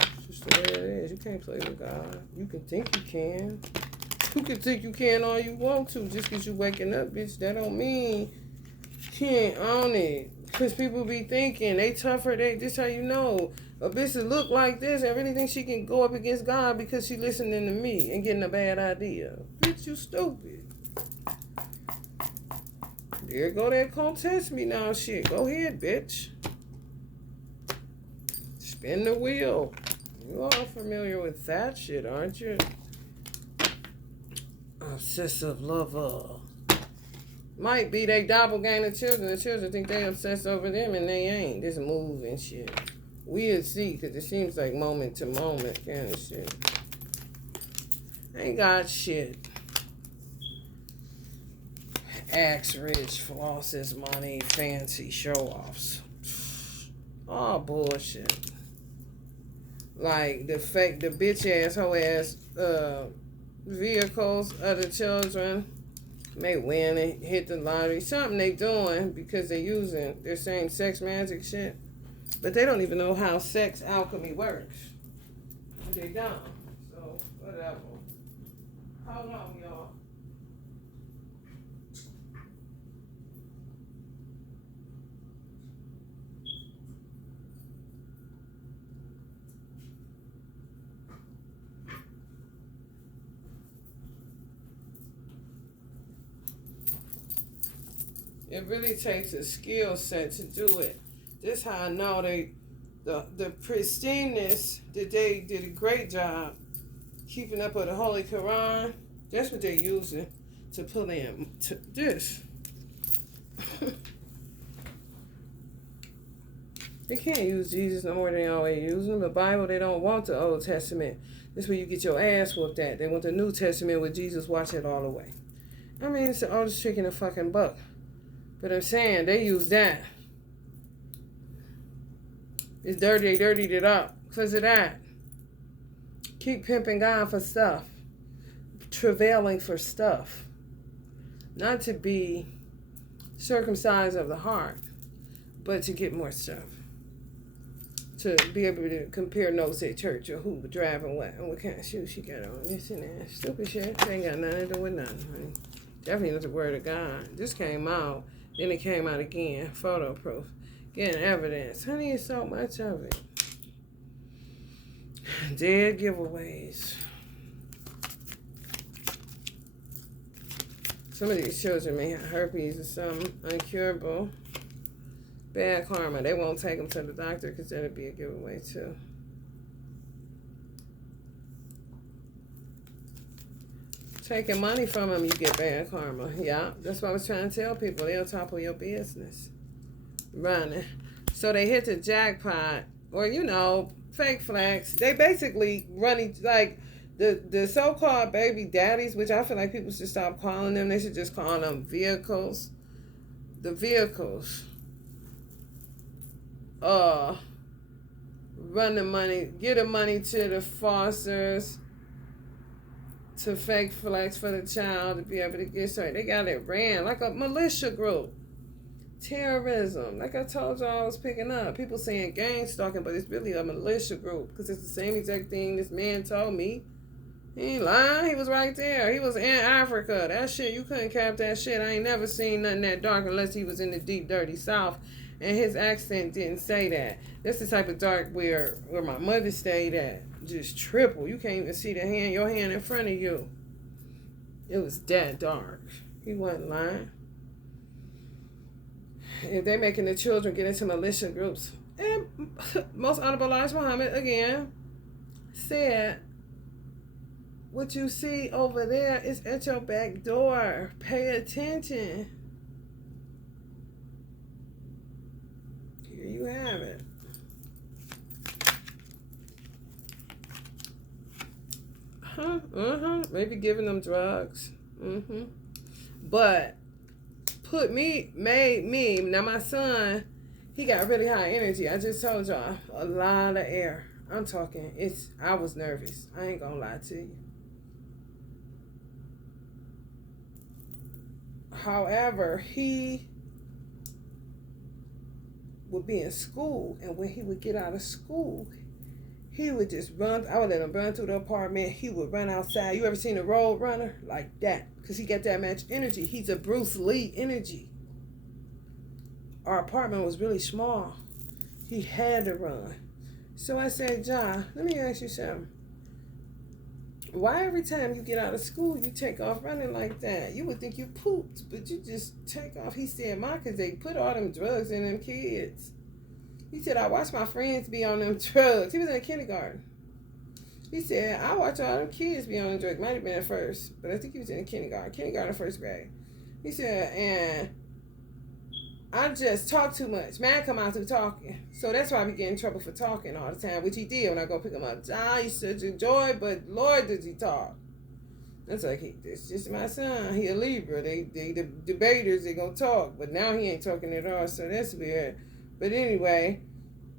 It's just the way it is. You can't play with God. You can think you can. You can think you can all you want to. Just because you waking up, bitch, that don't mean she ain't on it. Because people be thinking they tougher. This how you know. A bitch that look like this and really think she can go up against God because she listening to me and getting a bad idea. Bitch, you stupid. There go that can't test me now shit. Go ahead, bitch. Spin the wheel. You all familiar with that shit, aren't you? Obsessive lover. Might be they doppelganger children. The children think they obsessed over them and they ain't. Just move and shit. We'll see, because it seems like moment to moment kind of shit. Ain't got shit. Acts rich, flosses money, fancy show-offs. All bullshit. Like the bitch ass, hoe ass, vehicles of the children may win and hit the lottery. Something they doing because they using their same sex magic shit. But they don't even know how sex alchemy works. They don't. So, whatever. Hold on, y'all. It really takes a skill set to do it. This how I know the pristineness that they did a great job keeping up with the Holy Quran. That's what they're using to pull in to this. They can't use Jesus no more than they always use him. The Bible, they don't want the Old Testament. That's where you get your ass whooped at. They want the New Testament with Jesus watching it all the way. I mean, it's the oldest trick in the fucking book. But I'm saying, they use that. It's dirty, they dirtied it up. Because of that. Keep pimping God for stuff. Travailing for stuff. Not to be circumcised of the heart, but to get more stuff. To be able to compare notes at church or who driving what and what kind of shoes she got on. This and that. Stupid shit. They ain't got nothing to do with nothing, honey. Definitely not the word of God. This came out, then it came out again. Photo proof. Getting evidence. Honey, it's so much of it. Dead giveaways. Some of these children may have herpes or something. Uncurable. Bad karma. They won't take them to the doctor because that'll be a giveaway too. Taking money from them, you get bad karma. Yeah, that's what I was trying to tell people. They'll topple your business. Running. So they hit the jackpot. Or, you know, fake flags. They basically running like the so-called baby daddies, which I feel like people should stop calling them. They should just call them vehicles. The vehicles. Run the money, get the money to the fosters, to fake flex for the child to be able to get started. They got it ran like a militia group. Terrorism, like I told y'all, I was picking up. People saying gang stalking, but it's really a militia group because it's the same exact thing this man told me. He ain't lying. He was right there. He was in Africa. That shit, you couldn't cap that shit. I ain't never seen nothing that dark unless he was in the deep, dirty South. And his accent didn't say that. That's the type of dark where my mother stayed at. Just triple. You can't even see your hand in front of you. It was that dark. He wasn't lying. If they making the children get into militia groups. And most Honorable Elijah Muhammad, again, said, what you see over there is at your back door. Pay attention. Here you have it. Maybe giving them drugs. But made me, now my son, he got really high energy. I just told y'all, a lot of air. I'm talking, I was nervous. I ain't gonna lie to you. However, he would be in school, and when he would get out of school, he would just run. I would let him run through the apartment. He would run outside. You ever seen a road runner? Like that. Because he got that much energy. He's a Bruce Lee energy. Our apartment was really small. He had to run. So I said, John, let me ask you something. Why every time you get out of school, you take off running like that? You would think you pooped, but you just take off. He said, Ma, because they put all them drugs in them kids. He said, I watch my friends be on them drugs. He was in kindergarten. He said, I watch all them kids be on them drugs. Might have been at first, but I think he was in kindergarten, first grade. He said, and I just talk too much. Man, come out through talking. So that's why I be getting in trouble for talking all the time, which he did when I go pick him up. He's such a joy, but Lord, does he talk. That's like, it's just my son. He a Libra. The debaters, they gonna talk, but now he ain't talking at all, so that's weird. But anyway,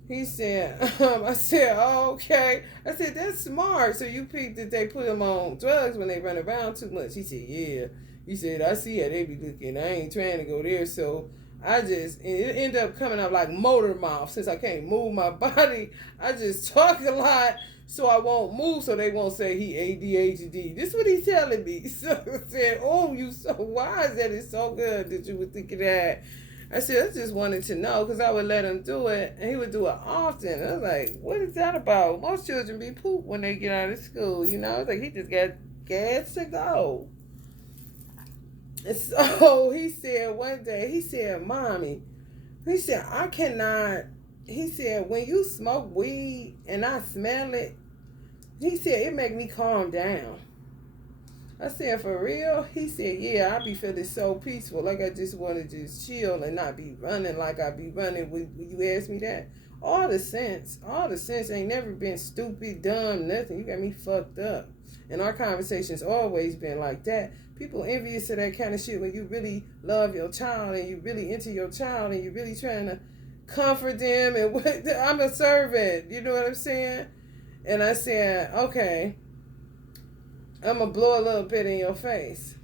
he said, I said, oh, okay. I said, that's smart. So you peeped that they put him on drugs when they run around too much. He said, yeah. He said, I see how they be looking. I ain't trying to go there, so it ended up coming out like motor mouth. Since I can't move my body, I just talk a lot so I won't move, so they won't say he ADHD. This is what he's telling me. So I said, oh, you so wise. That is so good that you would think of that. I said, I just wanted to know because I would let him do it, and he would do it often. I was like, what is that about? Most children be poop when they get out of school, you know? It's like he just got gas to go. And so he said one day, he said, Mommy, he said, I cannot, he said, when you smoke weed and I smell it, he said, it make me calm down. I said, for real? He said, yeah, I be feeling so peaceful. Like I just want to just chill and not be running like I be running. When you ask me that, all the sense ain't never been stupid, dumb, nothing. You got me fucked up. And our conversations always been like that. People envious of that kind of shit when you really love your child and you really into your child and you really trying to comfort them. And I'm a servant. You know what I'm saying? And I said, okay, I'm going to blow a little bit in your face.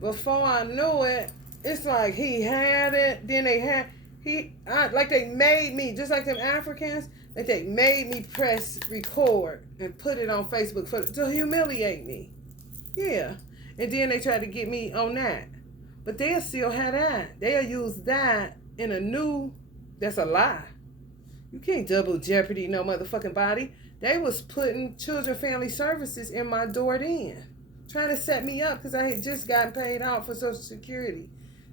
Before I knew it, it's like he had it, then they had, like they made me, just like them Africans, like they made me press record and put it on Facebook to humiliate me. Yeah. And then they tried to get me on that. But they'll still have that. They'll use that in a new, that's a lie. You can't double jeopardy no motherfucking body. They was putting Children Family Services in my door then. Trying to set me up because I had just gotten paid out for Social Security.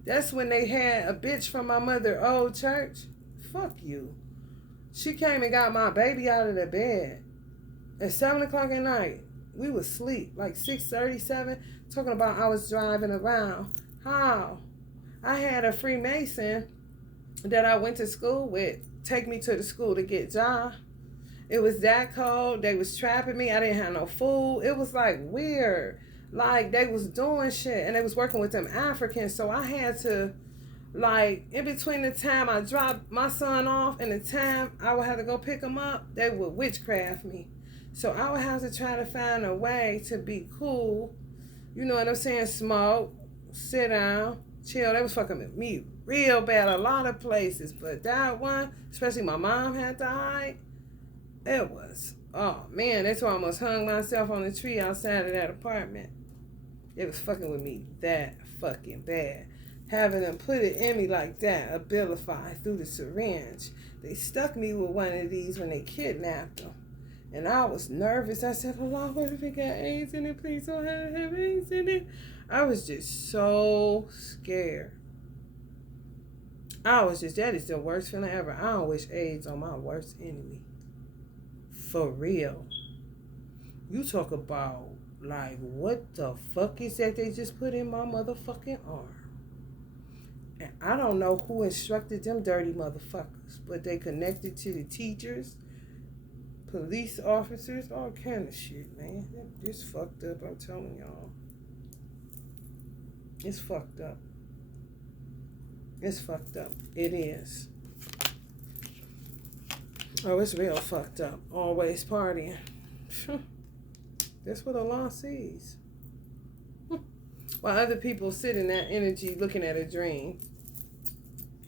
That's when they had a bitch from my mother old church. Fuck you. She came and got my baby out of the bed at 7 o'clock at night. We was asleep, like 6:37, talking about I was driving around. How? I had a Freemason that I went to school with take me to the school to get job. It was that cold. They was trapping me. I didn't have no food. It was like weird. Like they was doing shit and they was working with them Africans. So I had to, like, in between the time I dropped my son off and the time I would have to go pick him up, they would witchcraft me. So I would have to try to find a way to be cool. You know what I'm saying? Smoke, sit down, chill. They was fucking with me real bad a lot of places. But that one, especially my mom had died, it was, oh man, that's why I almost hung myself on the tree outside of that apartment. It was fucking with me that fucking bad. Having them put it in me like that, abilify through the syringe. They stuck me with one of these when they kidnapped them. And I was nervous. I said, oh Lord, what if it got AIDS in it? Please don't have AIDS in it. I was just so scared. That is the worst feeling ever. I don't wish AIDS on my worst enemy. For real. You talk about, like, what the fuck is that they just put in my motherfucking arm? And I don't know who instructed them dirty motherfuckers, but they connected to the teachers, police officers, all kind of shit, man. It's fucked up, I'm telling y'all. It's fucked up. It's fucked up. It is. Oh, it's real fucked up. Always partying. That's what Allah sees. While other people sit in that energy looking at a dream.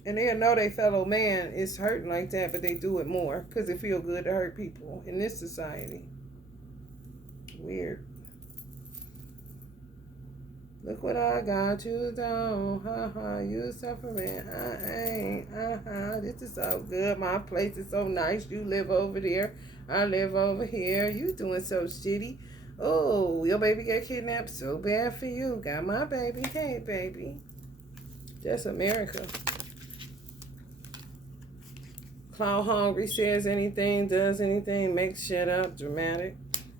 And they'll know their fellow man is hurting like that, but they do it more because it feel good to hurt people in this society. Weird. Look what I got you down. Ha ha, you suffering. I ain't. This is so good. My place is so nice. You live over there. I live over here. You doing so shitty. Oh, your baby got kidnapped. So bad for you. Got my baby. Hey, baby. That's America. Cloud hungry, says anything, does anything, makes shit up, dramatic,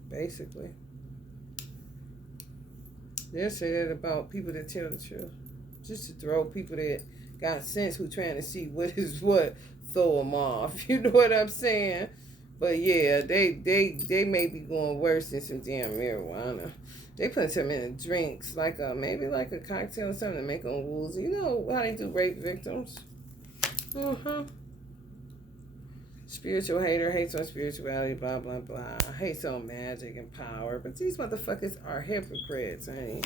basically. They'll say that about people that tell the truth. Just to throw people that got sense who trying to see what is what, throw them off. You know what I'm saying? But yeah, they may be going worse than some damn marijuana. They put some in drinks, like maybe like a cocktail or something to make them woozy. You know how they do rape victims? Spiritual hater hates on spirituality, blah, blah, blah. Hates on magic and power. But these motherfuckers are hypocrites, honey.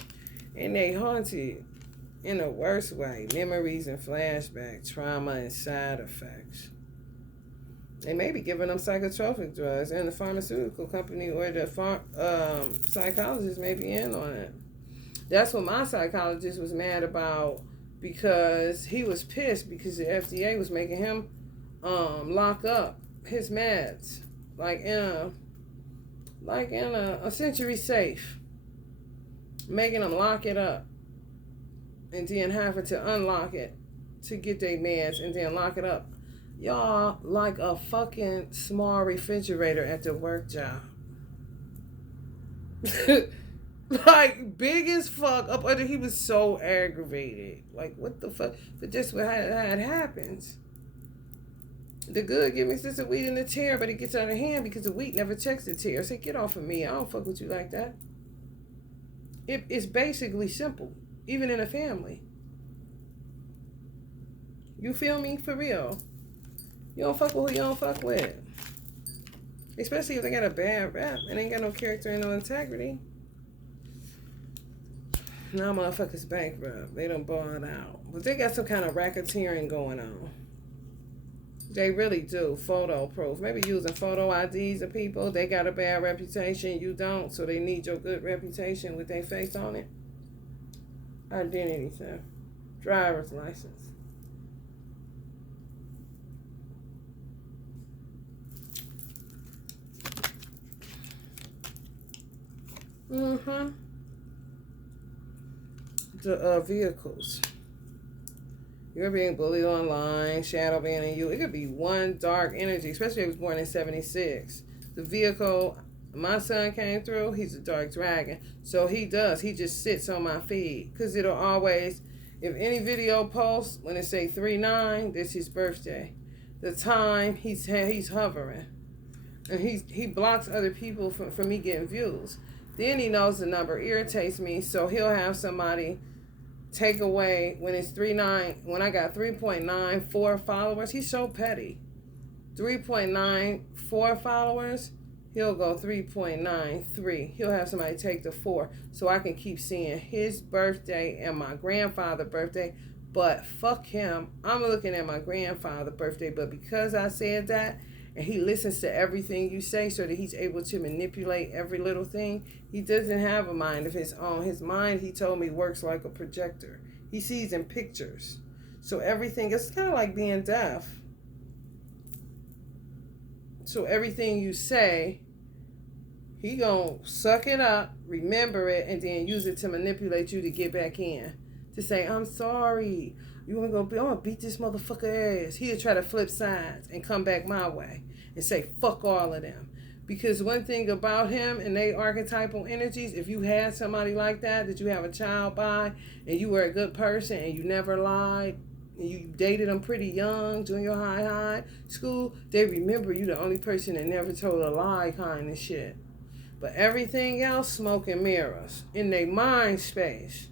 And they haunted in a worse way. Memories and flashbacks, trauma and side effects. They may be giving them psychotropic drugs, and the pharmaceutical company or the psychologist may be in on it. That's what my psychologist was mad about, because he was pissed because the FDA was making him lock up his meds like in a century safe, making them lock it up and then having to unlock it to get their meds and then lock it up. Y'all, like a fucking small refrigerator at the work job. Like, big as fuck up under. He was so aggravated. Like, what the fuck? But just what had happens. The good give me sister weed in the tear, but it gets out of hand because the wheat never checks the tear. I say, get off of me. I don't fuck with you like that. It's basically simple, even in a family. You feel me? For real. You don't fuck with who you don't fuck with. Especially if they got a bad rap and ain't got no character and no integrity. Now motherfuckers bankrupt. They done bought out. But they got some kind of racketeering going on. They really do. Photo proof. Maybe using photo IDs of people. They got a bad reputation. You don't. So they need your good reputation with their face on it. Identity theft. Driver's license. The vehicles. You're being bullied online, shadow banning you. It could be one dark energy, especially if he was born in 76. The vehicle, my son came through, he's a dark dragon. So he just sits on my feed. Because it'll always, if any video posts, when it say 3/9, this is his birthday. The time, he's hovering. And he blocks other people from me getting views. Then he knows the number irritates me, so he'll have somebody take away when it's 3.9. When I got 3.94 followers, he's so petty. 3.94 followers, he'll go 3.93. He'll have somebody take the 4 so I can keep seeing his birthday and my grandfather's birthday. But fuck him. I'm looking at my grandfather's birthday, but because I said that, and he listens to everything you say so that he's able to manipulate every little thing. He doesn't have a mind of his own. His mind, he told me, works like a projector. He sees in pictures. So everything, it's kind of like being deaf. So everything you say, he gonna suck it up, remember it, and then use it to manipulate you to get back in. To say, I'm sorry. You want to go, I'm going to beat this motherfucker ass. He'll try to flip sides and come back my way and say, fuck all of them. Because one thing about him and they archetypal energies, if you had somebody like that you have a child by, and you were a good person and you never lied, and you dated them pretty young, junior high school, they remember you the only person that never told a lie kind of shit. But everything else, smoke and mirrors in their mind space.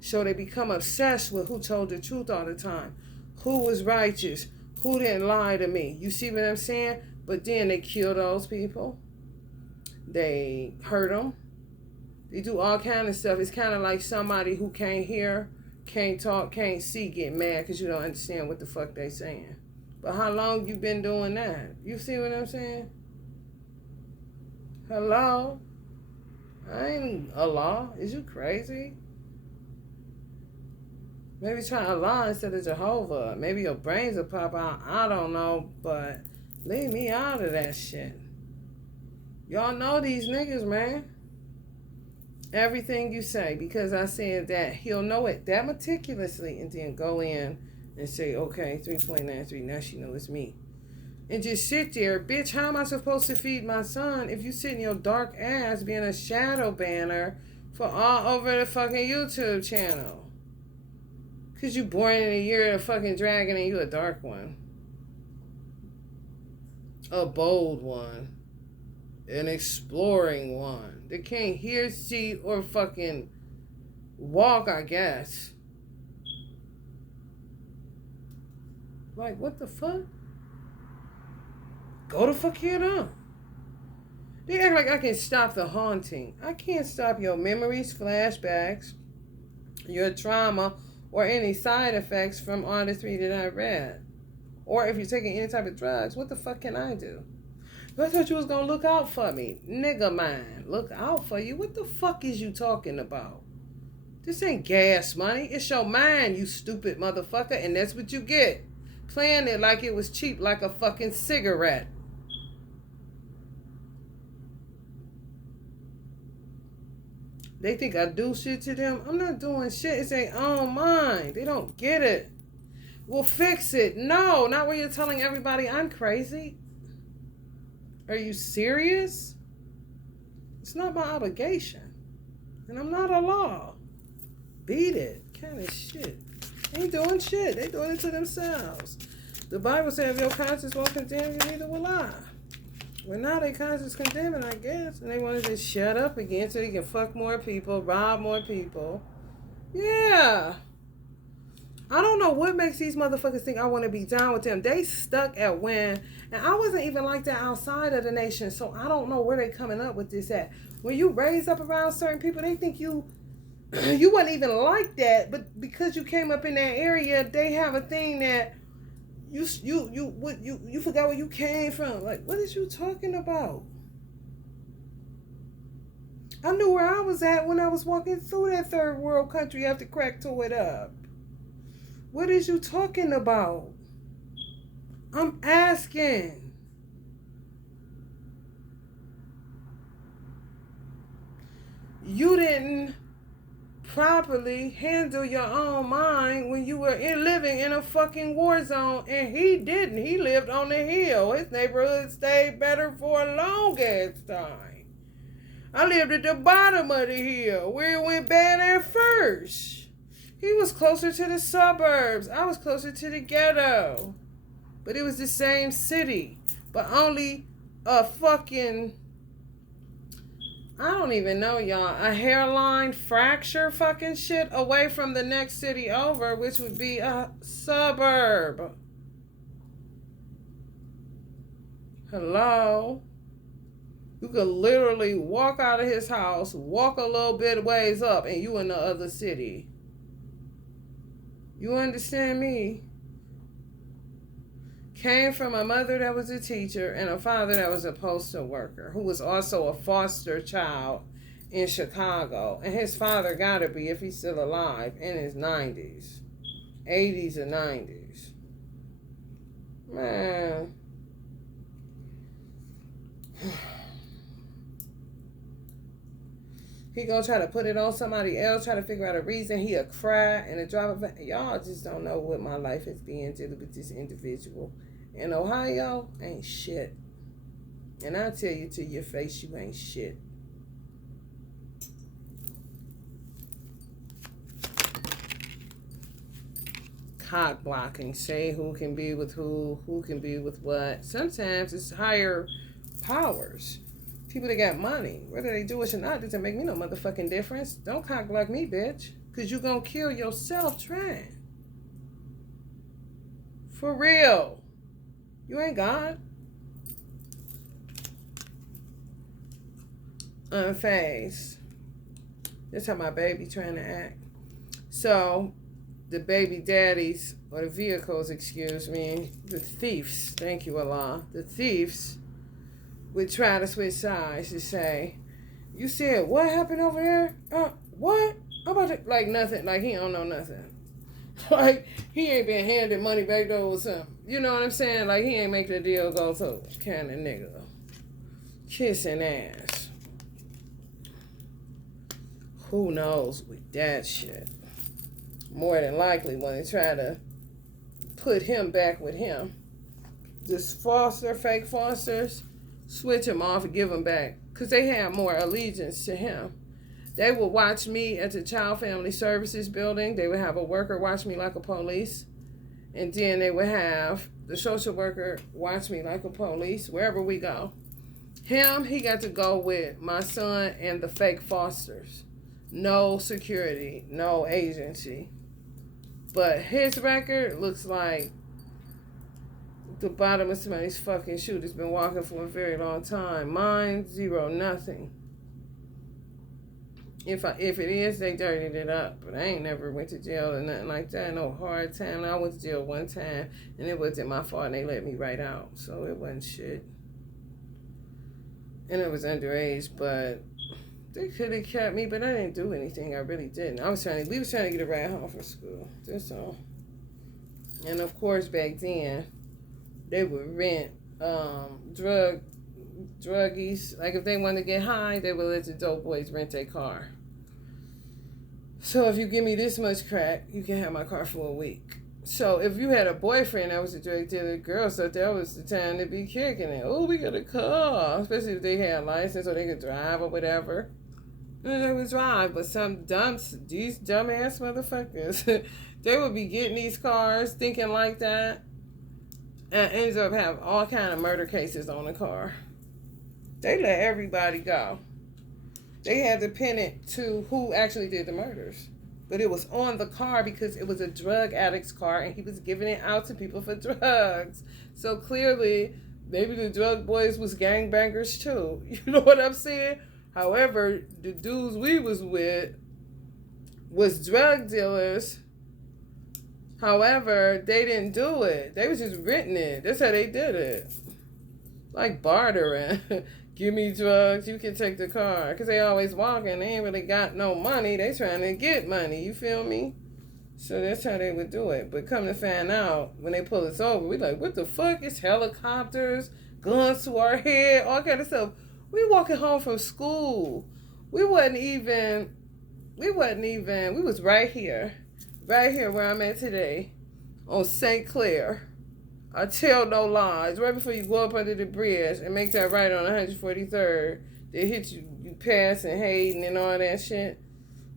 So they become obsessed with who told the truth all the time, who was righteous, who didn't lie to me. You see what I'm saying? But then they kill those people. They hurt them. They do all kind of stuff. It's kind of like somebody who can't hear, can't talk, can't see, get mad because you don't understand what the fuck they saying. But how long you been doing that? You see what I'm saying? Hello? I ain't Allah. Is you crazy? Maybe try Allah instead of Jehovah. Maybe your brains will pop out. I don't know, but leave me out of that shit. Y'all know these niggas, man. Everything you say, because I said that, he'll know it that meticulously and then go in and say, okay, 3.93, now she knows it's me. And just sit there. Bitch, how am I supposed to feed my son if you sit in your dark ass being a shadow banner for all over the fucking YouTube channel? Because you born in a year of a fucking dragon and you a dark one. A bold one. An exploring one. They can't hear, see, or fucking walk, I guess. Like, what the fuck? Go the fuck here now. They act like I can stop the haunting. I can't stop your memories, flashbacks, your trauma, or any side effects from all the 3 that I read. Or if you're taking any type of drugs, what the fuck can I do? I thought you was going to look out for me. Nigga mine. Look out for you? What the fuck is you talking about? This ain't gas money. It's your mind, you stupid motherfucker. And that's what you get. Playing it like it was cheap, like a fucking cigarette. They think I do shit to them. I'm not doing shit. It's their own mind. They don't get it. Well, fix it. No, not where you're telling everybody I'm crazy. Are you serious? It's not my obligation. And I'm not a law. Beat it. Kind of shit. Ain't doing shit. They doing it to themselves. The Bible says if your conscience won't condemn you, neither will I. Well, now they conscience condemning, I guess. And they want to just shut up again so they can fuck more people, rob more people. Yeah. I don't know what makes these motherfuckers think I want to be down with them. They stuck at when, and I wasn't even like that outside of the nation, so I don't know where they coming up with this at. When you raise up around certain people, they think you wasn't even like that, but because you came up in that area, they have a thing that you forgot where you came from. Like, what is you talking about? I knew where I was at when I was walking through that third world country after crack tore it up. What is you talking about? I'm asking. You didn't properly handle your own mind when you were living in a fucking war zone, and he didn't. He lived on the hill. His neighborhood stayed better for a long ass time. I lived at the bottom of the hill where it went bad at first. He was closer to the suburbs. I was closer to the ghetto. But it was the same city. But only a fucking, I don't even know, y'all, a hairline fracture fucking shit away from the next city over, which would be a suburb. Hello? You could literally walk out of his house, walk a little bit ways up, and you in the other city. You understand me? Came from a mother that was a teacher and a father that was a postal worker who was also a foster child in Chicago. And his father gotta be, if he's still alive, in his 90s. 80s or 90s. Man. He gonna try to put it on somebody else, try to figure out a reason. He'll cry and a driver. Y'all just don't know what my life has been dealing with this individual. In Ohio, ain't shit. And I tell you to your face, you ain't shit. Cock blocking, say who can be with who can be with what. Sometimes it's higher powers. People that got money, whether they do it or not, doesn't make me no motherfucking difference. Don't cock block me, bitch. Because you gonna kill yourself trying. For real. You ain't God. Unfazed. That's how my baby trying to act. So, the baby daddies, or the vehicles, excuse me, the thieves, thank you Allah, the thieves would try to switch sides to say, you said what happened over there? What? How about it? Like nothing, like he don't know nothing. Like he ain't been handed money back though or something. You know what I'm saying? Like he ain't make the deal go through. Kind of nigga. Kissing ass. Who knows with that shit? More than likely when they try to put him back with him. Just fake fosters, switch him off and give him back. Because they have more allegiance to him. They would watch me at the Child Family Services building. They would have a worker watch me like a police. And then they would have the social worker watch me like a police wherever we go. Him, he got to go with my son and the fake fosters. No security, no agency. But his record looks like the bottom of somebody's fucking shoe that's been walking for a very long time. Mine, 0, nothing. If it is, they dirtied it up. But I ain't never went to jail or nothing like that. No hard time. I went to jail one time, and it wasn't my fault, and they let me right out. So it wasn't shit. And it was underage, but they could have kept me, but I didn't do anything. I really didn't. We was trying to get a ride home from school. That's all. And of course, back then, they would rent druggies. Like if they wanted to get high, they would let the dope boys rent their car. So if you give me this much crack, you can have my car for a week. So if you had a boyfriend that was a drug dealer, girls thought that was the time to be kicking it. Oh, we got a car. Especially if they had a license or they could drive or whatever. And they would drive, but these dumbass motherfuckers, they would be getting these cars thinking like that, and ends up having all kind of murder cases on the car. They let everybody go. They had to pin it to who actually did the murders. But it was on the car because it was a drug addict's car and he was giving it out to people for drugs. So clearly, maybe the drug boys was gangbangers too. You know what I'm saying? However, the dudes we was with was drug dealers. However, they didn't do it. They was just renting it. That's how they did it. Like bartering. Give me drugs, you can take the car. Because they always walking. They ain't really got no money. They trying to get money. You feel me? So that's how they would do it. But come to find out, when they pull us over, we like, what the fuck? It's helicopters, guns to our head, all kind of stuff. We walking home from school. We was right here where I'm at today, on St. Clair. I tell no lies. Right before you go up under the bridge and make that right on 143rd, they hit you, you passing Hayden and all that shit.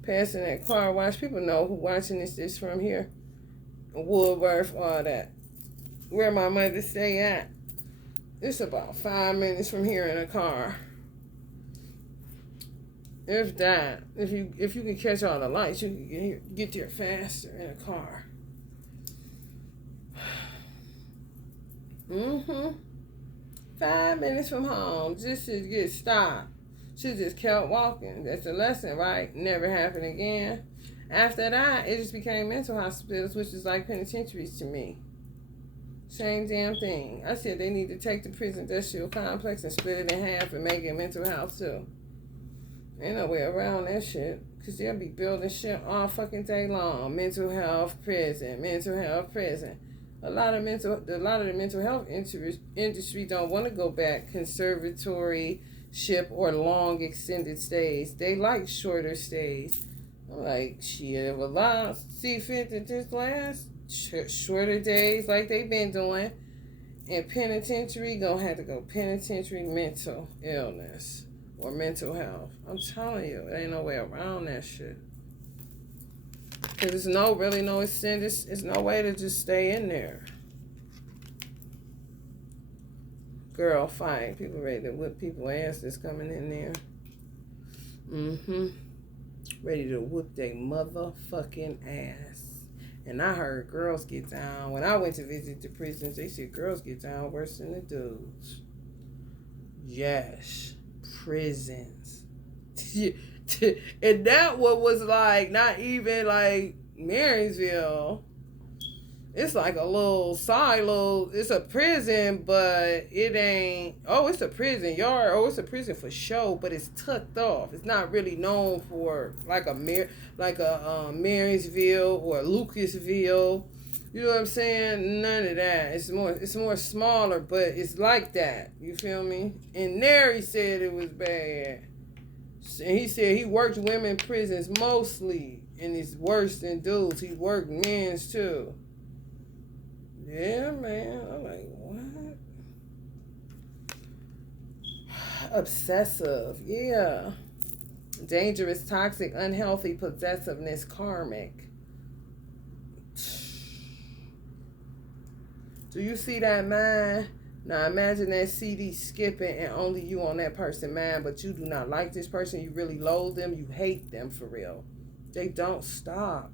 Passing that car wash. People know who watching this from here. Woodworth, all that. Where my mother stay at. It's about 5 minutes from here in a car. If that, if you can catch all the lights, you can get there faster in a car. 5 minutes from home, just to get stopped. She just kept walking. That's the lesson, right? Never happened again. After that, it just became mental hospitals, which is like penitentiaries to me. Same damn thing. I said they need to take the prison industrial complex and split it in half and make it mental health too. Ain't no way around that shit. Because they'll be building shit all fucking day long. Mental health prison. Mental health prison. A lot of the mental health industry don't want to go back conservatorship or long extended stays. They like shorter stays. I'm like, shit, well, I see fit to just last shorter days like they've been doing. And penitentiary, gonna have to go penitentiary mental illness or mental health. I'm telling you, there ain't no way around that shit. Because there's really no extent. It's no way to just stay in there. Girl fight. People ready to whip people's ass that's coming in there. Ready to whip their motherfucking ass. And I heard girls get down. When I went to visit the prisons, they said girls get down worse than the dudes. Yes. Prisons. And that one was like not even like Marysville. It's like a little silo. It's a prison, but it ain't. Oh, it's a prison yard. Oh, it's a prison for show, but it's tucked off. It's not really known for like a Marysville or Lucasville. You know what I'm saying? None of that. It's more smaller, but it's like that. You feel me? And there he said it was bad. And he said he worked women prisons mostly, and it's worse than dudes. He worked men's too. Yeah, man. I'm like, what? Obsessive. Yeah. Dangerous, toxic, unhealthy possessiveness, karmic. Do you see that mind? Now imagine that CD skipping and only you on that person's mind, but you do not like this person. You really loathe them. You hate them for real. They don't stop.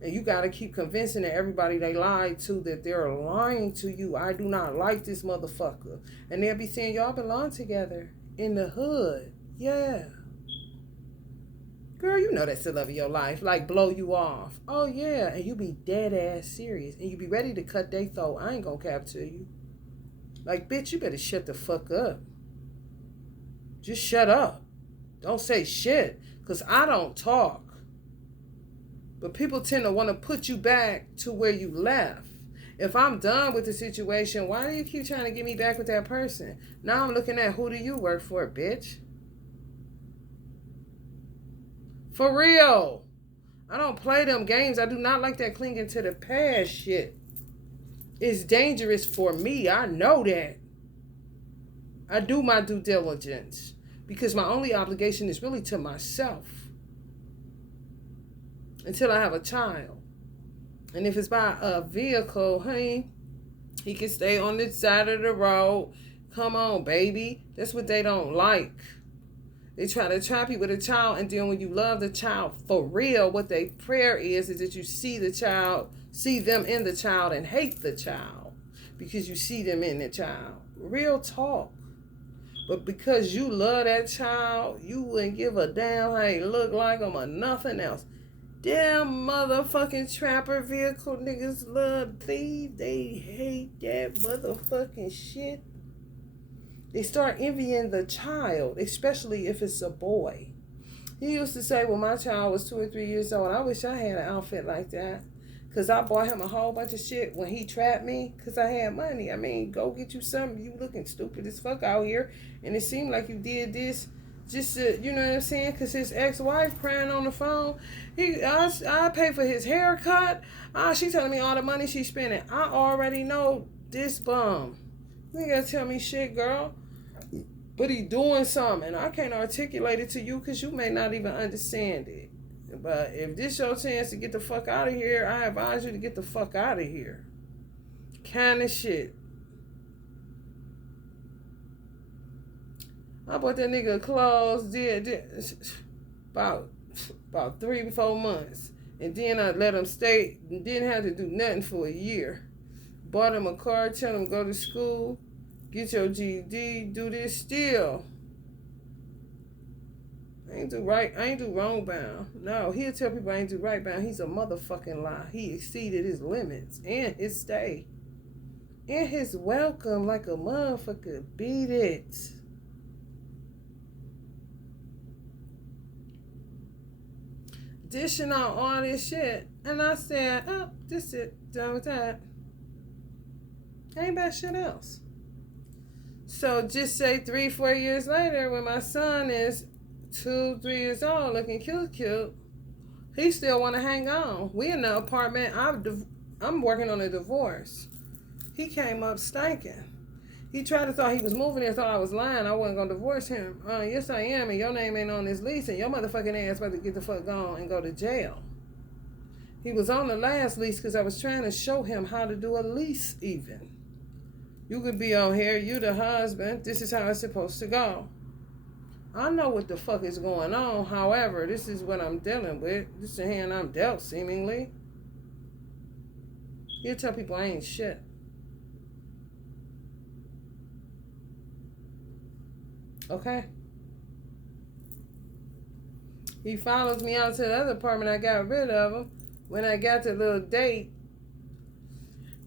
And you got to keep convincing everybody they lied to that they're lying to you. I do not like this motherfucker. And they'll be saying, y'all belong together in the hood. Yeah. Girl, you know that's the love of your life. Like, blow you off. Oh, yeah. And you be dead ass serious. And you be ready to cut their throat. I ain't gonna cap to you. Like, bitch, you better shut the fuck up. Just shut up. Don't say shit. Because I don't talk. But people tend to want to put you back to where you left. If I'm done with the situation, why do you keep trying to get me back with that person? Now I'm looking at who do you work for, bitch? For real. I don't play them games. I do not like that clinging to the past shit. It's dangerous for me. I know that. I do my due diligence because my only obligation is really to myself until I have a child. And if it's by a vehicle, honey, he can stay on the side of the road. Come on, baby. That's what they don't like. They try to trap you with a child, and then when you love the child for real, what their prayer is that you see the child, see them in the child, and hate the child because you see them in the child. Real talk. But because you love that child, you wouldn't give a damn how they look like them or nothing else. Damn motherfucking trapper vehicle niggas love thieves. They hate that motherfucking shit. They start envying the child, especially if it's a boy. He used to say, well, my child was 2 or 3 years old, I wish I had an outfit like that. Because I bought him a whole bunch of shit when he trapped me because I had money. I mean, go get you something. You looking stupid as fuck out here. And it seemed like you did this just to, you know what I'm saying? Because his ex-wife crying on the phone. I pay for his haircut. She telling me all the money she's spending. I already know this bum. You ain't got to tell me shit, girl. But he doing something. I can't articulate it to you because you may not even understand it. But if this your chance to get the fuck out of here, I advise you to get the fuck out of here. Kind of shit. I bought that nigga clothes did about 3-4 months. And then I let him stay and didn't have to do nothing for a year. Bought him a car, tell him go to school, get your GED, do this still. I ain't do wrong bound. No, he'll tell people I ain't do right bound. He's a motherfucking lie. He exceeded his limits and his stay. And his welcome like a motherfucker. Beat it. Dishing out all this shit. And I said, oh, this it. Done with that. Ain't about shit else. So just say 3-4 years later when my son is 2-3 years old looking cute, he still want to hang on. We in the apartment. I'm working on a divorce. He came up stinking. He tried to thought he was moving there, thought I was lying. I wasn't going to divorce him. Yes, I am, and your name ain't on this lease, and your motherfucking ass about to get the fuck gone and go to jail. He was on the last lease because I was trying to show him how to do a lease even. You could be on here, you the husband, this is how it's supposed to go. I know what the fuck is going on. However, this is what I'm dealing with. This is the hand I'm dealt, seemingly. He'll tell people I ain't shit. Okay? He follows me out to the other apartment. I got rid of him. When I got to the little date,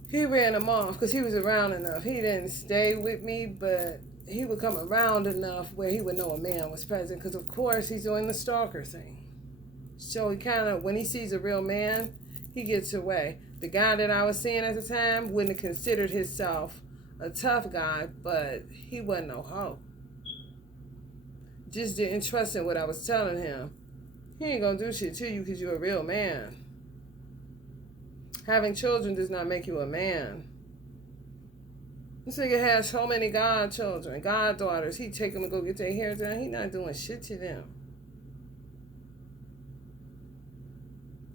he ran him off because he was around enough. He didn't stay with me, but he would come around enough where he would know a man was present because, of course, he's doing the stalker thing. So he kind of, when he sees a real man, he gets away. The guy that I was seeing at the time wouldn't have considered himself a tough guy, but he wasn't no hoe. Just didn't trust in what I was telling him. He ain't gonna do shit to you because you're a real man. Having children does not make you a man. This nigga has so many godchildren, goddaughters. He take them and go get their hair done. He not doing shit to them.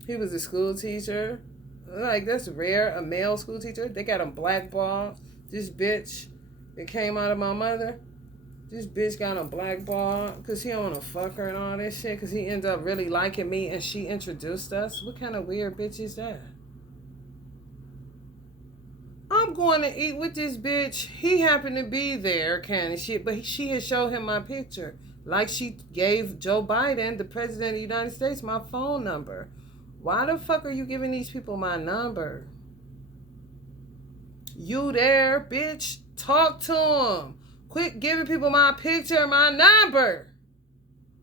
He was a school teacher. Like, that's rare, a male school teacher. They got him blackballed. This bitch that came out of my mother, this bitch got him blackballed because he don't want to fuck her and all this shit because he ended up really liking me and she introduced us. What kind of weird bitch is that? I'm going to eat with this bitch. He happened to be there, kind of shit, but she had showed him my picture. Like she gave Joe Biden, the president of the United States, my phone number. Why the fuck are you giving these people my number? You there, bitch? Talk to them. Quit giving people my picture, my number.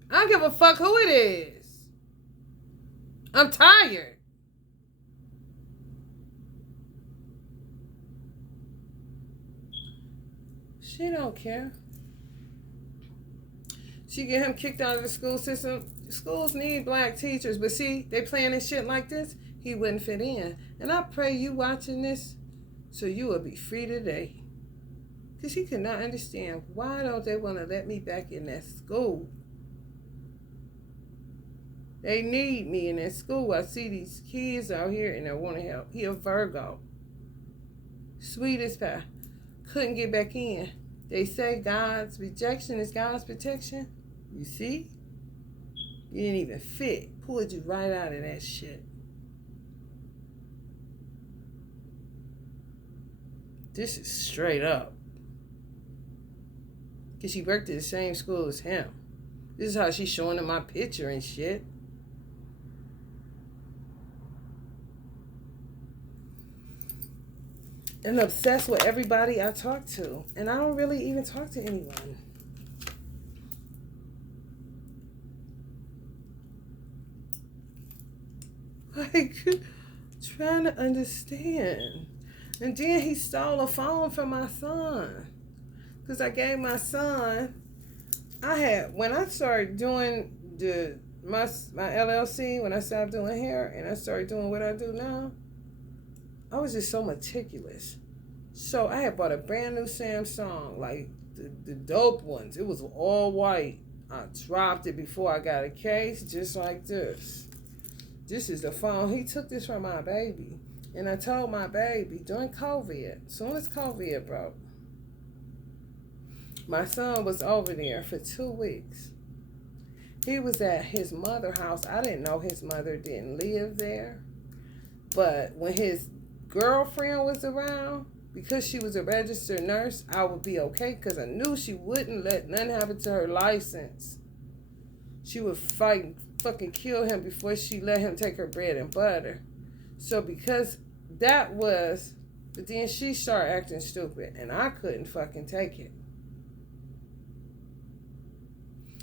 I don't give a fuck who it is. I'm tired. She don't care. She get him kicked out of the school system. Schools need black teachers, but see, they planning shit like this, he wouldn't fit in. And I pray you watching this so you will be free today. Because she could not understand, why don't they want to let me back in that school? They need me in that school. I see these kids out here and I want to help. He a Virgo. Sweet as pie. Couldn't get back in. They say God's rejection is God's protection. You see? You didn't even fit. Pulled you right out of that shit. This is straight up. Because she worked at the same school as him. This is how she's showing him my picture and shit. And obsessed with everybody I talk to. And I don't really even talk to anyone. Like, trying to understand. And then he stole a phone from my son. Because I gave my son, when I started doing my LLC, when I stopped doing hair and I started doing what I do now, I was just so meticulous. So I had bought a brand new Samsung, like the dope ones. It was all white. I dropped it before I got a case, just like this. This is the phone. He took this from my baby. And I told my baby during COVID, as soon as COVID broke, my son was over there for 2 weeks. He was at his mother's house. I didn't know his mother didn't live there. But when his girlfriend was around, because she was a registered nurse, I would be okay because I knew she wouldn't let nothing happen to her license. She would fucking kill him before she let him take her bread and butter. So because that was, but then she started acting stupid and I couldn't fucking take it.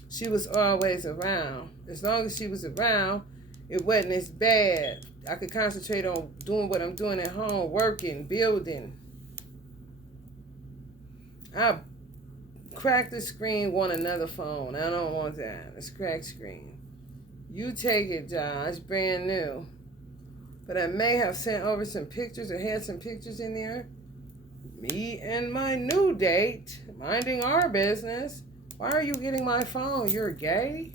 She was always around. As long as she was around, it wasn't as bad. I could concentrate on doing what I'm doing at home, working, building. I cracked the screen, want another phone. I don't want that. It's cracked screen. You take it, John. It's brand new. But I may have sent over some pictures or had some pictures in there. Me and my new date, minding our business. Why are you getting my phone? You're gay?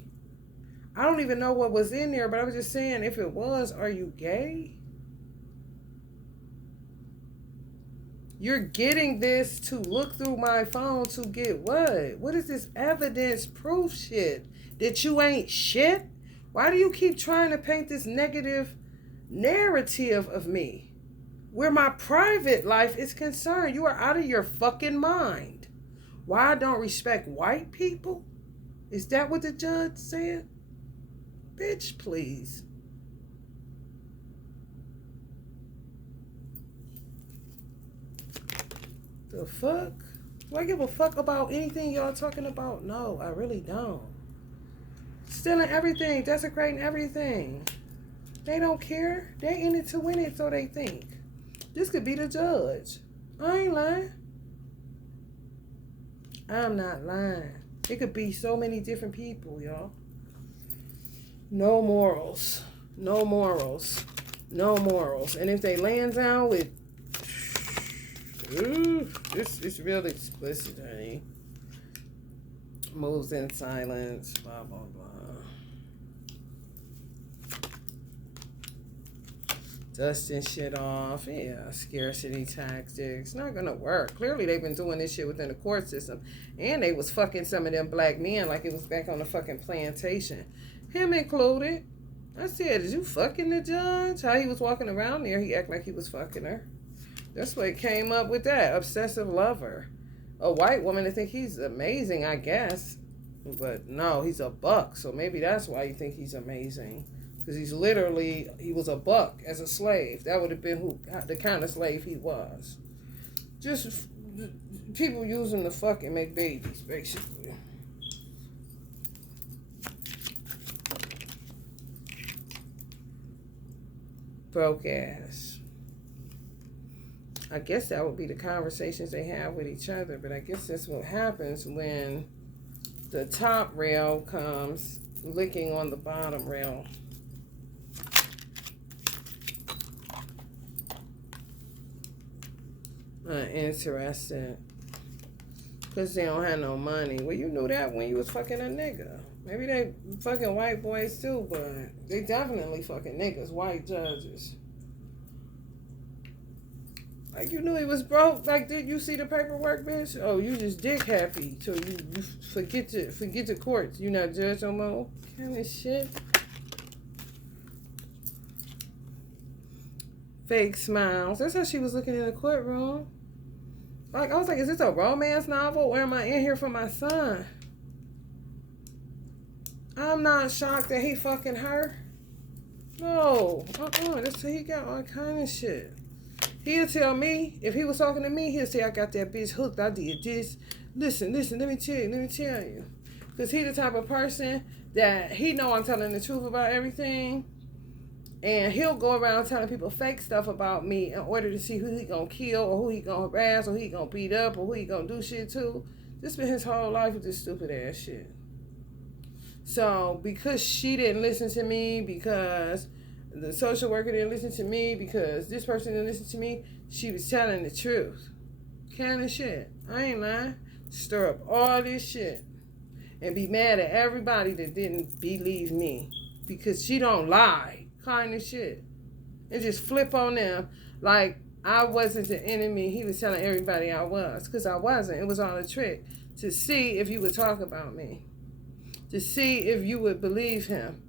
I don't even know what was in there, but I was just saying, if it was, are you gay? You're getting this to look through my phone to get what? What is this evidence proof shit? That you ain't shit? Why do you keep trying to paint this negative narrative of me? Where my private life is concerned, you are out of your fucking mind. Why I don't respect white people? Is that what the judge said? Bitch, please. The fuck? Do I give a fuck about anything y'all talking about? No, I really don't. Stealing everything, desecrating everything. They don't care. They in it to win it, so they think. This could be the judge. I ain't lying. I'm not lying. It could be so many different people, y'all. No morals. No morals. No morals. And if they land down with, this is real explicit, honey. Moves in silence, blah, blah, blah. Dusting shit off. Yeah, scarcity tactics. Not gonna work. Clearly they've been doing this shit within the court system. And they was fucking some of them black men like it was back on the fucking plantation. Him included. I said, is you fucking the judge? How he was walking around there, he acted like he was fucking her. That's what came up with that. Obsessive lover. A white woman to think he's amazing, I guess. But no, he's a buck. So maybe that's why you think he's amazing. Because he was a buck as a slave. That would have been the kind of slave he was. Just people use him to fucking make babies, basically. Broke ass. I guess that would be the conversations they have with each other, but I guess that's what happens when the top rail comes licking on the bottom rail. Interesting. Because they don't have no money. Well, you knew that when you was fucking a nigga. Maybe they fucking white boys too, but they definitely fucking niggas, white judges. Like, you knew he was broke. Like, did you see the paperwork, bitch? Oh, you just dick happy. So you forget the courts. You not judge no more. Kind of shit. Fake smiles. That's how she was looking in the courtroom. Like, I was like, is this a romance novel or am I in here for my son? I'm not shocked that he fucking her. No. That's he got all kind of shit. He'll tell me, if he was talking to me, he'll say, I got that bitch hooked. I did this. Listen, let me tell you. Because he the type of person that he know I'm telling the truth about everything. And he'll go around telling people fake stuff about me in order to see who he gonna kill or who he gonna harass or who he gonna beat up or who he gonna do shit to. This been his whole life with this stupid ass shit. So because she didn't listen to me, because the social worker didn't listen to me, because this person didn't listen to me, she was telling the truth. Kind of shit. I ain't lying. Stir up all this shit and be mad at everybody that didn't believe me because she don't lie. Kind of shit. And just flip on them like I wasn't the enemy. He was telling everybody I was, because I wasn't. It was all a trick to see if you would talk about me, to see if you would believe him.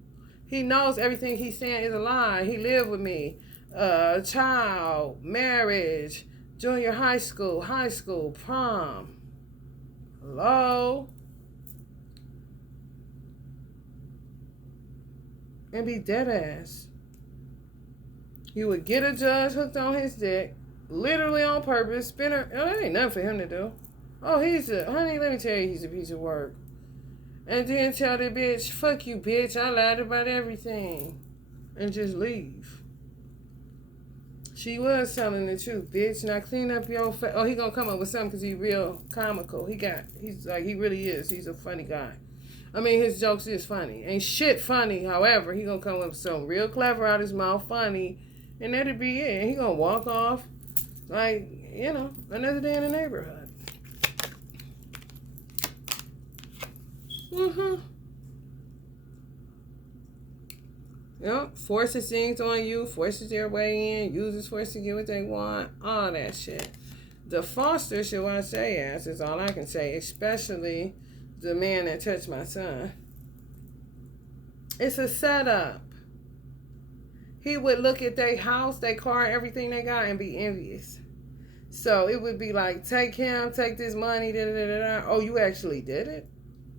He knows everything he's saying is a lie. He lived with me. Child, marriage, junior high school, prom. Hello? And be dead ass. He would get a judge hooked on his dick, literally on purpose, spin her. Oh, that ain't nothing for him to do. Oh, honey, let me tell you, he's a piece of work. And then tell the bitch, fuck you, bitch, I lied about everything. And just leave. She was telling the truth, bitch. Now clean up your face. Oh, he gonna come up with something because he real comical. He really is. He's a funny guy. I mean, his jokes is funny. Ain't shit funny. However, he gonna come up with something real clever out his mouth, funny, and that'll be it. And he gonna walk off like, another day in the neighborhood. Yep, forces things on you, forces their way in, uses force to get what they want, all that shit. The foster should watch their ass is all I can say, especially the man that touched my son. It's a setup. He would look at their house, their car, everything they got and be envious. So it would be like, take him, take this money, da-da-da-da. Oh, you actually did it?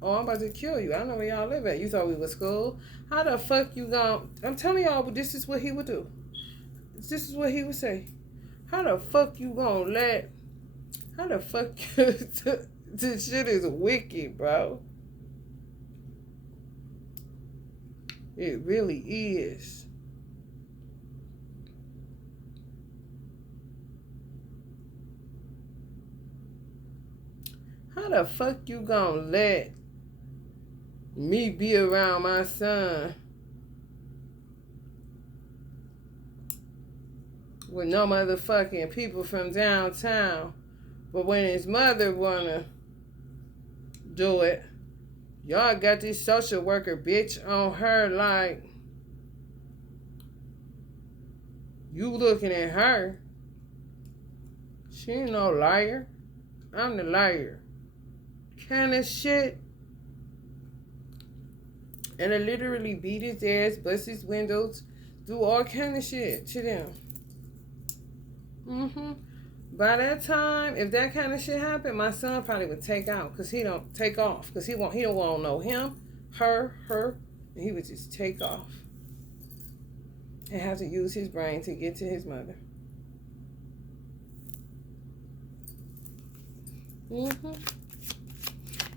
Oh, I'm about to kill you. I don't know where y'all live at. You thought we was cool. How the fuck you gonna... I'm telling y'all, this is what he would do. This is what he would say. How the fuck you gonna let... How the fuck... This shit is wicked, bro. It really is. How the fuck you gonna let me be around my son with no motherfucking people from downtown, but when his mother wanna do it, y'all got this social worker bitch on her like, you looking at her. She ain't no liar. I'm the liar. Kind of shit. And I literally beat his ass, bust his windows, do all kind of shit to them. By that time, if that kind of shit happened, my son probably would take out, because he don't take off, because he don't want to know him, her, and he would just take off and have to use his brain to get to his mother.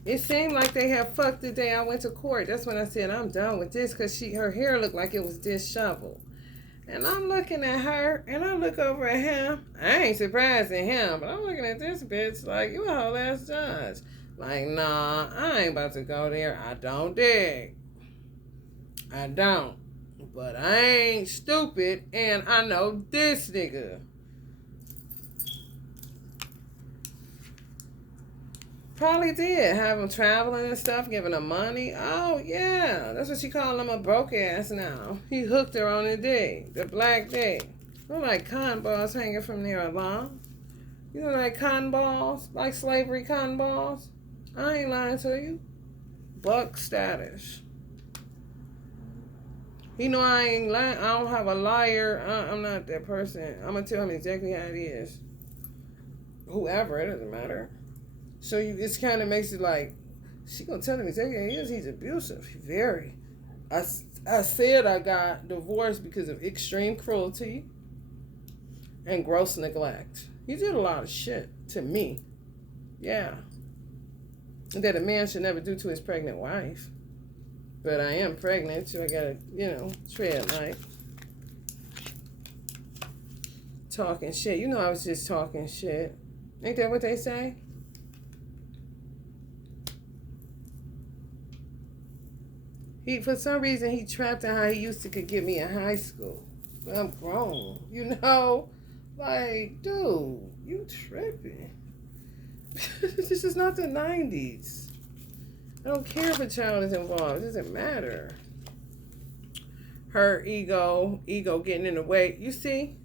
It seemed like they had fucked the day I went to court. That's when I said, I'm done with this, because her hair looked like it was disheveled. And I'm looking at her, and I look over at him. I ain't surprised at him, but I'm looking at this bitch like, you a whole ass judge. Like, nah, I ain't about to go there. I don't dig. I don't. But I ain't stupid, and I know this nigga. Probably did have him traveling and stuff, giving him money. Oh yeah, that's what she called him, a broke ass now. He hooked her on the day, the black day. Look like cotton balls hanging from there along. You know, like cotton balls, like slavery cotton balls. I ain't lying to you. Buck status. You know I ain't lying. I don't have a liar. I'm not that person. I'm gonna tell him exactly how it is. Whoever, it doesn't matter. So it kind of makes it like she gonna tell him exactly how it is. He's abusive, very. I said I got divorced because of extreme cruelty and gross neglect. He did a lot of shit to me. Yeah. That a man should never do to his pregnant wife. But I am pregnant, so I gotta, tread light. Talking shit. You know I was just talking shit. Ain't that what they say? For some reason, he trapped in how he used to could get me in high school. But I'm grown, Like, dude, you tripping. This is not the 90s. I don't care if a child is involved. It doesn't matter. Her ego getting in the way. You see?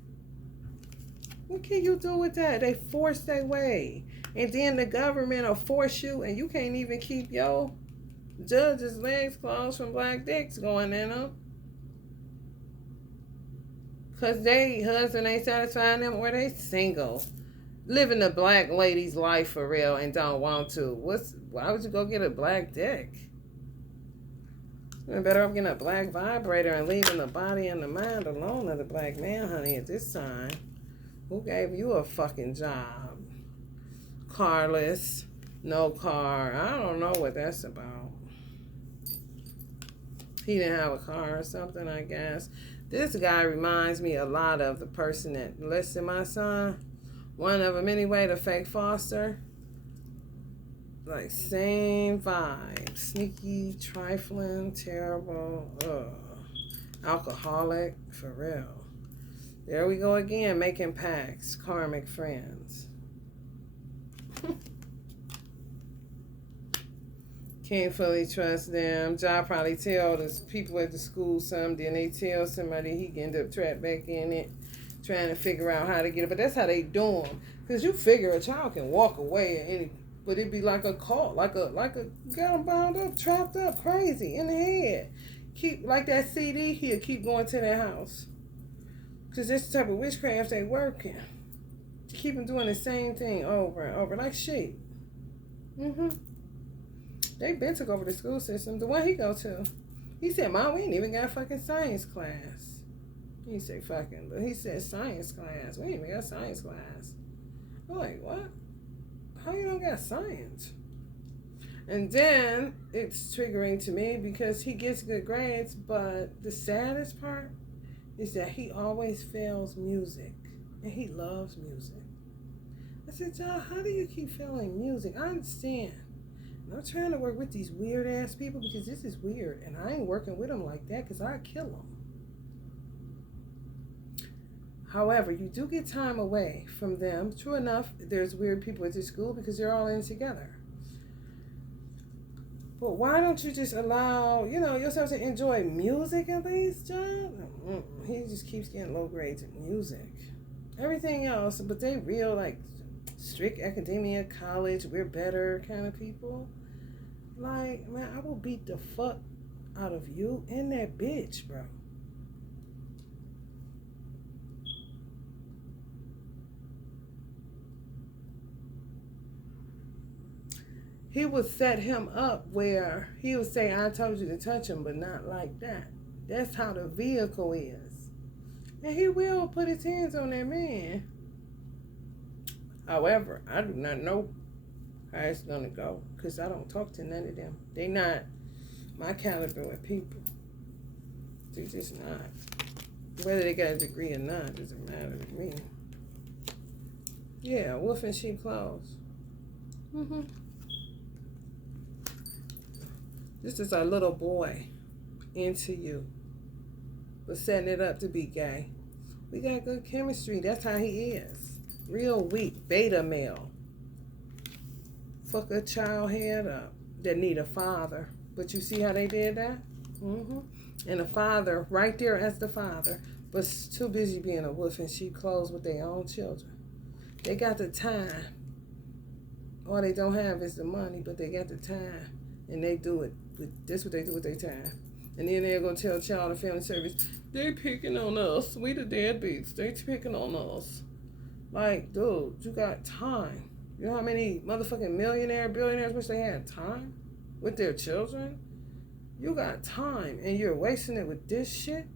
What can you do with that? They force their way. And then the government will force you, and you can't even keep your judge's legs closed from black dicks going in them. Because they husband ain't satisfying them, or they single. Living the black lady's life for real and don't want to. Why would you go get a black dick? You're better off getting a black vibrator and leaving the body and the mind alone of the black man, honey, at this time. Who gave you a fucking job? Carless, no car. I don't know what that's about. He didn't have a car or something, I guess. This guy reminds me a lot of the person that molested my son. One of them anyway, the fake foster. Like, same vibe. Sneaky, trifling, terrible. Alcoholic, for real. There we go again, making pacts. Karmic friends. Can't fully trust them. Job probably tell the people at the school something, then they tell somebody, he can end up trapped back in it. Trying to figure out how to get it, but that's how they do them. Because you figure a child can walk away, but it'd be like a cult, like a got them bound up, trapped up, crazy in the head. Keep like that CD, he'll keep going to their house. Because that's the type of witchcraft they working. Keep them doing the same thing over and over, like sheep. They been took over the school system. The one he go to, he said, "Mom, we ain't even got fucking science class." He said fucking, but he said science class. We ain't even got science class. I'm like, what? How you don't got science? And then it's triggering to me because he gets good grades, but the saddest part is that he always fails music. And he loves music. I said, John, how do you keep failing music? I understand. And I'm trying to work with these weird ass people because this is weird. And I ain't working with them like that because I kill them. However, you do get time away from them. True enough, there's weird people at this school because they're all in together. But why don't you just allow, yourself to enjoy music at least, John? He just keeps getting low grades in music. Everything else, but they real, like, strict academia, college, we're better kind of people. Like, man, I will beat the fuck out of you and that bitch, bro. He would set him up where he would say, I told you to touch him, but not like that. That's how the vehicle is. And he will put his hands on that man. However, I do not know how it's going to go because I don't talk to none of them. They not my caliber of people. They're just not. Whether they got a degree or not doesn't matter to me. Yeah, wolf in sheep clothes. This is our little boy into you. But setting it up to be gay. We got good chemistry. That's how he is. Real weak. Beta male. fuck a child head up that need a father. But you see how they did that? Mm-hmm. And a father, right there as the father, but too busy being a wolf in sheep clothes with their own children. They got the time. All they don't have is the money, but they got the time. And they do it. That's what they do with their time. And then they're going to tell Child and Family Service, they picking on us. We the deadbeats. They picking on us. Like, dude, you got time. You know how many motherfucking billionaires wish they had time with their children? You got time and you're wasting it with this shit?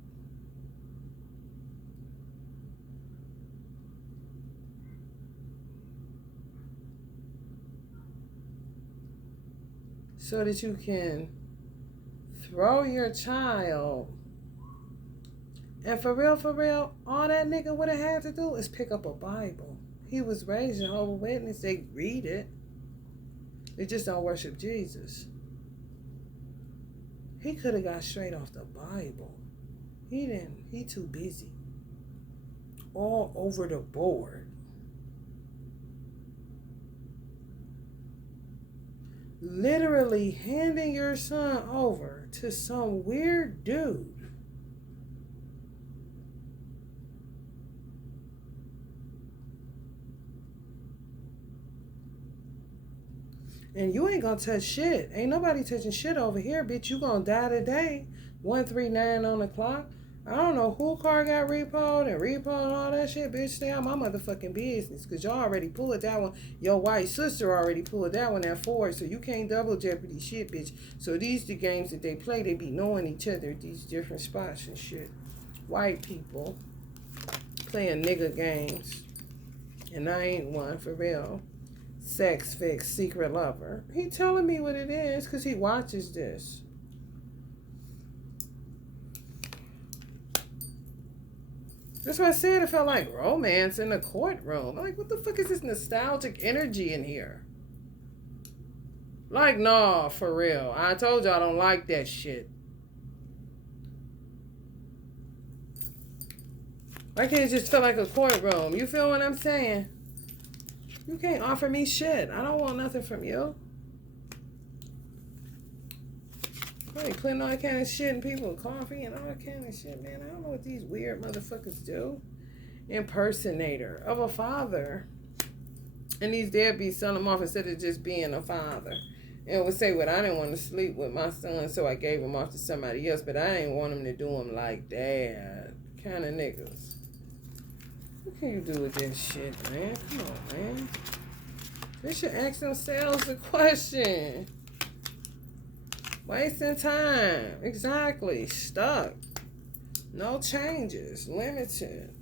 So that you can throw your child. And for real, all that nigga would have had to do is pick up a Bible. He was raised Jehovah's Witness. They read it. They just don't worship Jesus. He could have got straight off the Bible. He didn't. He too busy. All over the board. Literally handing your son over to some weird dude. And you ain't gonna touch shit. Ain't nobody touching shit over here, bitch. You gonna die today. 139 on the clock. I don't know who car got repoed and all that shit, bitch. Stay out my motherfucking business. Cause y'all already pulled that one. Your white sister already pulled that one at Ford. So you can't double jeopardy shit, bitch. So these the games that they play. They be knowing each other at these different spots and shit. White people playing nigga games. And I ain't one for real. Sex fix, secret lover. He telling me what it is because he watches this. That's why I said it felt like romance in the courtroom. Like, what the fuck is this nostalgic energy in here? Like, nah, for real. I told y'all I don't like that shit. Why can't it just feel like a courtroom? You feel what I'm saying? You can't offer me shit. I don't want nothing from you. They putting all that kind of shit in people, coffee and all that kind of shit, man. I don't know what these weird motherfuckers do. Impersonator of a father. And these deadbeats sell them off instead of just being a father. And would say, well, I didn't want to sleep with my son, so I gave him off to somebody else, but I didn't want him to do him like that. Kind of niggas. What can you do with this shit, man? Come on, man. They should ask themselves the question. Wasting time. Exactly. Stuck. No changes. Limited.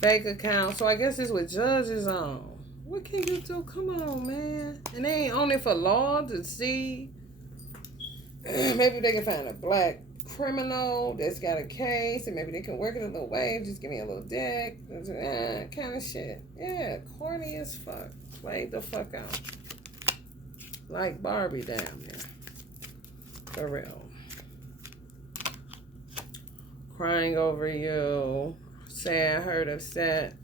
Fake account. So I guess it's what judges on. What can you do? Come on, man. And they ain't on it for law to see. Maybe they can find a black criminal that's got a case, and maybe they can work it a little way. Just give me a little dick, kind of shit. Yeah, corny as fuck. Played the fuck out, like Barbie down there. For real. Crying over you, sad, hurt, upset.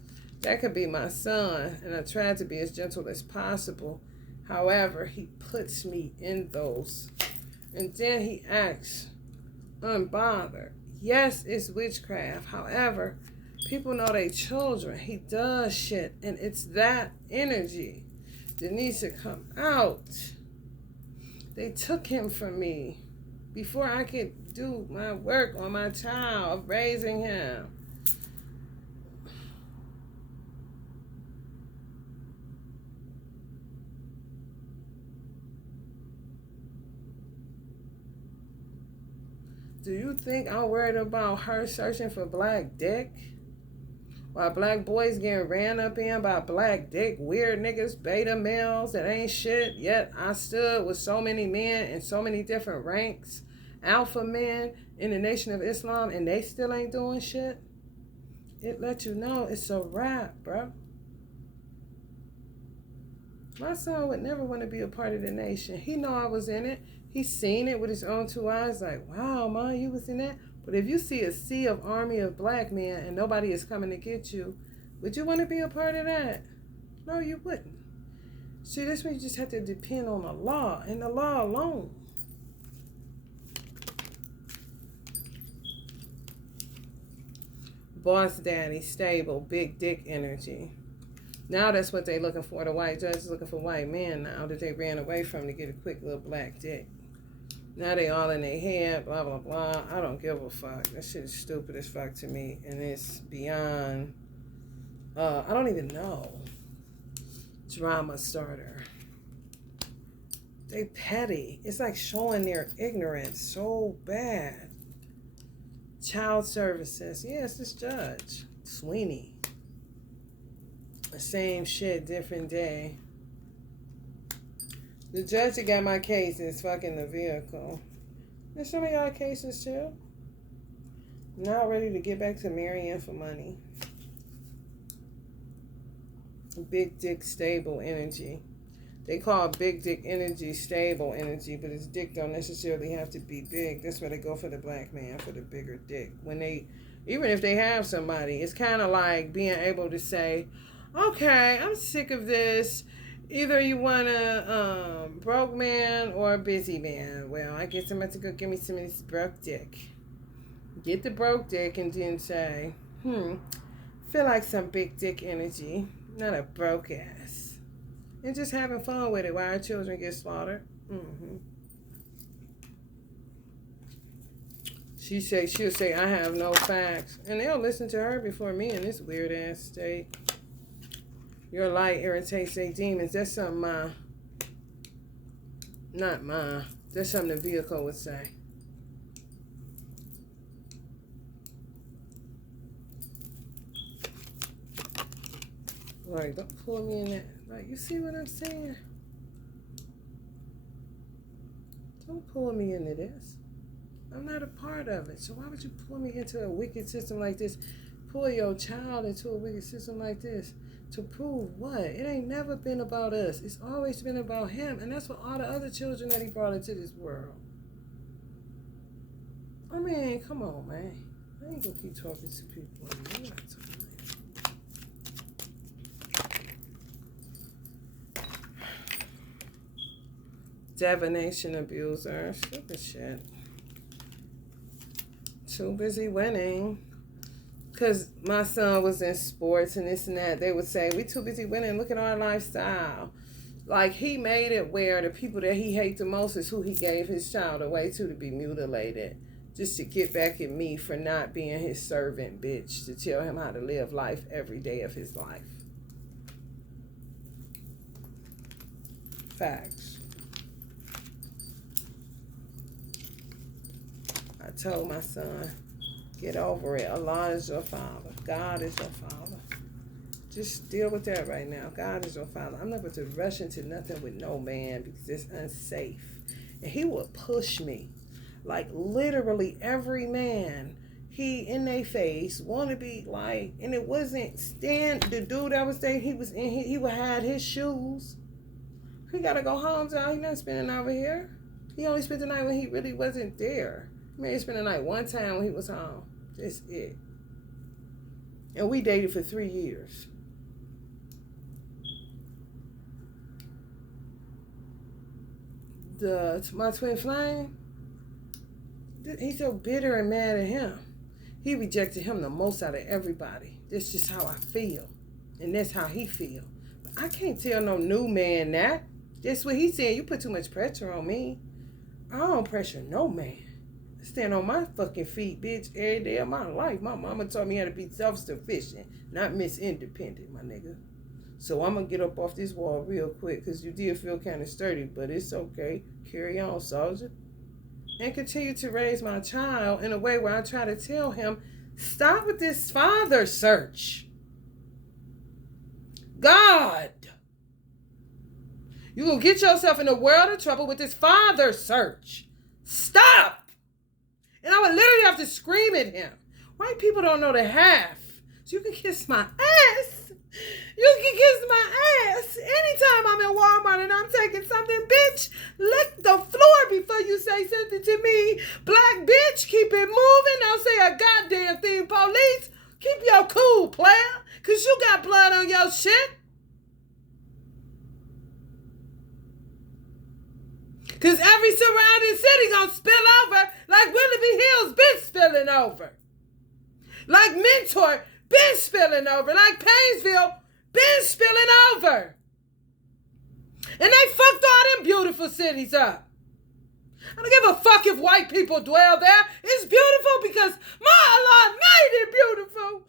That could be my son, and I tried to be as gentle as possible. However, he puts me in those, and then he acts unbothered. Yes, it's witchcraft. However, people know they children. He does shit, and it's that energy that needs to come out. They took him from me before I could do my work on my child of raising him. Do you think I'm worried about her searching for black dick? While black boys getting ran up in by black dick, weird niggas, beta males that ain't shit. Yet I stood with so many men in so many different ranks, alpha men in the Nation of Islam, and they still ain't doing shit. It let you know it's a wrap, bro. My son would never want to be a part of the nation. He know I was in it. He's seen it with his own two eyes, like, wow, Ma, you was in that. But if you see a sea of army of black men and nobody is coming to get you, Would you want to be a part of that? No, you wouldn't. See, this means you just have to depend on the law and the law alone. Boss daddy, stable, big dick energy. Now that's what they're looking for. The white judge is looking for white men now that they ran away from to get a quick little black dick. Now they all in their head, blah, blah, blah. I don't give a fuck. That shit is stupid as fuck to me. And it's beyond, I don't even know. Drama starter. They petty. It's like showing their ignorance so bad. Child services. Yeah, it's this judge. Sweeney. The same shit, different day. The judge that got my case is fucking the vehicle. There's some of y'all cases too. Not ready to get back to marrying for money. Big dick stable energy. They call big dick energy stable energy, but his dick don't necessarily have to be big. That's why they go for the black man, for the bigger dick. When they, even if they have somebody, it's kind of like being able to say, okay, I'm sick of this. Either you want a broke man or a busy man. Well, I guess I'm about to go give me some of this broke dick. Get the broke dick and then say, feel like some big dick energy. Not a broke ass. And just having fun with it while our children get slaughtered. She'll say, I have no facts. And they'll listen to her before me in this weird ass state. Your light irritates their demons. That's something not mine. That's something the vehicle would say. Like, don't pull me in that. Like, you see what I'm saying? Don't pull me into this. I'm not a part of it. So why would you pull me into a wicked system like this? Pull your child into a wicked system like this? To prove what? It ain't never been about us. It's always been about him. And that's for all the other children that he brought into this world. I mean, come on, man. I ain't gonna keep talking to people. I'm not talking. Divination abuser. Stupid shit. Too busy winning. Because my son was in sports and this and that. They would say, we too busy winning. Look at our lifestyle. Like, he made it where the people that he hates the most is who he gave his child away to be mutilated. Just to get back at me for not being his servant bitch. To tell him how to live life every day of his life. Facts. I told my son, get over it. Allah is your father. God is your father. Just deal with that right now. God is your father. I'm not going to rush into nothing with no man because it's unsafe. And he would push me. Like literally every man, he in their face want to be like, and it wasn't Stan, the dude that was there, he would hide his shoes. He got to go home, so he not spending over here. He only spent the night when he really wasn't there. I mean, he spent the night one time when he was home. That's it. And we dated for 3 years. My twin flame, he's so bitter and mad at him. He rejected him the most out of everybody. That's just how I feel. And that's how he feel. But I can't tell no new man that. That's what he said. You put too much pressure on me. I don't pressure no man. I stand on my fucking feet, bitch, every day of my life. My mama taught me how to be self-sufficient, not Miss Independent, my nigga. So I'm going to get up off this wall real quick because you did feel kind of sturdy, but it's okay. Carry on, soldier. And continue to raise my child in a way where I try to tell him, stop with this father search. God. You're going to get yourself in a world of trouble with this father search. Stop. And I would literally have to scream at him. White people don't know the half. So you can kiss my ass. You can kiss my ass. Anytime I'm in Walmart and I'm taking something, bitch, lick the floor before you say something to me. Black bitch, keep it moving. Don't say a goddamn thing, police. Keep your cool, player. because you got blood on your shit. Because every surrounding city gonna spill over like Willoughby Hills been spilling over. Like Mentor been spilling over. Like Painesville been spilling over. And they fucked all them beautiful cities up. I don't give a fuck if white people dwell there. It's beautiful because my Allah made it beautiful.